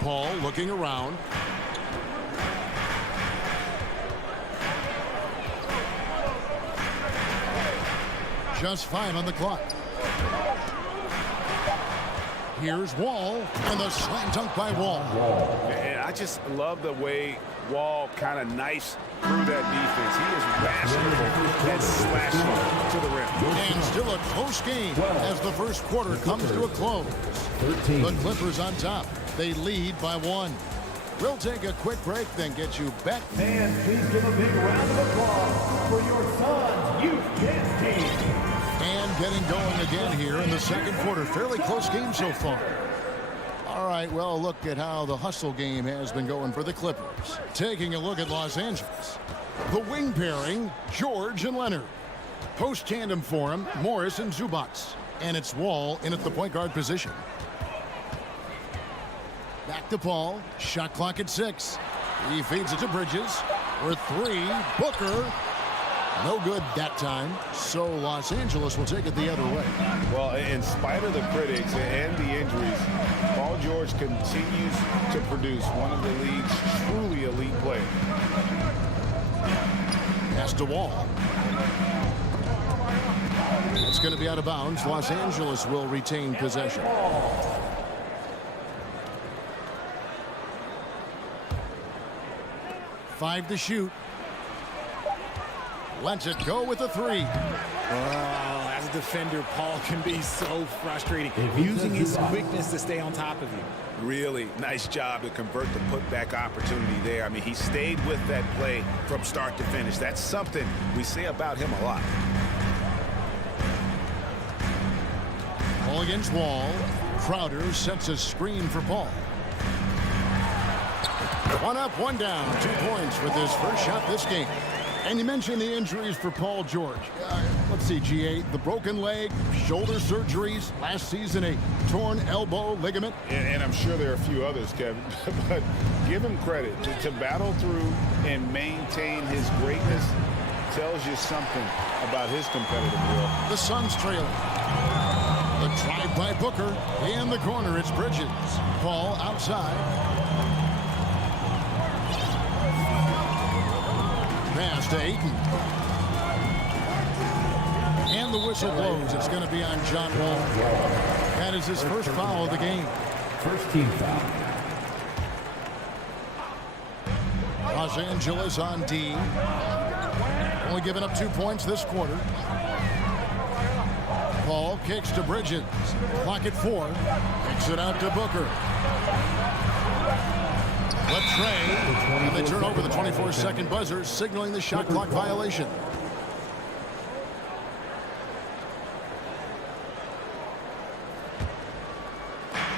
Paul looking around. Just 5 on the clock. Here's Wall, and the slam dunk by Wall. And I just love the way Wall kind of knifes through that defense. He is masterful at slashing to the rim. And still a close game as the first quarter comes to a close. The Clippers on top. They lead by 1. We'll take a quick break, then get you back. And please give a big round of applause for your Suns Youth Dance Team. And getting going again here in the second quarter. Fairly close game so far. All right, well, look at how the hustle game has been going for the Clippers. Taking a look at Los Angeles. The wing pairing, George and Leonard. Post tandem for him, Morris and Zubac. And it's Wall in at the point guard position. Back to Paul. Shot clock at 6. He feeds it to Bridges. For three, Booker. No good that time. So Los Angeles will take it the other way. Well, in spite of the critics and the injuries, Paul George continues to produce one of the league's truly elite players. Pass to Wall. It's going to be out of bounds. Los Angeles will retain possession. 5 to shoot. Lets it go with a 3. Oh, as a defender, Paul can be so frustrating, using his quickness to stay on top of you. Really nice job to convert the putback opportunity there. I mean, he stayed with that play from start to finish. That's something we say about him a lot. Ball against Wall. Crowder sets a screen for Paul. 1 up, 1 down. 2 points with his first shot this game. And you mentioned the injuries for Paul George. Let's see, G8, the broken leg, shoulder surgeries, last season a torn elbow ligament. And I'm sure there are a few others, Kevin, but give him credit. To battle through and maintain his greatness tells you something about his competitive will. The Suns trail. The drive by Booker. In the corner, it's Bridges. Paul outside. Pass to Ayton. And the whistle blows. It's going to be on John Wall. That is his first foul of the game. First team foul. Los Angeles on D. Only giving up 2 points this quarter. Paul kicks to Bridges. Clock at 4. Kicks it out to Booker. Trey, and they turn over the 24-second buzzer, signaling the shot clock violation.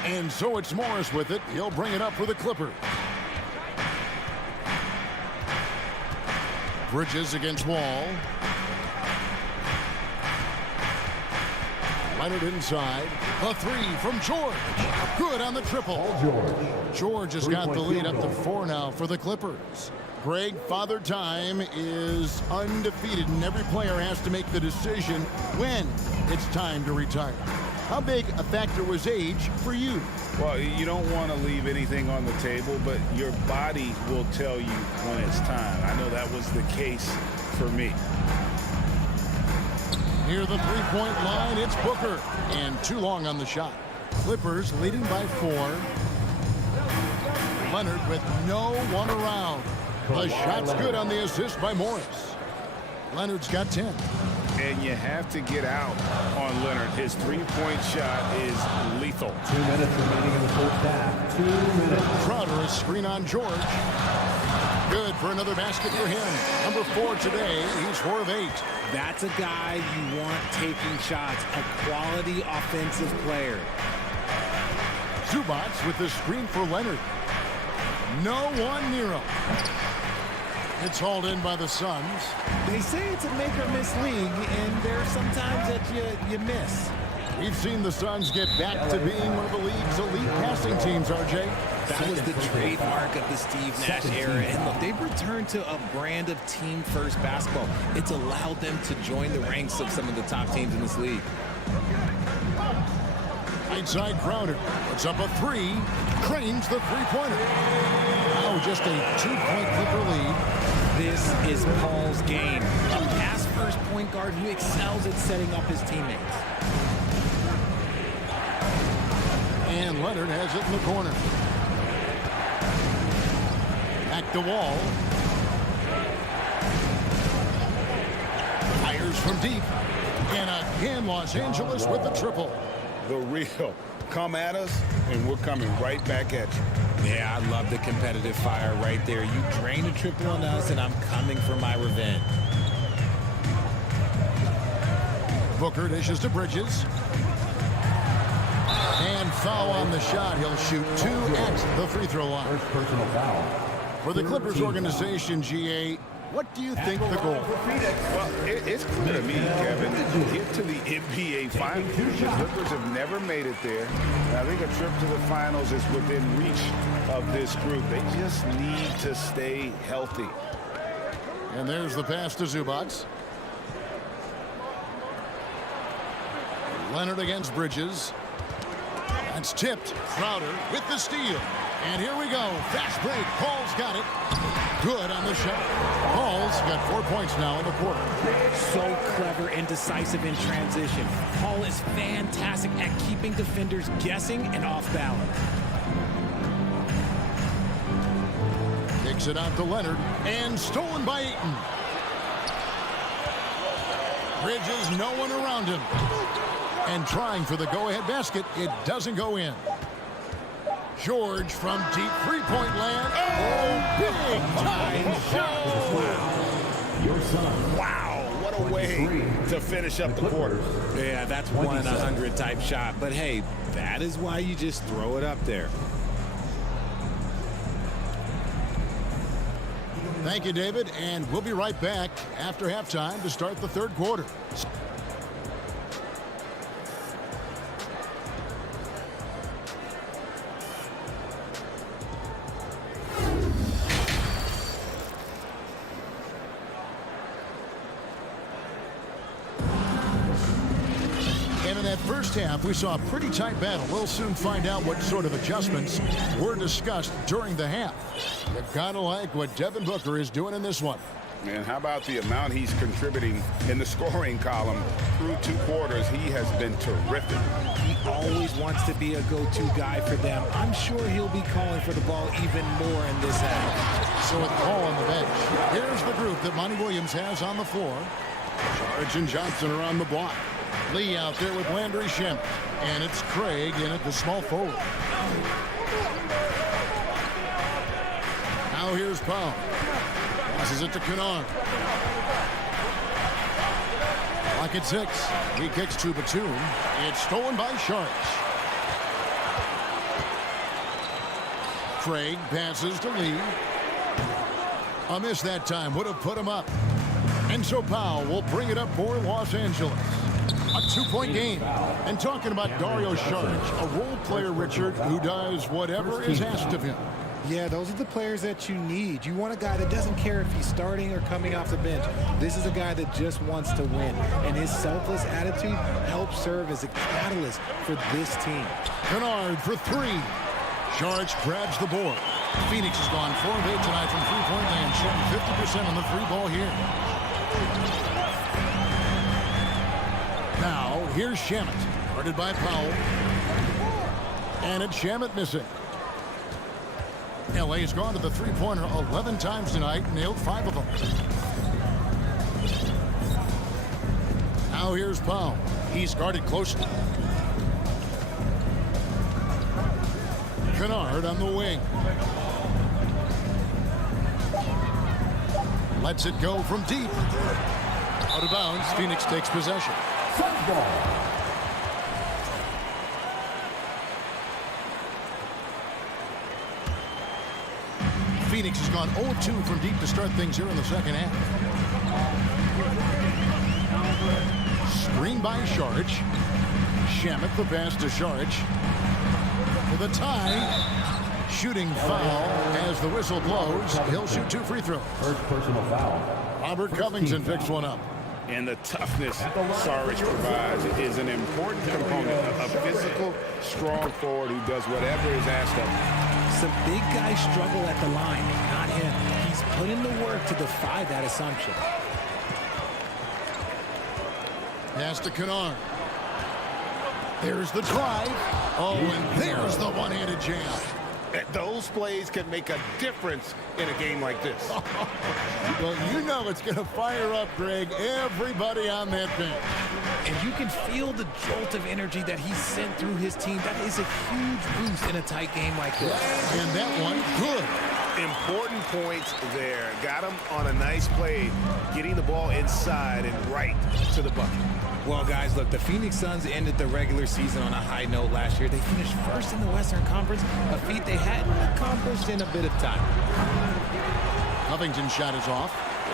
And so it's Morris with it. He'll bring it up for the Clippers. Bridges against Wall. Leonard inside. A 3 from George. Good on the triple. George has got the lead up to 4 now for the Clippers. Greg, Father Time is undefeated, and every player has to make the decision when it's time to retire. How big a factor was age for you? Well, you don't want to leave anything on the table, but your body will tell you when it's time. I know that was the case for me. Near the three-point line, it's Booker. And too long on the shot. Clippers leading by 4. Leonard with no one around. The shot's good on the assist by Morris. Leonard's got 10. And you have to get out on Leonard. His three-point shot is lethal. 2 minutes remaining in the first half. 2 minutes. Crowder is screen on George. Good for another basket for him. Number 4 today. He's 4 of 8. That's a guy you want taking shots. A quality offensive player. Zubats with the screen for Leonard. No one near him. It's hauled in by the Suns. They say it's a make or miss league, and there's sometimes that you miss. We've seen the Suns get back to being one of the league's elite passing teams, RJ. That was the trademark of the Steve Nash era. And look, they've returned to a brand of team-first basketball. It's allowed them to join the ranks of some of the top teams in this league. Inside Crowder. Puts up a 3. Cranes the three-pointer. Now just a 2-point Clipper lead. This is Paul's game. A pass-first point guard who excels at setting up his teammates. And Leonard has it in the corner. Back to Wall. Fires from deep. And again, Los Angeles with the triple. The real. Come at us, and we're coming right back at you. Yeah, I love the competitive fire right there. You drain a triple on us, and I'm coming for my revenge. Booker dishes to Bridges. And foul on the shot. He'll shoot 2 at the free throw line. First personal foul. For the Clippers organization, GA, What do you think the goal? Well, it's clear to me, Kevin, get to the NBA Finals. The Clippers have never made it there. I think a trip to the Finals is within reach of this group. They just need to stay healthy. And there's the pass to Zubac. Leonard against Bridges. That's tipped. Crowder with the steal. And here we go. Fast break. Paul's got it. Good on the shot. Paul's got 4 points now in the quarter. So clever and decisive in transition. Paul is fantastic at keeping defenders guessing and off balance. Kicks it out to Leonard. And stolen by Ayton. Bridges, no one around him. And trying for the go-ahead basket. It doesn't go in. George from deep three-point land. Oh, big time shot. Wow, what a way to finish up the quarter. Yeah, that's 1 in 100 type shot. But hey, that is why you just throw it up there. Thank you, David. And we'll be right back after halftime to start the third quarter. First half, we saw a pretty tight battle. We'll soon find out what sort of adjustments were discussed during the half. You gotta like what Devin Booker is doing in this one. And how about the amount he's contributing in the scoring column through 2 quarters? He has been terrific. He always wants to be a go-to guy for them. I'm sure he'll be calling for the ball even more in this half. So with Paul on the bench, here's the group that Monty Williams has on the floor. George and Johnson are on the block. Lee out there with Landry Shamet. And it's Craig in at the small forward. Now here's Powell. Passes it to Kennard. Clock at 6. He kicks to Batum. It's stolen by Sharks. Craig passes to Lee. A miss that time. Would have put him up. And so Powell will bring it up for Los Angeles. A 2-point game. And talking about Dario Saric, a role player, Richard, who does whatever is asked of him. Yeah, those are the players that you need. You want a guy that doesn't care if he's starting or coming off the bench. This is a guy that just wants to win. And his selfless attitude helps serve as a catalyst for this team. Kennard for 3. Saric grabs the board. Phoenix has gone 4 of 8 tonight from three-point land, shooting 50% on the 3-ball here. Now, here's Shamet, guarded by Powell. And it's Shamet missing. LA has gone to the three-pointer 11 times tonight, nailed 5 of them. Now here's Powell. He's guarded closely. Kennard on the wing. Lets it go from deep. Out of bounds, Phoenix takes possession. Phoenix has gone 0-2 from deep to start things here in the second half. Screen by Saric. Shamet the pass to Saric. For the tie. Shooting foul as the whistle blows. He'll shoot 2 free throws. First personal foul. Robert Covington picks one up. And the toughness Saric provides is an important component. A physical, strong forward who does whatever is asked of him. Some big guys struggle at the line, not him. He's put in the work to defy that assumption. Pass to Kennard. There's the drive. Oh, and there's the one-handed jam. Those plays can make a difference in a game like this. Well, you know it's going to fire up, Greg, everybody on that bench. And you can feel the jolt of energy that he sent through his team. That is a huge boost in a tight game like this. And that one, good. Important points there. Got him on a nice play, getting the ball inside and right to the bucket. Well, guys, look, the Phoenix Suns ended the regular season on a high note last year. They finished first in the Western Conference, a feat they hadn't accomplished in a bit of time. Covington's shot is off.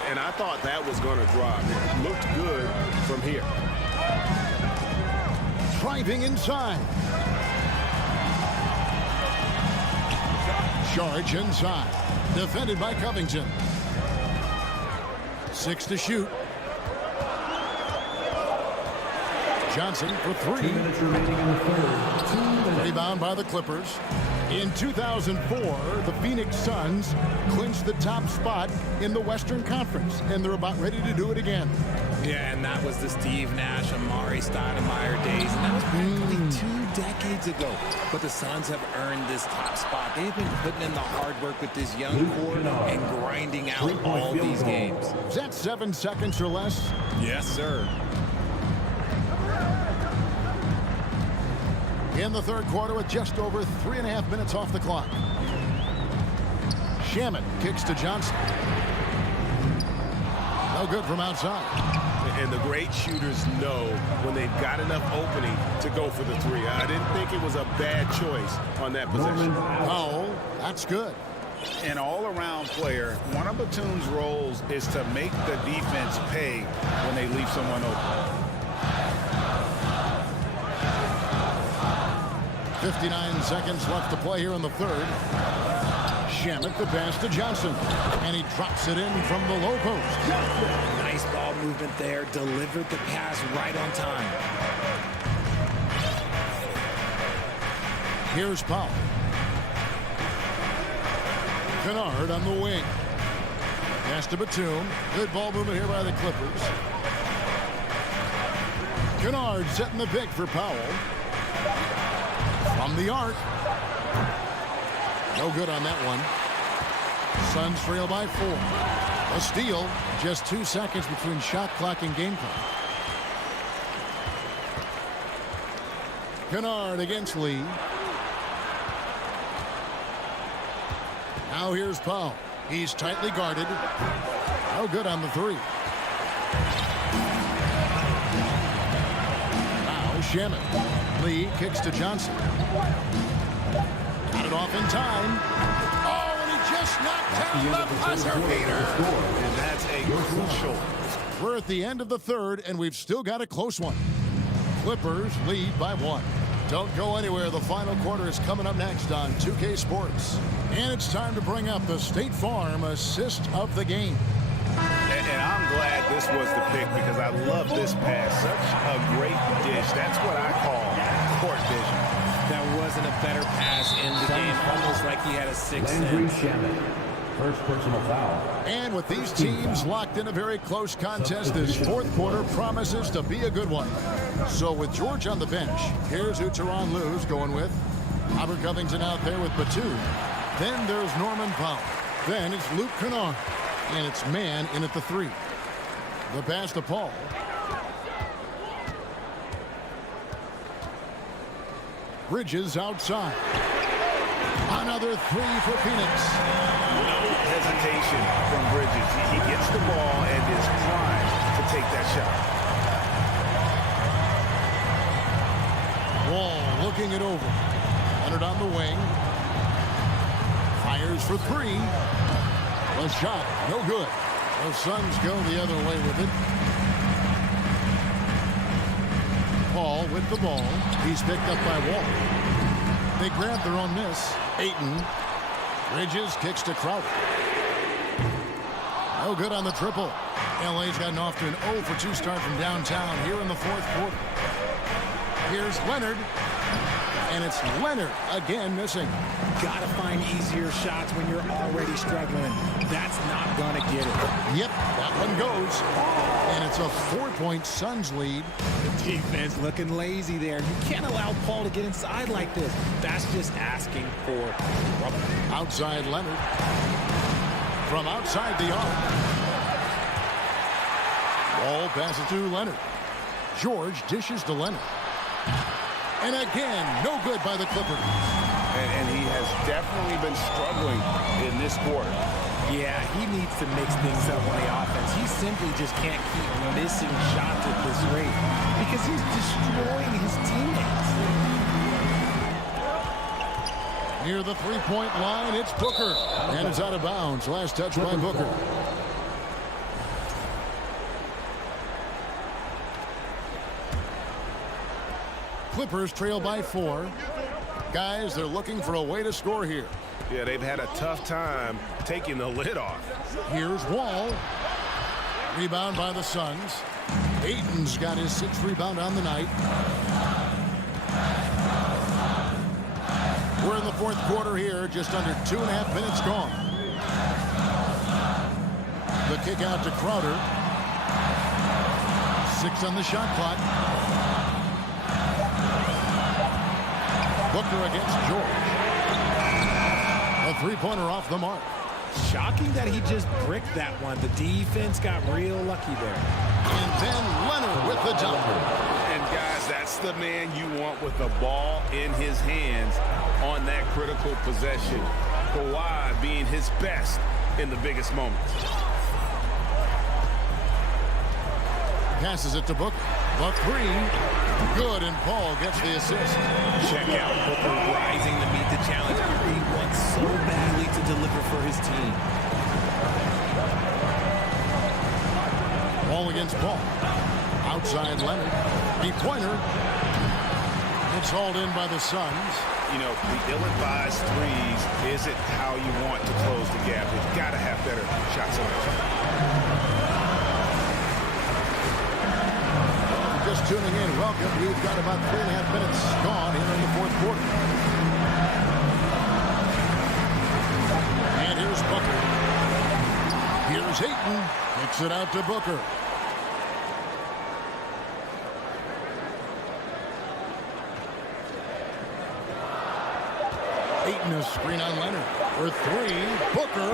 And I thought that was going to drop. It looked good from here. Driving inside. Charge inside. Defended by Covington. 6 to shoot. Johnson for 3. 2 minutes remaining in the third. 2 minutes. Rebound by the Clippers. In 2004, the Phoenix Suns clinched the top spot in the Western Conference, and they're about ready to do it again. Yeah, and that was the Steve Nash, Amari Stoudemire days, and that was practically 2 decades ago. But the Suns have earned this top spot. They've been putting in the hard work with this young core and grinding out all these games. Is that 7 seconds or less? Yes, sir. In the third quarter with just over 3.5 minutes off the clock. Shaman kicks to Johnson. No good from outside. And the great shooters know when they've got enough opening to go for the 3. I didn't think it was a bad choice on that possession. Oh, that's good. An all-around player, one of Batum's roles is to make the defense pay when they leave someone open. 59 seconds left to play here in the third. Shamet the pass to Johnson, and he drops it in from the low post. Nice ball movement there. Delivered the pass right on time. Here's Powell. Kennard on the wing. Pass to Batum. Good ball movement here by the Clippers. Kennard setting the pick for Powell. From the arc. No good on that one. Suns trail by 4. A steal. Just 2 seconds between shot clock and game clock. Kennard against Lee. Now here's Powell. He's tightly guarded. No good on the 3. Now Shaman. Lee kicks to Johnson. Got it off in time. Oh, and he just knocked down the buzzer beater. And that's a crucial. We're at the end of the third, and we've still got a close one. Clippers lead by 1. Don't go anywhere. The final quarter is coming up next on 2K Sports. And it's time to bring up the State Farm assist of the game. And I'm glad this was the pick because I love this pass. Such a great dish. That's what I call court vision. There wasn't a better pass in the game. Almost like he had a 6th sense. First personal foul. And with these teams locked in a very close contest, this fourth quarter promises to be a good one. So with George on the bench, here's who Tyronn Lue's going with. Robert Covington out there with Batum. Then there's Norman Powell. Then it's Luke Kennard. And it's man in at the 3. The pass to Paul. Bridges outside. Another 3 for Phoenix. No hesitation from Bridges. He gets the ball and is primed to take that shot. Wall looking it over. Leonard on the wing. Fires for 3. A shot, no good. The Suns go the other way with it. Paul with the ball. He's picked up by Wall. They grab their own miss. Ayton. Bridges kicks to Crowder. No good on the triple. LA's gotten off to an 0 for 2 start from downtown here in the fourth quarter. Here's Leonard. And it's Leonard again missing. Gotta find easier shots when you're already struggling. That's not gonna get it. Yep, that one goes. And it's a 4-point Suns lead. The defense looking lazy there. You can't allow Paul to get inside like this. That's just asking for trouble. Outside Leonard. From outside the arc. Ball passes to Leonard. George dishes to Leonard. And again, no good by the Clippers. And he has definitely been struggling in this quarter. Yeah, he needs to mix things up on the offense. He simply just can't keep missing shots at this rate because he's destroying his teammates. Near the three-point line, it's Booker. And it's out of bounds. Last touch by Booker. Clippers trail by 4. Guys, they're looking for a way to score here. Yeah, they've had a tough time taking the lid off. Here's Wall. Rebound by the Suns. Ayton's got his 6th rebound on the night. We're in the 4th quarter here, just under 2.5 minutes gone. The kick out to Crowder. 6 on the shot clock. Booker against George. A three-pointer off the mark. Shocking that he just bricked that one. The defense got real lucky there. And then Leonard with the jumper. And guys, that's the man you want with the ball in his hands on that critical possession. Kawhi being his best in the biggest moments. Passes it to Booker. The 3. Good, and Paul gets the assist. Check out Booker rising to meet the challenge. He wants so badly to deliver for his team. Ball against Paul. Outside Leonard. Three-pointer. It's hauled in by the Suns. You know, the ill-advised threes isn't how you want to close the gap. You've got to have better shot selection. Just tuning in, welcome. We've got about 3.5 minutes gone here in the 4th quarter. And here's Booker. Here's Ayton. Kicks it out to Booker. Ayton a screen on Leonard. For 3. Booker.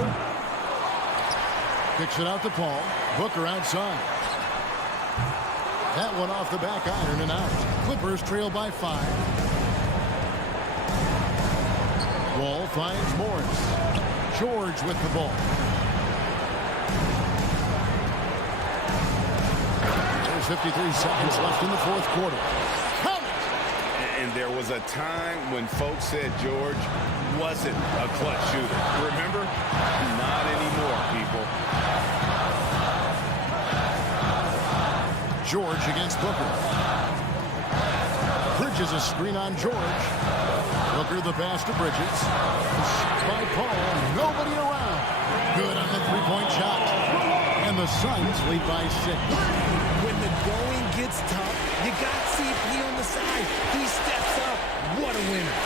Kicks it out to Paul. Booker outside. That one off the back iron and out. Clippers trail by 5. Wall finds Morris. George with the ball. There's 53 seconds left in the 4th quarter. Count it! And there was a time when folks said George wasn't a clutch shooter. Remember? Not anymore, people. George against Booker. Bridges a screen on George. Booker the pass to Bridges. By Paul. Nobody around. Good on the three-point shot. And the Suns lead by 6. When the going gets tough, you got CP on the side. He steps up. What a winner.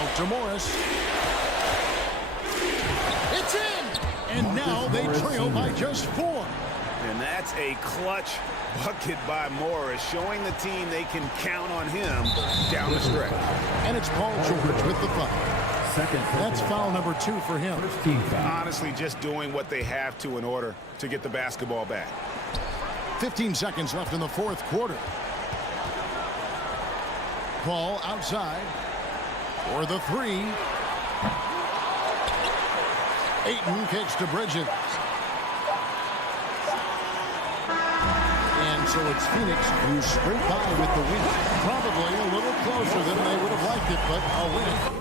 Out to Morris. It's in! And now they trail by just 4. And that's a clutch bucket by Morris, showing the team they can count on him down the stretch. And it's Paul George with the foul. That's foul number 2 for him. Honestly, just doing what they have to in order to get the basketball back. 15 seconds left in the 4th quarter. Paul outside for the 3. Ayton kicks to Bridges. And so it's Phoenix who scrape by with the win. Probably a little closer than they would have liked it, but a win.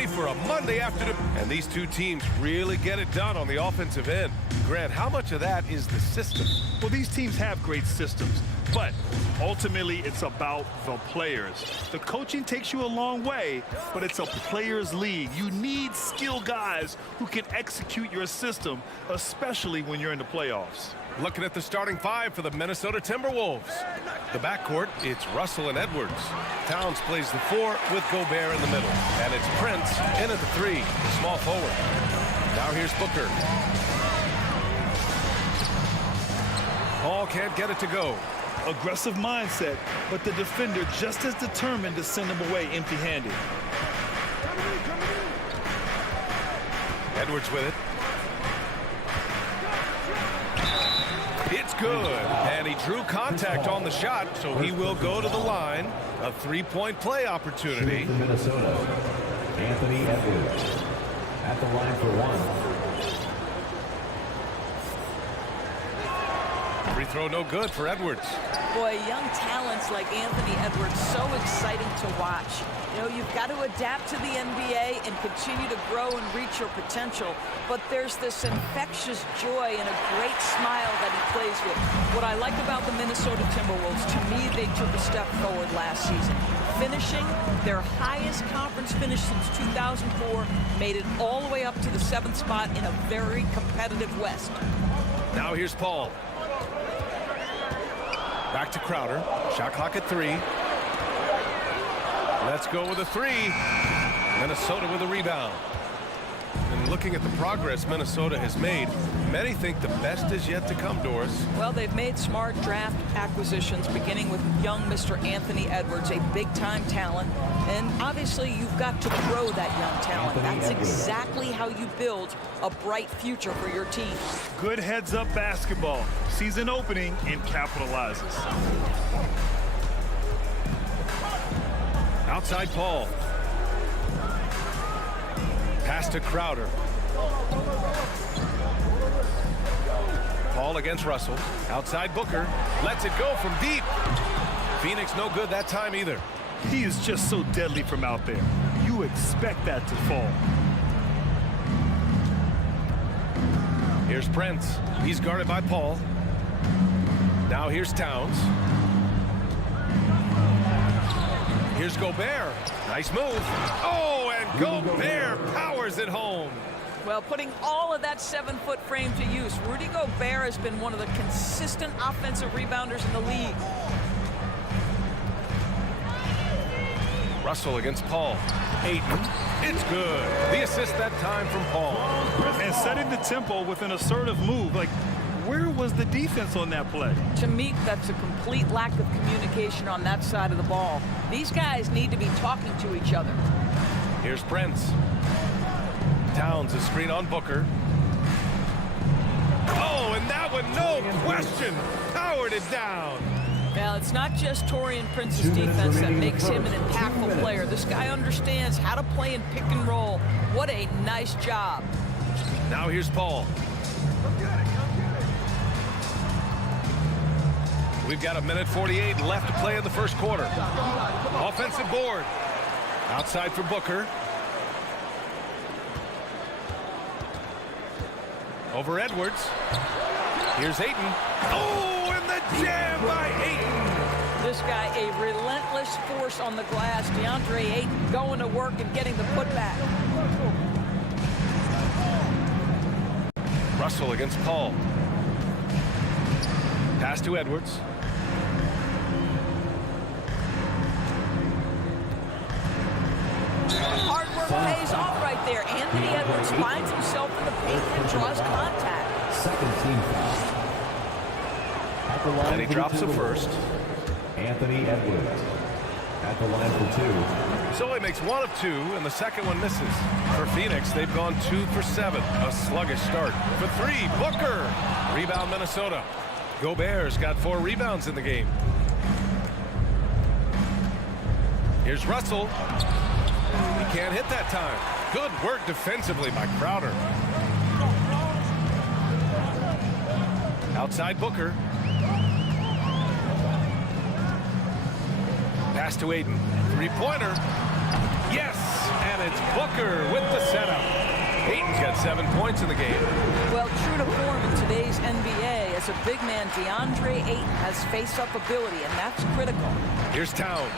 ready for a Monday afternoon. And these two teams really get it done on the offensive end. Grant, how much of that is the system? Well, these teams have great systems, but ultimately it's about the players. The coaching takes you a long way, but it's a players' league. You need skilled guys who can execute your system, especially when you're in the playoffs. Looking at the starting five for the Minnesota Timberwolves. The backcourt, it's Russell and Edwards. Towns plays the 4 with Gobert in the middle. And it's Prince in at the 3, the small forward. Now here's Booker. Paul can't get it to go. Aggressive mindset, but the defender just as determined to send him away empty-handed. Edwards with it. It's good, and he drew contact on the shot, so he will go to the line. A three-point play opportunity. Minnesota, Anthony Edwards at the line for 1. Free throw no good for Edwards. Boy, young talents like Anthony Edwards, so exciting to watch. You know, you've got to adapt to the NBA and continue to grow and reach your potential. But there's this infectious joy and a great smile that he plays with. What I like about the Minnesota Timberwolves, to me, they took a step forward last season. Finishing their highest conference finish since 2004, made it all the way up to the 7th spot in a very competitive West. Now here's Paul. Back to Crowder. Shot clock at 3. Let's go with a 3. Minnesota with a rebound. And looking at the progress Minnesota has made, many think the best is yet to come, Doris. Well, they've made smart draft acquisitions, beginning with young Mr. Anthony Edwards, a big-time talent. And obviously, you've got to grow that young talent. That's exactly how you build a bright future for your team. Good heads-up basketball. Season opening and capitalizes. Outside Paul. Pass to Crowder. Paul against Russell. Outside Booker. Lets it go from deep. Phoenix no good that time either. He is just so deadly from out there. You expect that to fall. Here's Prince. He's guarded by Paul. Now here's Towns. Here's Gobert. Nice move. Oh, and Gobert powers it home. Well, putting all of that 7-foot frame to use, Rudy Gobert has been one of the consistent offensive rebounders in the league. Russell against Paul. Ayton. It's good. The assist that time from Paul. And setting the tempo with an assertive move. Like, where was the defense on that play? To me, that's a complete lack of communication on that side of the ball. These guys need to be talking to each other. Here's Prince. Towns a screen on Booker. Oh, and that one, no question, powered it down. Now, it's not just Taurean Prince's defense that makes him an impactful player. This guy understands how to play in pick and roll. What a nice job. Now here's Paul. We've got 1:48 left to play in the first quarter. Offensive board. Outside for Booker. Over Edwards. Here's Ayton. Oh, and the jam by Ayton. This guy, a relentless force on the glass. DeAndre Ayton going to work and getting the putback. Russell against Paul. Pass to Edwards. Hard work pays off right there. Anthony Edwards finds himself in the paint and draws contact. Second team foul. And he drops the first. Anthony Edwards at the line for 2. So he makes 1 of 2, and the second one misses. For Phoenix, they've gone 2 for 7. A sluggish start. For 3, Booker. Rebound, Minnesota. Gobert's got 4 rebounds in the game. Here's Russell. He can't hit that time. Good work defensively by Crowder. Outside Booker. Pass to Ayton. Three-pointer. Yes, and it's Booker with the setup. Ayton's got 7 points in the game. Well, true to form in today's NBA, as a big man, DeAndre Ayton has face-up ability, and that's critical. Here's Towns.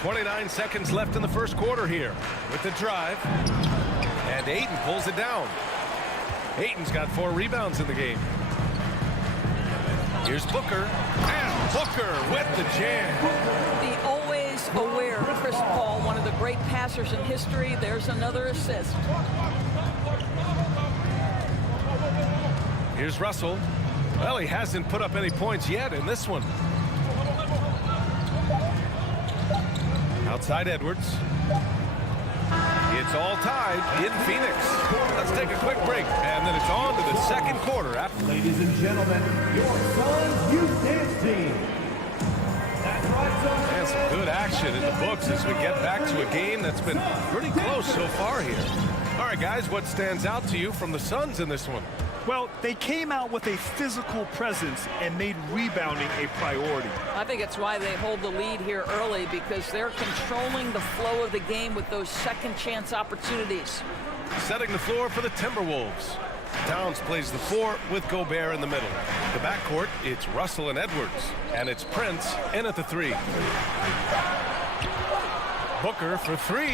29 seconds left in the first quarter here with the drive. And Ayton pulls it down. Ayton's got 4 rebounds in the game. Here's Booker. And Booker with the jam. The always aware Chris Paul, one of the great passers in history. There's another assist. Here's Russell. Well, he hasn't put up any points yet in this one. Outside Edwards. It's all tied in Phoenix. Let's take a quick break, and then it's on to the second quarter. Ladies and gentlemen, your Suns youth dance team. That's right, Suns. And some good action in the books as we get back to a game that's been pretty close so far here. All right, guys, what stands out to you from the Suns in this one? Well, they came out with a physical presence and made rebounding a priority. I think it's why they hold the lead here early, because they're controlling the flow of the game with those second chance opportunities. Setting the floor for the Timberwolves. Towns plays the 4 with Gobert in the middle. The backcourt, it's Russell and Edwards. And it's Prince in at the 3. Booker for 3.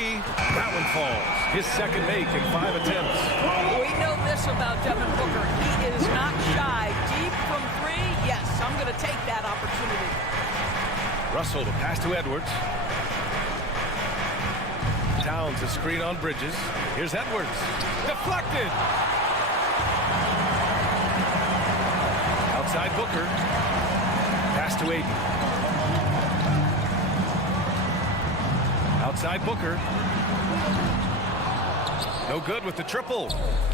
That one falls. His second make in 5 attempts. We know this about Devin Booker. He is not shy. Deep from 3, yes, I'm going to take that opportunity. Russell to pass to Edwards. Towns a screen on Bridges. Here's Edwards. Deflected. Outside Booker. Pass to Ayton. Outside Booker. No good with the triple.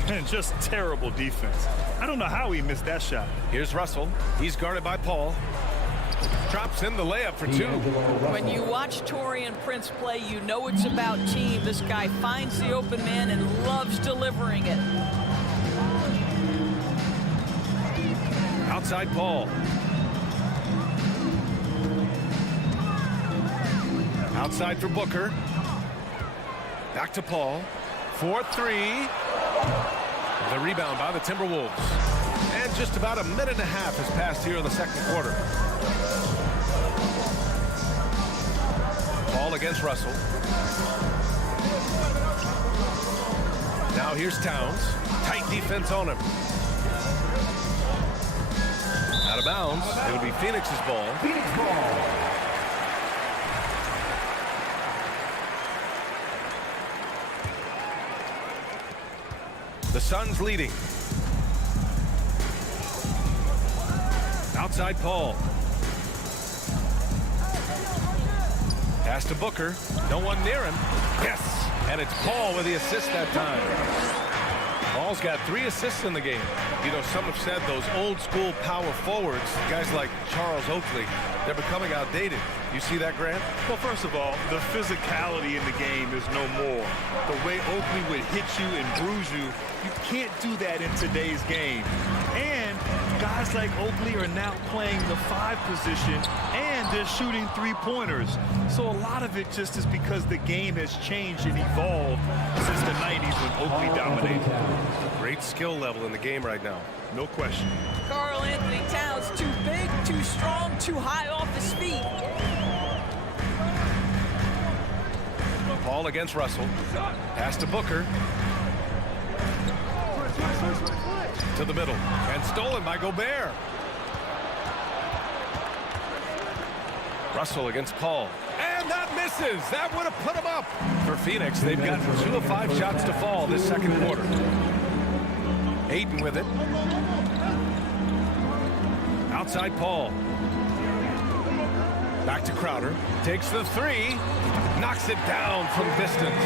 And just terrible defense. I don't know how he missed that shot. Here's Russell. He's guarded by Paul. Drops in the layup for 2. When you watch Taurean Prince play, you know it's about team. This guy finds the open man and loves delivering it. Outside Paul. Outside for Booker. Back to Paul. 4-3. The rebound by the Timberwolves. And just about a minute and a half has passed here in the second quarter. Paul against Russell. Now here's Towns. Tight defense on him. Out of bounds. It'll be Phoenix's ball. Phoenix ball. The Suns leading. Outside Paul. Pass to Booker. No one near him. Yes. And it's Paul with the assist that time. Paul's got 3 assists in the game. You know, some have said those old school power forwards, guys like Charles Oakley, they're becoming outdated. You see that, Grant? Well, first of all, the physicality in the game is no more. The way Oakley would hit you and bruise you, you can't do that in today's game. And guys like Oakley are now playing the 5 position, and they're shooting 3-pointers. So a lot of it just is because the game has changed and evolved since the 90s when Oakley dominated. Great skill level in the game right now. No question. Karl Anthony Towns, too big, too strong, too high off his feet. Paul against Russell. Pass to Booker. To the middle. And stolen by Gobert. Russell against Paul. And that misses. That would have put him up. For Phoenix, they've got 2 of 5 shots to fall this second quarter. Ayton with it. Outside Paul. Back to Crowder. Takes the 3. Knocks it down from distance.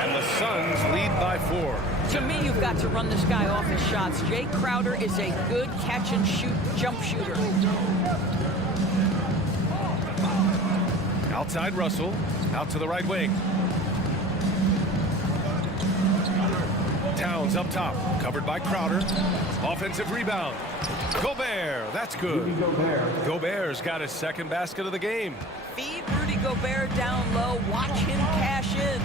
And the Suns lead by 4. To me, you've got to run this guy off his shots. Jay Crowder is a good catch-and-shoot jump shooter. Outside Russell. Out to the right wing. Towns up top, covered by Crowder. Offensive rebound. Gobert, that's good. Gobert's got his second basket of the game. Feed Rudy Gobert down low. Watch him cash in.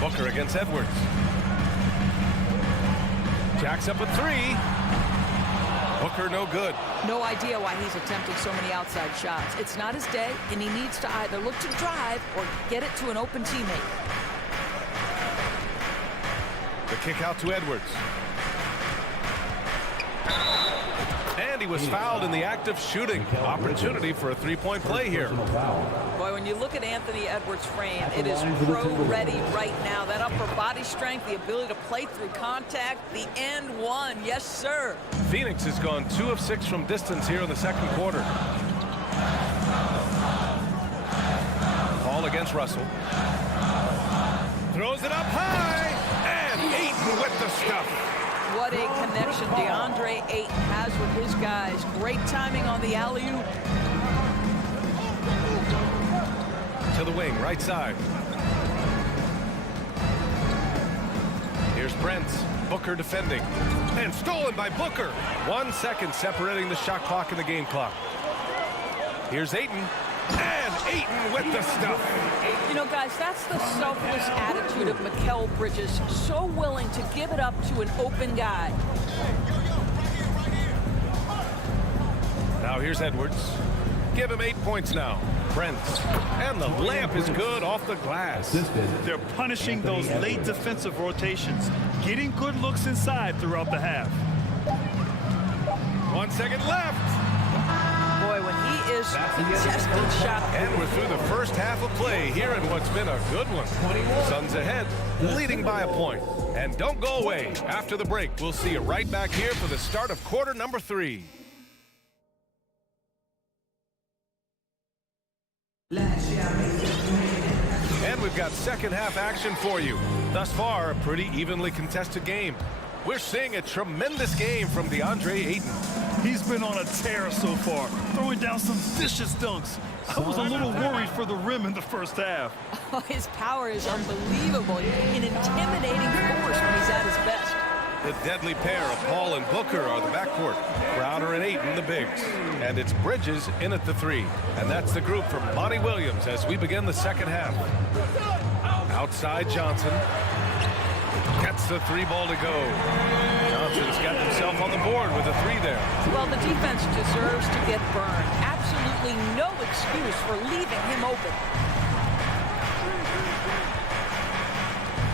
Booker against Edwards. Jacks up a three. Booker no good. No idea why he's attempting so many outside shots. It's not his day, and he needs to either look to drive or get it to an open teammate. The kick out to Edwards. And he was fouled in the act of shooting. Opportunity for a three-point play here. Boy, when you look at Anthony Edwards' frame, it is pro-ready right now. That upper body strength, the ability to play through contact, the and one. Yes, sir. Phoenix has gone 2 of 6 from distance here in the second quarter. Ball against Russell. Throws it up high. And Ayton with the stuff. What a connection DeAndre Ayton has with his guys. Great timing on the alley-oop. To the wing, right side. Here's Brent. Booker defending. And stolen by Booker. 1 second separating the shot clock and the game clock. Here's Ayton. And Ayton with the stuff. You know, guys, that's the selfless attitude of Mikal Bridges. So willing to give it up to an open guy. Now here's Edwards. Give him 8 points now. Brent. And the layup is good off the glass. They're punishing those late defensive rotations, getting good looks inside throughout the half. 1 second left. Boy, when he is contested shot. And we're through the first half of play here in what's been a good one. Suns ahead, leading by a point. And don't go away. After the break, we'll see you right back here for the start of quarter number 3. And we've got second half action for you. Thus far, a pretty evenly contested game. We're seeing a tremendous game from DeAndre Ayton. He's been on a tear so far, throwing down some vicious dunks. I was a little worried for the rim in the first half. Oh, his power is unbelievable. An intimidating force when he's at his best. The deadly pair of Paul and Booker are the backcourt. Crowder and Ayton, the bigs. And it's Bridges in at the 3. And that's the group from Monty Williams as we begin the second half. Outside Johnson. Gets the 3 ball to go. Johnson's got himself on the board with a 3 there. Well, the defense deserves to get burned. Absolutely no excuse for leaving him open.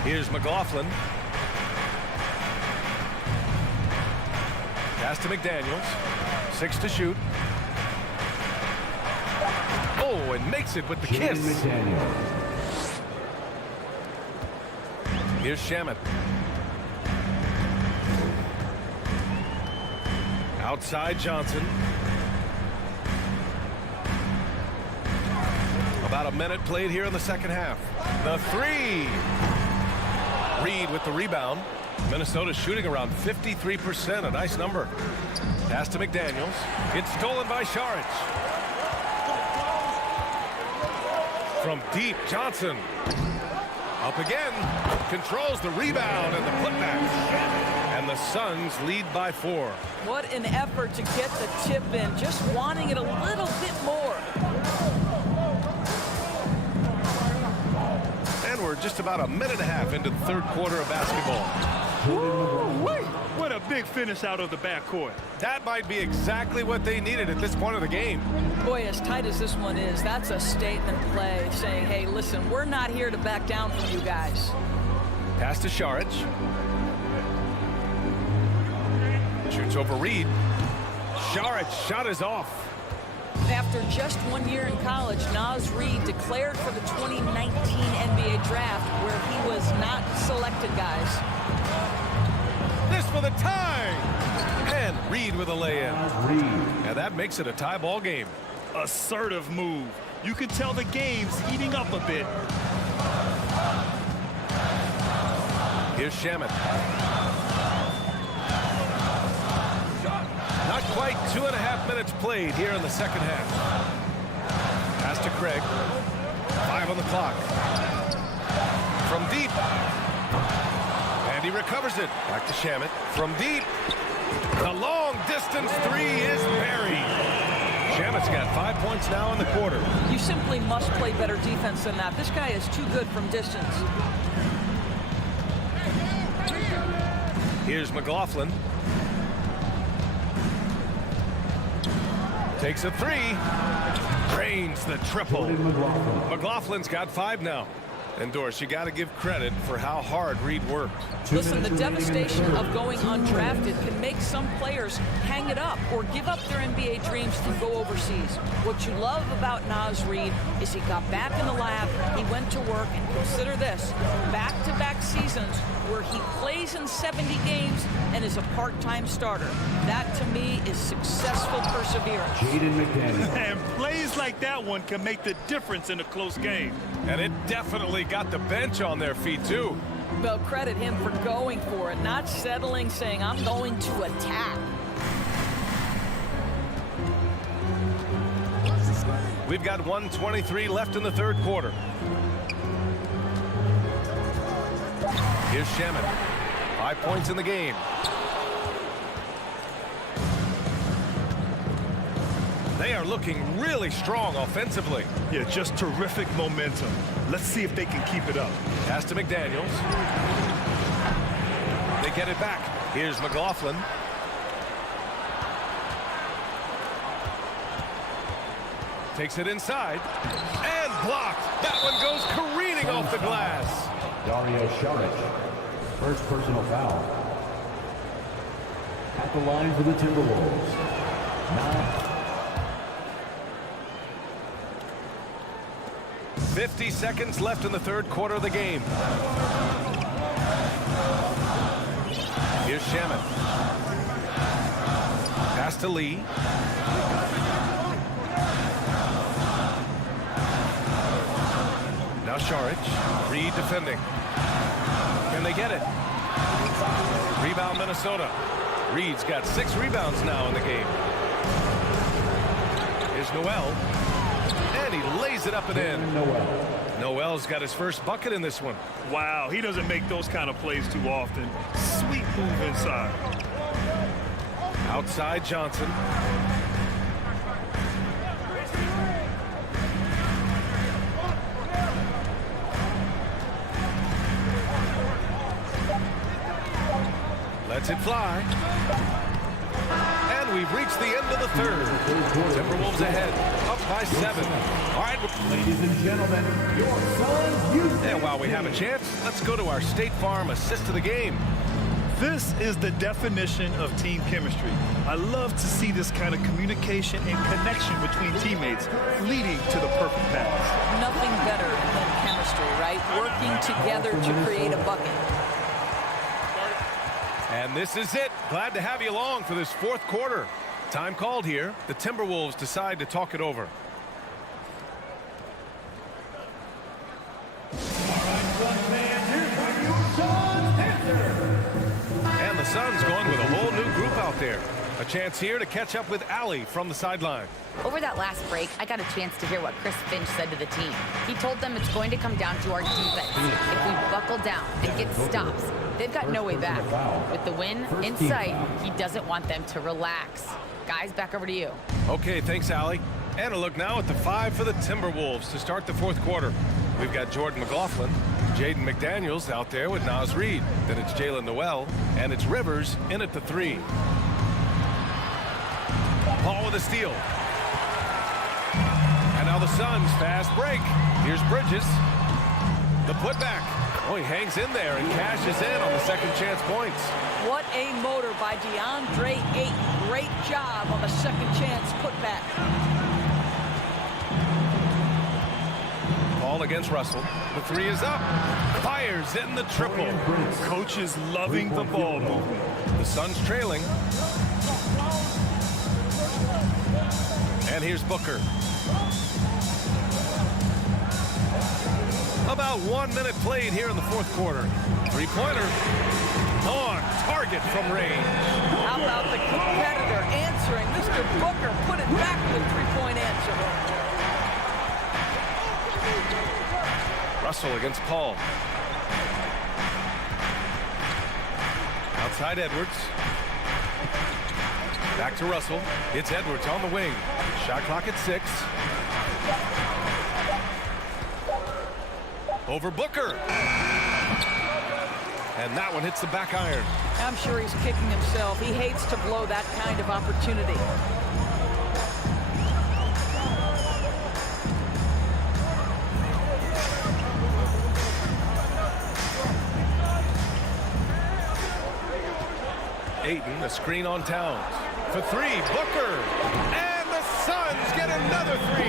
Here's McLaughlin. Pass to McDaniels. 6 to shoot. Oh, and makes it with the kiss. Here's Shamet. Outside Johnson. About a minute played here in the second half. The 3. Reed with the rebound. Minnesota shooting around 53%, a nice number. Pass to McDaniels. It's stolen by Saric. From deep, Johnson. Up again. Controls the rebound and the putback. And the Suns lead by 4. What an effort to get the tip in. Just wanting it a little bit more. And we're just about a minute and a half into the third quarter of basketball. Woo-wee. What a big finish out of the backcourt. That might be exactly what they needed at this point of the game. Boy, as tight as this one is, that's a statement play saying, hey, listen, we're not here to back down from you guys. Pass to Saric. Shoots over Reed. Saric shot is off. After just 1 year in college, Naz Reid declared for the 2019 NBA draft where he was not selected, guys. This for the tie. And Reed with a lay-in. And that makes it a tie ball game. Assertive move. You can tell the game's heating up a bit. Here's Shamet. Not quite 2.5 minutes played here in the second half. Pass to Craig. 5 on the clock. from deep. And he recovers it. Back to Shamet from deep. The long distance three is buried. Shamet's got 5 points now in the quarter. You simply must play better defense than that. This guy is too good from distance. Here's McLaughlin. Takes a three. Drains the triple. McLaughlin's got 5 now. And Doris, you got to give credit for how hard Reed worked. Listen, the devastation of going undrafted can make some players hang it up or give up their NBA dreams and go overseas. What you love about Naz Reid is he got back in the lab, he went to work, and consider this, back-to-back seasons where he plays in 70 games and is a part-time starter. That, to me, is successful perseverance. And plays like that one can make the difference in a close game. And it definitely got the bench on their feet, too. Well, credit him for going for it, not settling, saying, I'm going to attack. We've got 1:23 left in the third quarter. Here's Shamet. 5 points in the game. They are looking really strong offensively. Yeah, just terrific momentum. Let's see if they can keep it up. Pass to McDaniels. They get it back. Here's McLaughlin. Takes it inside. And blocked. That one goes careening off the glass. Dario Saric, first personal foul. At the line for the Timberwolves. 50 seconds left in the third quarter of the game. Here's Shamet. Pass to Lee. Now Saric. Reed defending. Can they get it? Rebound Minnesota. Reed's got 6 rebounds now in the game. Here's Noel. And he lays it up and in. Noel's got his first bucket in this one. Wow, he doesn't make those kind of plays too often. Sweet move inside. Outside Johnson. Lets it fly. And we've reached the end of the third. Timberwolves ahead, up by 7. All right, ladies and gentlemen, your Suns. And while we have a chance, let's go to our State Farm assist of the game. This is the definition of team chemistry. I love to see this kind of communication and connection between teammates leading to the perfect pass. Nothing better than chemistry, right? Working together to create a bucket. And this is it. Glad to have you along for this fourth quarter. Time called here. The Timberwolves decide to talk it over. And the Suns going with a whole new group out there. A chance here to catch up with Allie from the sideline. Over that last break, I got a chance to hear what Chris Finch said to the team. He told them it's going to come down to our defense. If we buckle down and get stops, they've got no way back. With the win in sight, he doesn't want them to relax. Guys, back over to you. Okay, thanks, Allie. And a look now at the 5 for the Timberwolves to start the fourth quarter. We've got Jordan McLaughlin, Jaden McDaniels out there with Naz Reid. Then it's Jalen Noel, and it's Rivers in at the 3. Paul with a steal. And now the Suns fast break. Here's Bridges. The putback. Oh, he hangs in there and cashes in on the second chance points. What a motor by DeAndre Ayton. Great job on the second chance putback. Paul against Russell. The 3 is up. Fires in the triple. Coach is loving the ball movement. The Suns trailing. And here's Booker. About 1 minute played here in the fourth quarter. Three-pointer. On target from range. How about the competitor answering? Mr. Booker put it back with a three-point answer. Russell against Paul. Outside Edwards. Back to Russell. It's Edwards on the wing. Shot clock at 6. Over Booker. And that one hits the back iron. I'm sure he's kicking himself. He hates to blow that kind of opportunity. Ayton, a screen on Towns. For 3, Booker. And the Suns get another 3.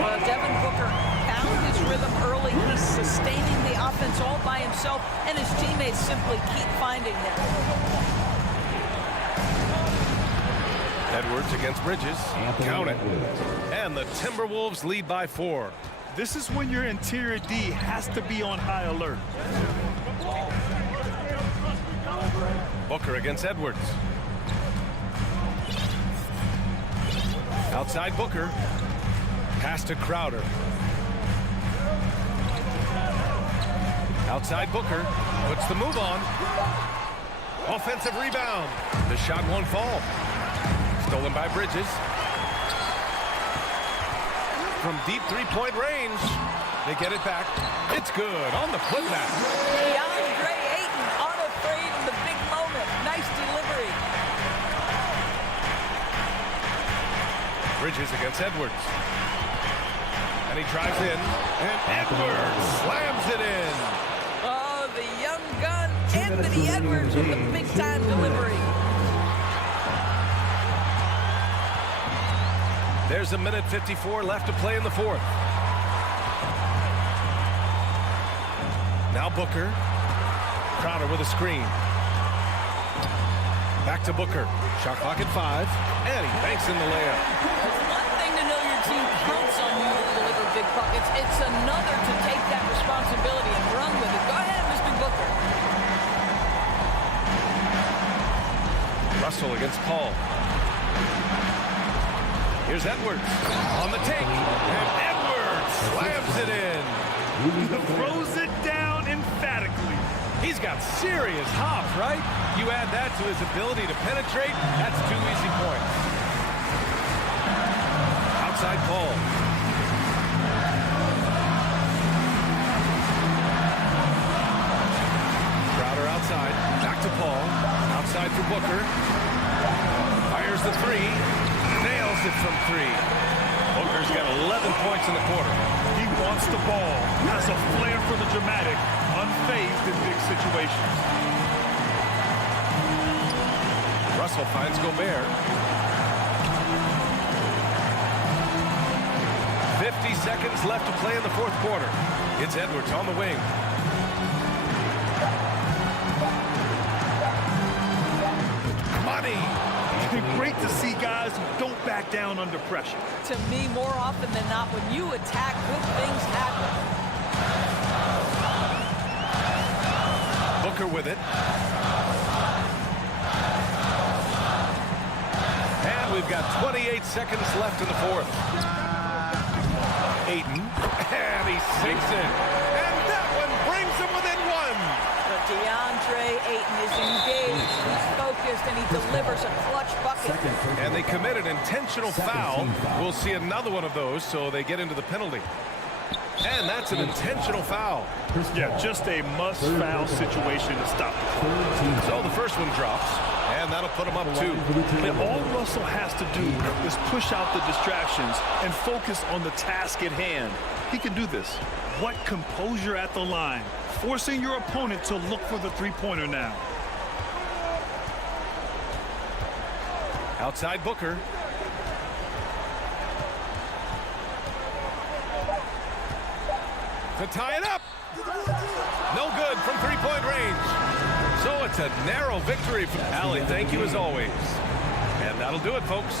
Well, Devin Booker found his rhythm early. He's sustaining the offense all by himself, and his teammates simply keep finding him. Edwards against Bridges. Count it. And the Timberwolves lead by 4. This is when your interior D has to be on high alert. Booker against Edwards. Outside Booker. Pass to Crowder. Outside Booker. Puts the move on. Offensive rebound. The shot won't fall. Stolen by Bridges. From deep three-point range. They get it back. It's good on the putback. DeAndre Ayton unafraid in the big moment. Nice delivery. Bridges against Edwards. And he drives in. And Edwards slams it in. Oh, the young gun, Anthony Edwards with the big-time delivery. There's a minute 54 left to play in the 4th. Now Booker. Crowder with a screen. Back to Booker. Shot clock at 5. And he banks in the layup. It's one thing to know your team counts on you to deliver big buckets. It's another to take that responsibility and run with it. Go ahead, Mr. Booker. Russell against Paul. Here's Edwards on the take. And Edwards slams it in. Throws it down emphatically. He's got serious hop, right? You add that to his ability to penetrate, that's 2 easy points. Outside Paul. Crowder outside. Back to Paul. Outside for Booker. Fires the 3. Nails it from 3. Booker's got 11 points in the quarter. He wants the ball, has a flair for the dramatic, unfazed in big situations. Russell finds Gobert. 50 seconds left to play in the 4th quarter. It's Edwards on the wing. Money. Great to see guys who don't back down under pressure. To me, more often than not, when you attack, good things happen. Booker with it. And we've got 28 seconds left in the 4th. Ayton. And he sinks it. And that one brings him within 1. But DeAndre Ayton is engaged, he's focused, and he delivers a clutch bucket. And they commit an intentional foul. We'll see another one of those, so they get into the penalty. And that's an intentional foul. Yeah, just a must-foul situation to stop the clock. So the first one drops, and that'll put him up 2. And all Russell has to do is push out the distractions and focus on the task at hand. He can do this. What composure at the line, forcing your opponent to look for the three-pointer now. Outside Booker. To tie it up. No good from three-point range. So it's a narrow victory for Allie. Thank you as always. And that'll do it, folks.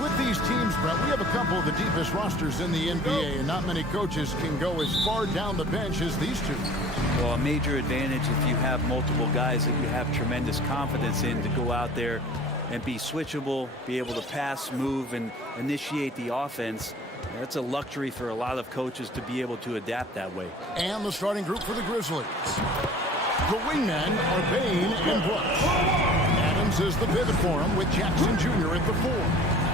And with these teams, Brett, we have a couple of the deepest rosters in the NBA, and not many coaches can go as far down the bench as these two. Well, a major advantage if you have multiple guys that you have tremendous confidence in to go out there and be switchable, be able to pass, move, and initiate the offense. That's a luxury for a lot of coaches to be able to adapt that way. And the starting group for the Grizzlies. The wingmen are Bane and Brooks. Adams is the pivot for him with Jackson Jr. at the 4.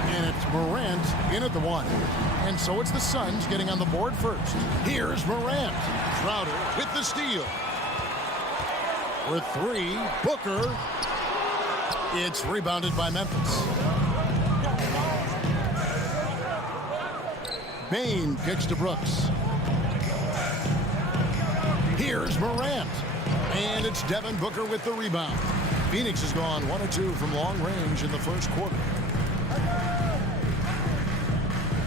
And it's Morant in at the 1. And so it's the Suns getting on the board first. Here's Morant. Crowder with the steal. For 3, Booker. It's rebounded by Memphis. Bane kicks to Brooks. Here's Morant. And it's Devin Booker with the rebound. Phoenix has gone 1 of 2 from long range in the first quarter.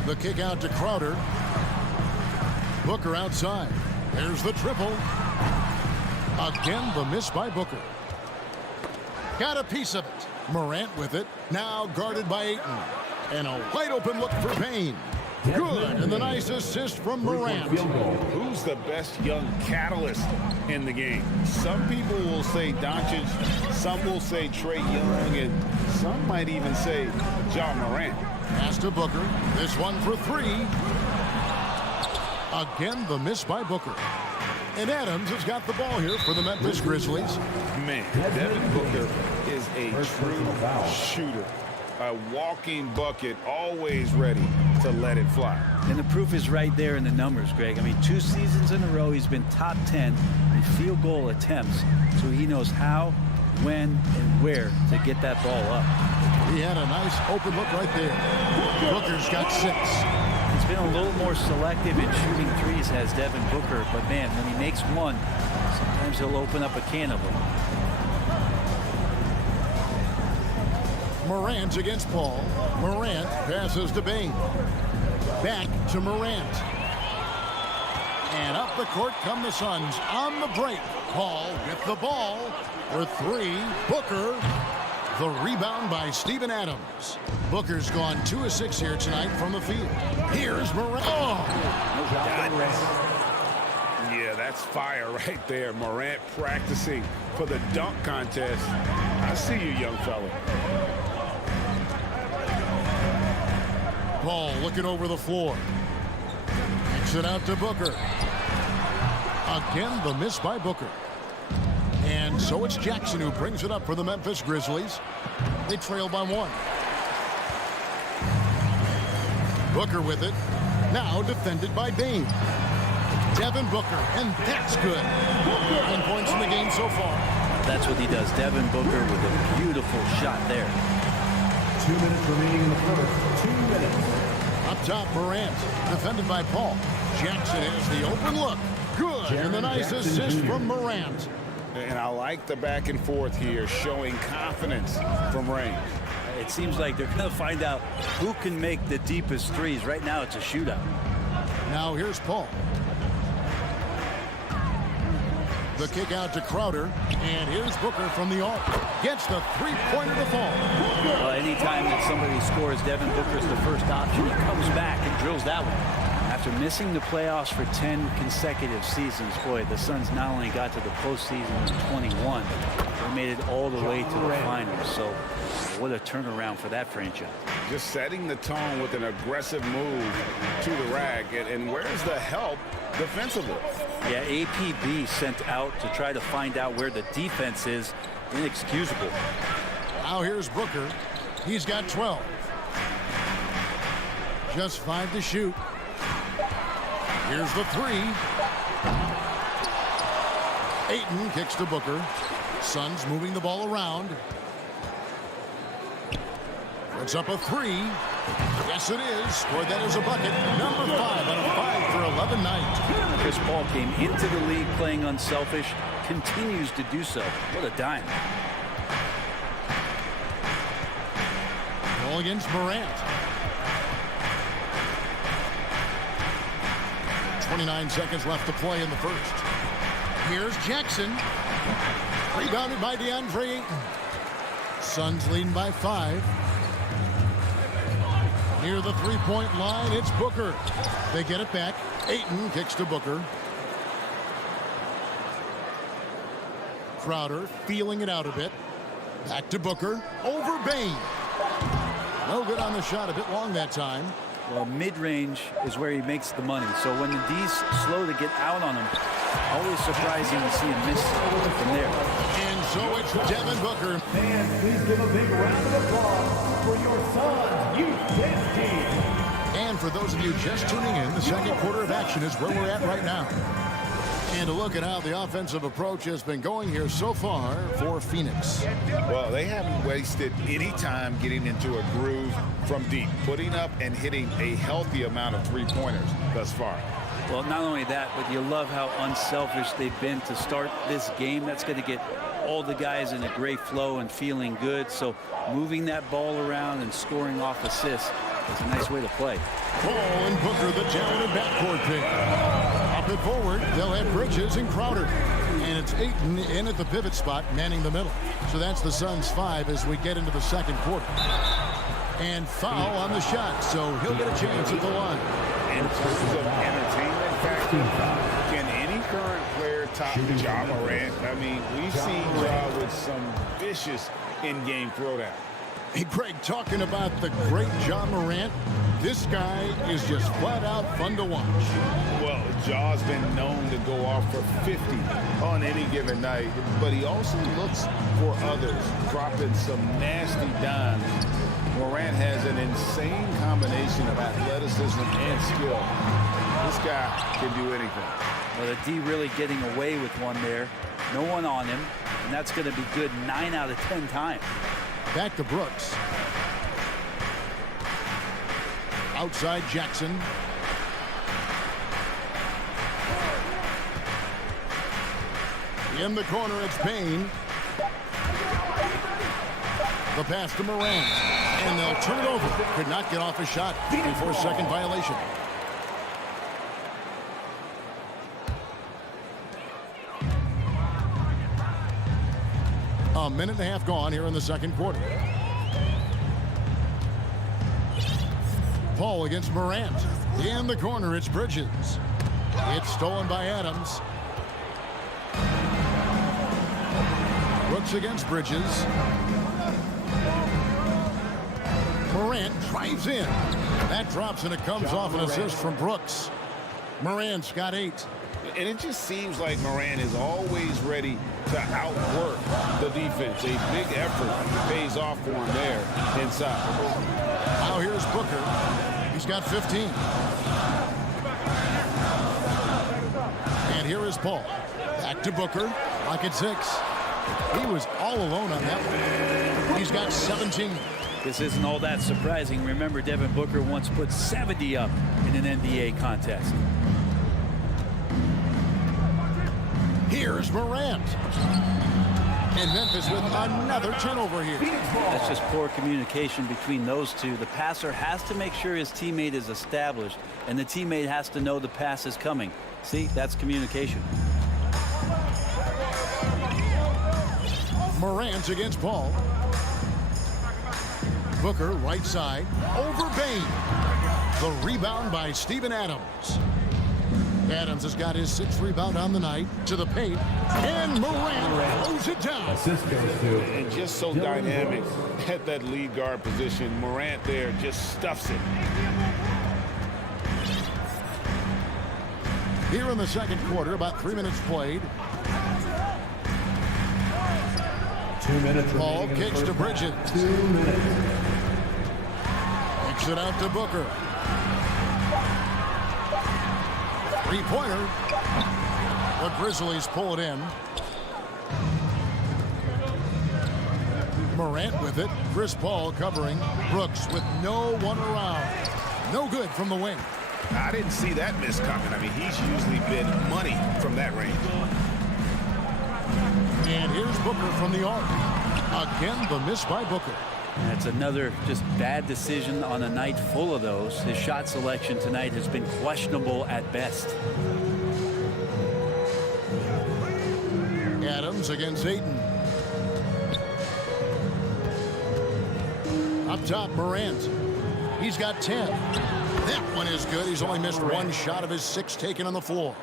The kick out to Crowder. Booker outside. There's the triple. Again, the miss by Booker. Got a piece of it. Morant with it. Now guarded by Ayton. And a wide open look for Payne. Good, and the nice assist from Morant. Who's the best young catalyst in the game? Some people will say Doncic, some will say Trae Young, and some might even say Ja Morant. Pass to Booker. This one for 3. Again, the miss by Booker. And Adams has got the ball here for the Memphis Grizzlies. Man, Devin Booker is a true shooter. A walking bucket, always ready to let it fly. And the proof is right there in the numbers, Greg. I mean, 2 seasons in a row, he's been top 10 in field goal attempts. So he knows how, when, and where to get that ball up. He had a nice open look right there. Booker's got 6. He's been a little more selective in shooting threes, has Devin Booker. But, man, when he makes one, sometimes he'll open up a can of them. Morant against Paul. Morant passes to Bane. Back to Morant. And up the court come the Suns on the break. Paul with the ball for 3. Booker. The rebound by Steven Adams. Booker's gone 2 of 6 here tonight from the field. Here's Morant. Oh! Yeah, that's fire right there. Morant practicing for the dunk contest. I see you, young fella. Paul looking over the floor. Kicks it out to Booker. Again, the miss by Booker. And so it's Jackson who brings it up for the Memphis Grizzlies. They trail by 1. Booker with it. Now defended by Bane. Devin Booker, and that's good. 9 points in the game so far. That's what he does. Devin Booker with a beautiful shot there. 2 minutes remaining in the first. 2 minutes. Up top, Morant, defended by Paul. Jackson has the open look. Good, and the nice assist from Morant. And I like the back and forth here, showing confidence from range. It seems like they're going to find out who can make the deepest threes. Right now, it's a shootout. Now here's Paul. The kick out to Crowder, and here's Booker from the arc. Gets the 3-pointer to fall. Well, anytime that somebody scores, Devin Booker's the first option. He comes back and drills that one. After missing the playoffs for 10 consecutive seasons, boy, the Suns not only got to the postseason in 21, they made it all the way to the finals. So what a turnaround for that franchise. Just setting the tone with an aggressive move to the rack. And where's the help defensively? Yeah, APB sent out to try to find out where the defense is. Inexcusable. Now here's Booker. He's got 12. Just 5 to shoot. Here's the 3. Ayton kicks to Booker. Suns moving the ball around. Puts up a 3. Yes, it is. Scored that as a bucket. Number 5 out of 5 for 11 night. Chris Paul came into the league playing unselfish. Continues to do so. What a dime. Ball against Morant. 29 seconds left to play in the first. Here's Jackson. Rebounded by DeAndre Ayton. Suns leading by 5. Near the three-point line, it's Booker. They get it back. Ayton kicks to Booker. Crowder feeling it out a bit. Back to Booker. Over Bain. No good on the shot. A bit long that time. Well, mid-range is where he makes the money. So when the D's slow to get out on him, always surprising to see him miss from there. And so it's Devin Booker. And please give a big round of applause for your son's youth team. And for those of you just tuning in, the second quarter of action is where we're at right now. And to look at how the offensive approach has been going here so far for Phoenix. Well, they haven't wasted any time getting into a groove from deep, putting up and hitting a healthy amount of three-pointers thus far. Well, not only that, but you love how unselfish they've been to start this game. That's going to get all the guys in a great flow and feeling good. So moving that ball around and scoring off assists is a nice way to play. Paul and Booker, the talented backcourt pick. Up and forward, they'll have Bridges and Crowder. And it's Ayton in at the pivot spot, manning the middle. So that's the Suns' 5 as we get into the second quarter. And foul on the shot, so he'll get a chance at the line. In terms of entertainment factor, can any current player top Ja Morant? I mean, we've seen Ja with some vicious in-game throwdown. Hey, Greg, talking about the great Ja Morant, this guy is just flat out fun to watch. Well, Ja's been known to go off for 50 on any given night, but he also looks for others, dropping some nasty dimes. Morant has an insane combination of athleticism and skill. This guy can do anything. Well, the D really getting away with one there. No one on him, and that's going to be good 9 out of 10 times. Back to Brooks. Outside Jackson. In the corner, it's Payne. The pass to Morant. And they'll turn it over. Could not get off a shot before second violation. A minute and a half gone here in the second quarter. Paul against Morant. In the corner, it's Bridges. It's stolen by Adams. Brooks against Bridges. Morant drives in. That drops and it comes off an assist from Brooks. Morant's got 8. And it just seems like Morant is always ready to outwork the defense. A big effort pays off for him there inside. Now here's Booker. He's got 15. And here is Paul. Back to Booker. Pocket 6. He was all alone on that one. He's got 17. This isn't all that surprising. Remember, Devin Booker once put 70 up in an NBA contest. Here's Morant. And Memphis with another turnover here. That's just poor communication between those two. The passer has to make sure his teammate is established, and the teammate has to know the pass is coming. See, that's communication. Morant against Paul. Booker right side over Bain. The rebound by Steven Adams. Adams has got his 6th rebound on the night to the paint, and Morant throws it down. And just so dynamic at that lead guard position. Morant there just stuffs it. Here in the second quarter, about 3 minutes played. 2 minutes. Paul kicks to Bridges. 2 minutes. Kicks it out to Booker. Three-pointer. The Grizzlies pull it in. Morant with it. Chris Paul covering. Brooks with no one around. No good from the wing. I didn't see that miss coming. I mean, he's usually been money from that range. And here's Booker from the arc. Again, the miss by Booker. That's another just bad decision on a night full of those. His shot selection tonight has been questionable at best. Adams against Ayton. Up top, Morant. He's got 10. That one is good. He's only missed one shot of his 6 taken on the floor.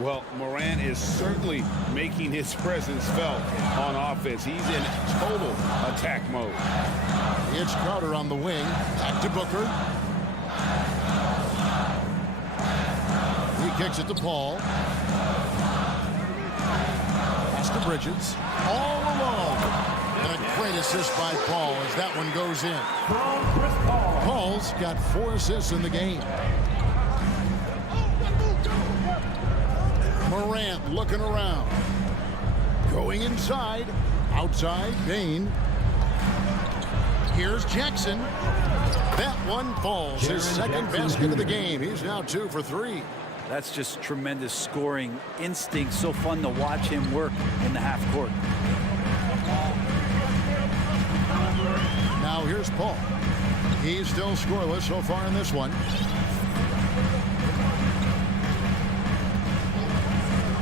Well, Morant is certainly making his presence felt on offense. He's in total attack mode. It's Crowder on the wing. Back to Booker. He kicks it to Paul. Pass to Bridges. All alone. And a great assist by Paul as that one goes in. Paul's got 4 assists in the game. Morant looking around. Going inside. Outside, Bain. Here's Jackson. That one falls. His second basket of the game. He's now 2 for 3. That's just tremendous scoring instinct. So fun to watch him work in the half court. Now here's Paul. He's still scoreless so far in this one.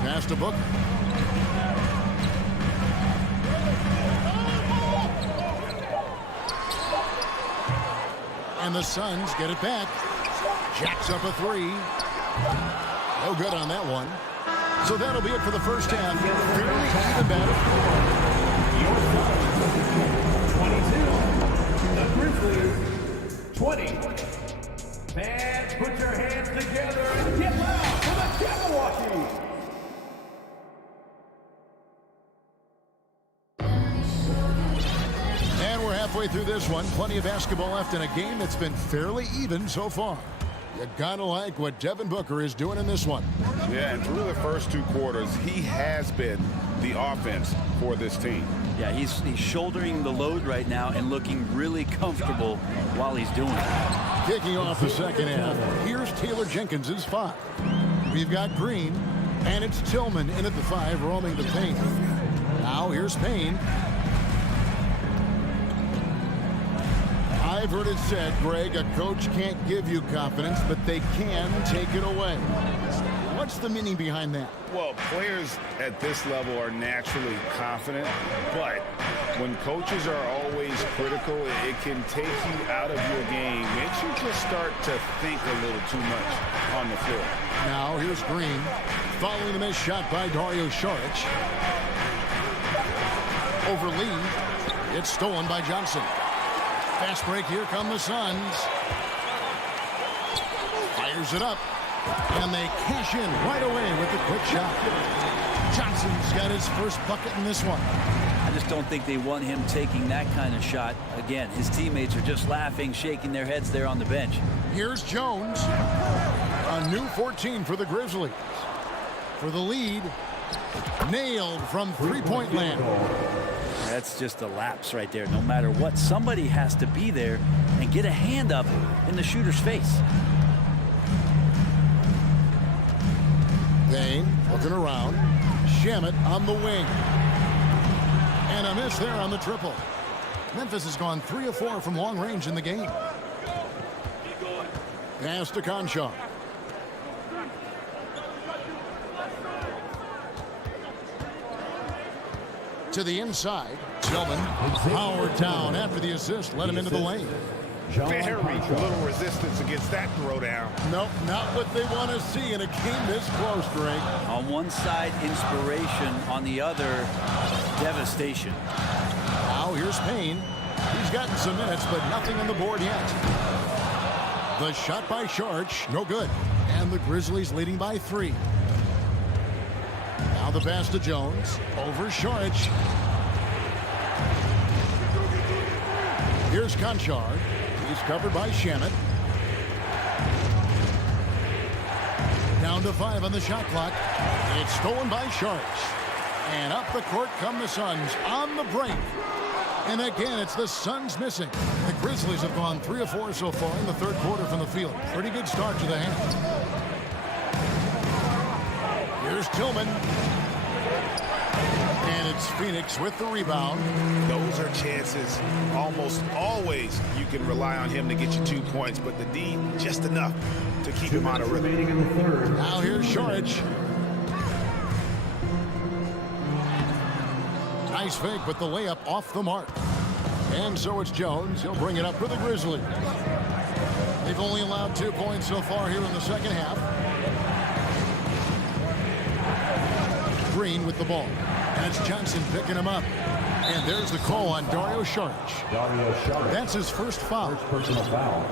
Pass to Booker. And the Suns get it back. Jacks up a 3. No good on that one. So that'll be it for the first half. Fairly even battle. Your score, 22. The Grizzlies, 20. Fans, put your hands together and get loud for the Jabberwockies. And we're halfway through this one. Plenty of basketball left in a game that's been fairly even so far. You gotta like what Devin Booker is doing in this one. Yeah, and through the first 2 quarters, he has been the offense for this team. Yeah, he's shouldering the load right now and looking really comfortable while he's doing it. Kicking off the second half, here's Taylor Jenkins's 5. We've got Green, and it's Tillman in at the 5, roaming the paint. Now here's Payne. I've heard it said, Greg, a coach can't give you confidence, but they can take it away. What's the meaning behind that? Well, players at this level are naturally confident, but when coaches are always critical, it can take you out of your game. Makes you just start to think a little too much on the floor. Now here's Green, following the missed shot by Dario Saric. Over Lee, it's stolen by Johnson. Fast break, here come the Suns. Fires it up. And they cash in right away with the quick shot. Johnson's got his first bucket in this one. I just don't think they want him taking that kind of shot. Again, his teammates are just laughing, shaking their heads there on the bench. Here's Jones. A new 14 for the Grizzlies. For the lead. Nailed from three-point land. That's just a lapse right there. No matter what, somebody has to be there and get a hand up in the shooter's face. Bain looking around. Shamet on the wing. And a miss there on the triple. Memphis has gone 3 of 4 from long range in the game. Pass to Conchar. To the inside. Tillman powered down after the assist. Let him into the lane. Very little resistance against that throwdown. Nope, not what they want to see in a game this close, Drake. On one side, inspiration. On the other, devastation. Now here's Payne. He's gotten some minutes, but nothing on the board yet. The shot by Saric, no good. And the Grizzlies leading by 3. Now the pass to Jones. Over Saric. Here's Conchar. He's covered by Shamet. Down to 5 on the shot clock. It's stolen by Saric. And up the court come the Suns on the break. And again, it's the Suns missing. The Grizzlies have gone 3 of 4 so far in the third quarter from the field. Pretty good start to the half. Here's Tillman. And it's Phoenix with the rebound. Those are chances. Almost always you can rely on him to get you 2 points, but the D just enough to keep him out of rhythm. Now here's Saric. Nice fake, but the layup off the mark. And so it's Jones. He'll bring it up for the Grizzlies. They've only allowed 2 points so far here in the second half. Green with the ball. And it's Johnson picking him up. And there's the call on Dario Saric. That's his first foul. First personal foul.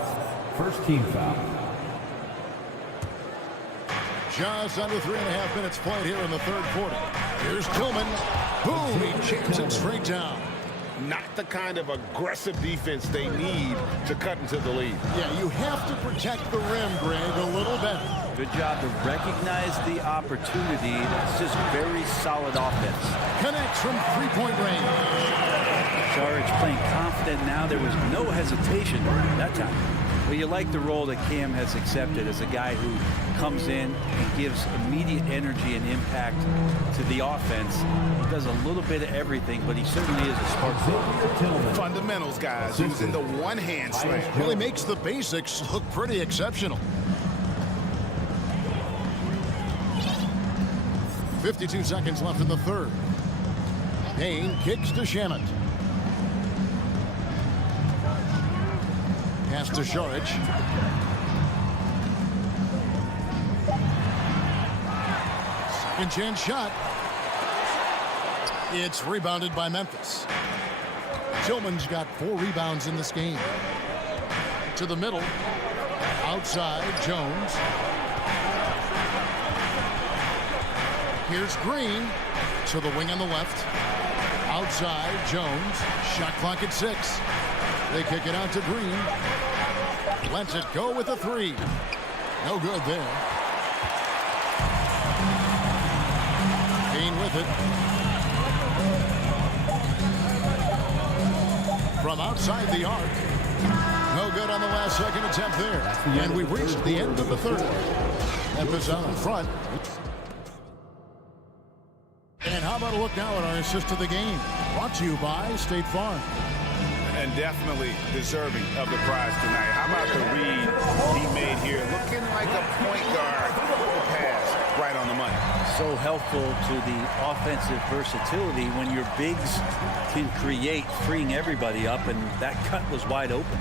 First team foul. Just under 3.5 minutes played here in the third quarter. Here's Tillman. Boom, he jams it straight down. Not the kind of aggressive defense they need to cut into the lead. Yeah, you have to protect the rim, Greg, a little better. Good job to recognize the opportunity. It's just very solid offense. Connects from three-point range. Saric playing confident now. There was no hesitation that time. Well, you like the role that Cam has accepted as a guy who comes in and gives immediate energy and impact to the offense. He does a little bit of everything, but he certainly is a spark plug. Fundamentals, guys, using the one-hand slam. Really makes the basics look pretty exceptional. 52 seconds left in the third. Payne kicks to Shannon. Pass to Saric. Second chance shot. It's rebounded by Memphis. Tillman's got 4 rebounds in this game. To the middle. Outside, Jones. Here's Green. To the wing on the left. Outside, Jones. Shot clock at 6. They kick it out to Green. Lets it go with a 3. No good there. Payne with it. From outside the arc. No good on the last second attempt there. And we've reached the end of the third. Memphis out in front. And how about a look now at our assist to the game? Brought to you by State Farm. And definitely deserving of the prize tonight. How about the read he made here? Looking like a point guard with the pass right on the money. So helpful to the offensive versatility when your bigs can create, freeing everybody up, and that cut was wide open.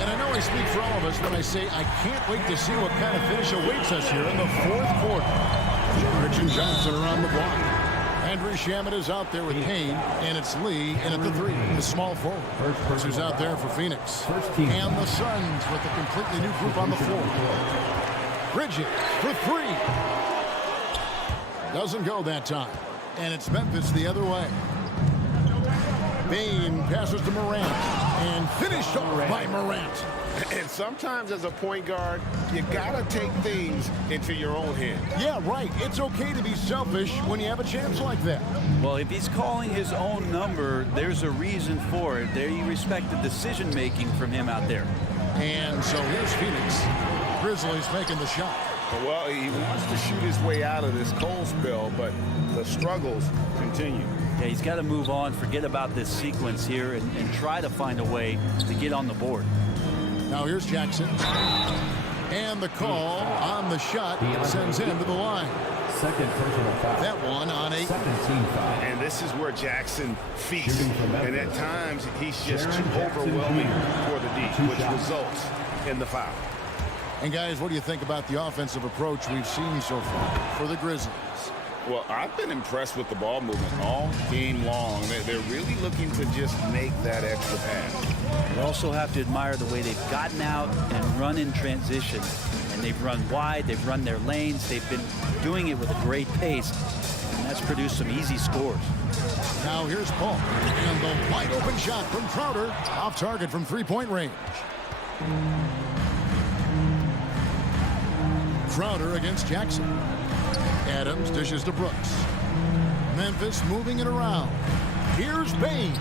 And I know I speak for all of us when I say I can't wait to see what kind of finish awaits us here in the fourth quarter. Rich and Johnson are on the block. Andrew Shamet is out there with Payne, and it's Lee in at the 3, the small forward. Who's out there for Phoenix. And the Suns with a completely new group on the floor. Bridges for 3. Doesn't go that time. And it's Memphis the other way. Payne passes to Morant. And finished off by Morant. And sometimes as a point guard, you gotta take things into your own hands. Yeah, right. It's okay to be selfish when you have a chance like that. Well, if he's calling his own number, there's a reason for it. There you respect the decision-making from him out there. And so here's Phoenix. Grizzlies making the shot. Well, he wants to shoot his way out of this cold spell, but the struggles continue. Yeah, he's got to move on, forget about this sequence here, and try to find a way to get on the board. Now here's Jackson. And the call on the shot sends him to the line. Second personal foul. That one on 8. Second team foul. And this is where Jackson feasts. And at times, he's just too overwhelming for the D, which results in the foul. And guys, what do you think about the offensive approach we've seen so far for the Grizzlies? Well, I've been impressed with the ball movement all game long. They're really looking to just make that extra pass. You also have to admire the way they've gotten out and run in transition. And they've run wide, they've run their lanes, they've been doing it with a great pace. And that's produced some easy scores. Now here's Paul. And the wide open shot from Crowder. Off target from three-point range. Crowder against Jackson. Adams dishes to Brooks. Memphis moving it around. Here's Payne.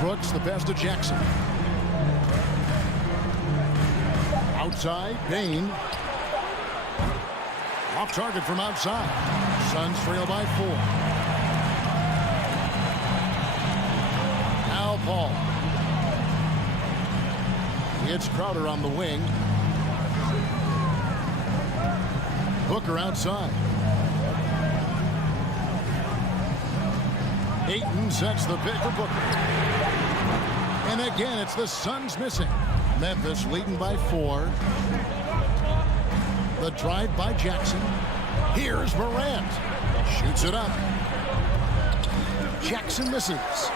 Brooks the pass to Jackson. Outside, Payne. Off target from outside. Suns trail by 4. Now Paul. It's Crowder on the wing. Booker outside. Ayton sets the pick for Booker. And again, it's the Suns missing. Memphis leading by 4. The drive by Jackson. Here's Morant. Shoots it up. Jackson misses.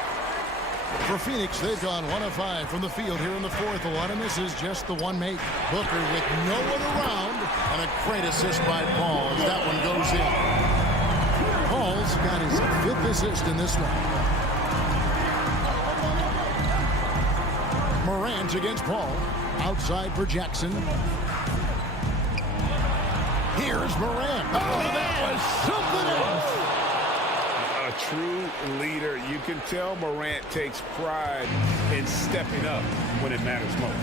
For Phoenix, they've gone 1 of 5 from the field here in the 4th. A lot of misses, just the one make. Booker with no one around. And a great assist by Paul as that one goes in. Paul's got his 5th assist in this one. Morant against Paul. Outside for Jackson. Here's Morant. Oh, that was something else. A true leader. You can tell Morant takes pride in stepping up when it matters most.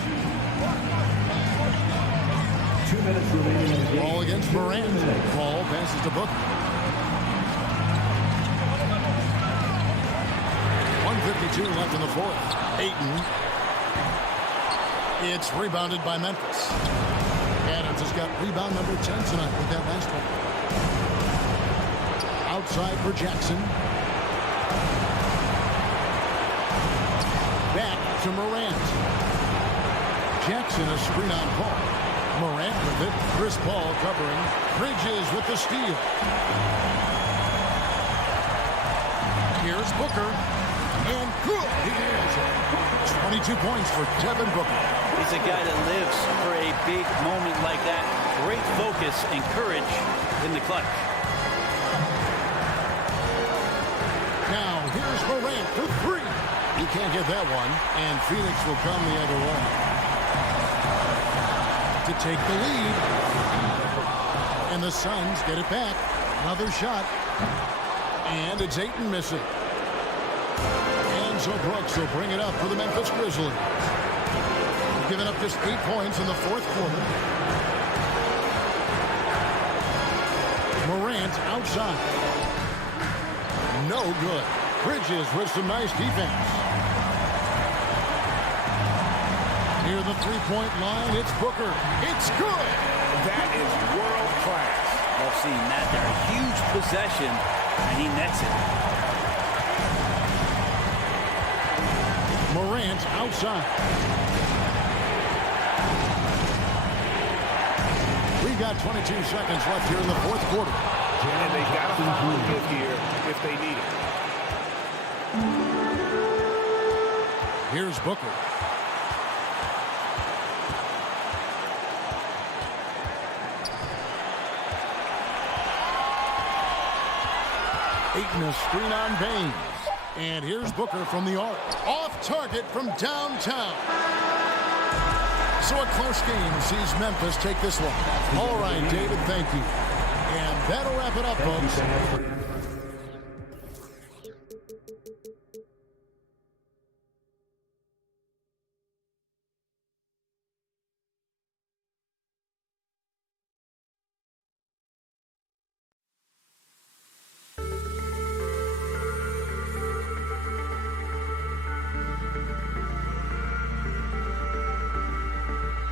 2 minutes remaining in the game. Ball against Morant. Paul passes to Booker. 1:52 left in the 4th. Ayton. It's rebounded by Memphis. Adams has got rebound number 10 tonight with that last one. Outside for Jackson. Back to Morant. Jackson a screen on Paul. Morant with it. Chris Paul covering. Bridges with the steal. Here's Booker. And good. He is. 22 points for Devin Booker. He's a guy that lives for a big moment like that. Great focus and courage in the clutch. Now, here's Morant for 3. He can't get that one, and Phoenix will come the other way to take the lead. And the Suns get it back. Another shot. And it's Ayton missing. And so Brooks will bring it up for the Memphis Grizzlies. Giving up just 8 points in the 4th quarter. Morant outside. No good. Bridges with some nice defense. Near the 3-point line, it's Booker. It's good. That is world class. I've seen that there. A huge possession, and he nets it. Morant outside. We've got 22 seconds left here in the 4th quarter. And they got to find a give here if they need it. Here's Booker. Ayton a screen on Baines. And here's Booker from the arc. Off target from downtown. So a close game sees Memphis take this one. All right, David, thank you. And that'll wrap it up, folks.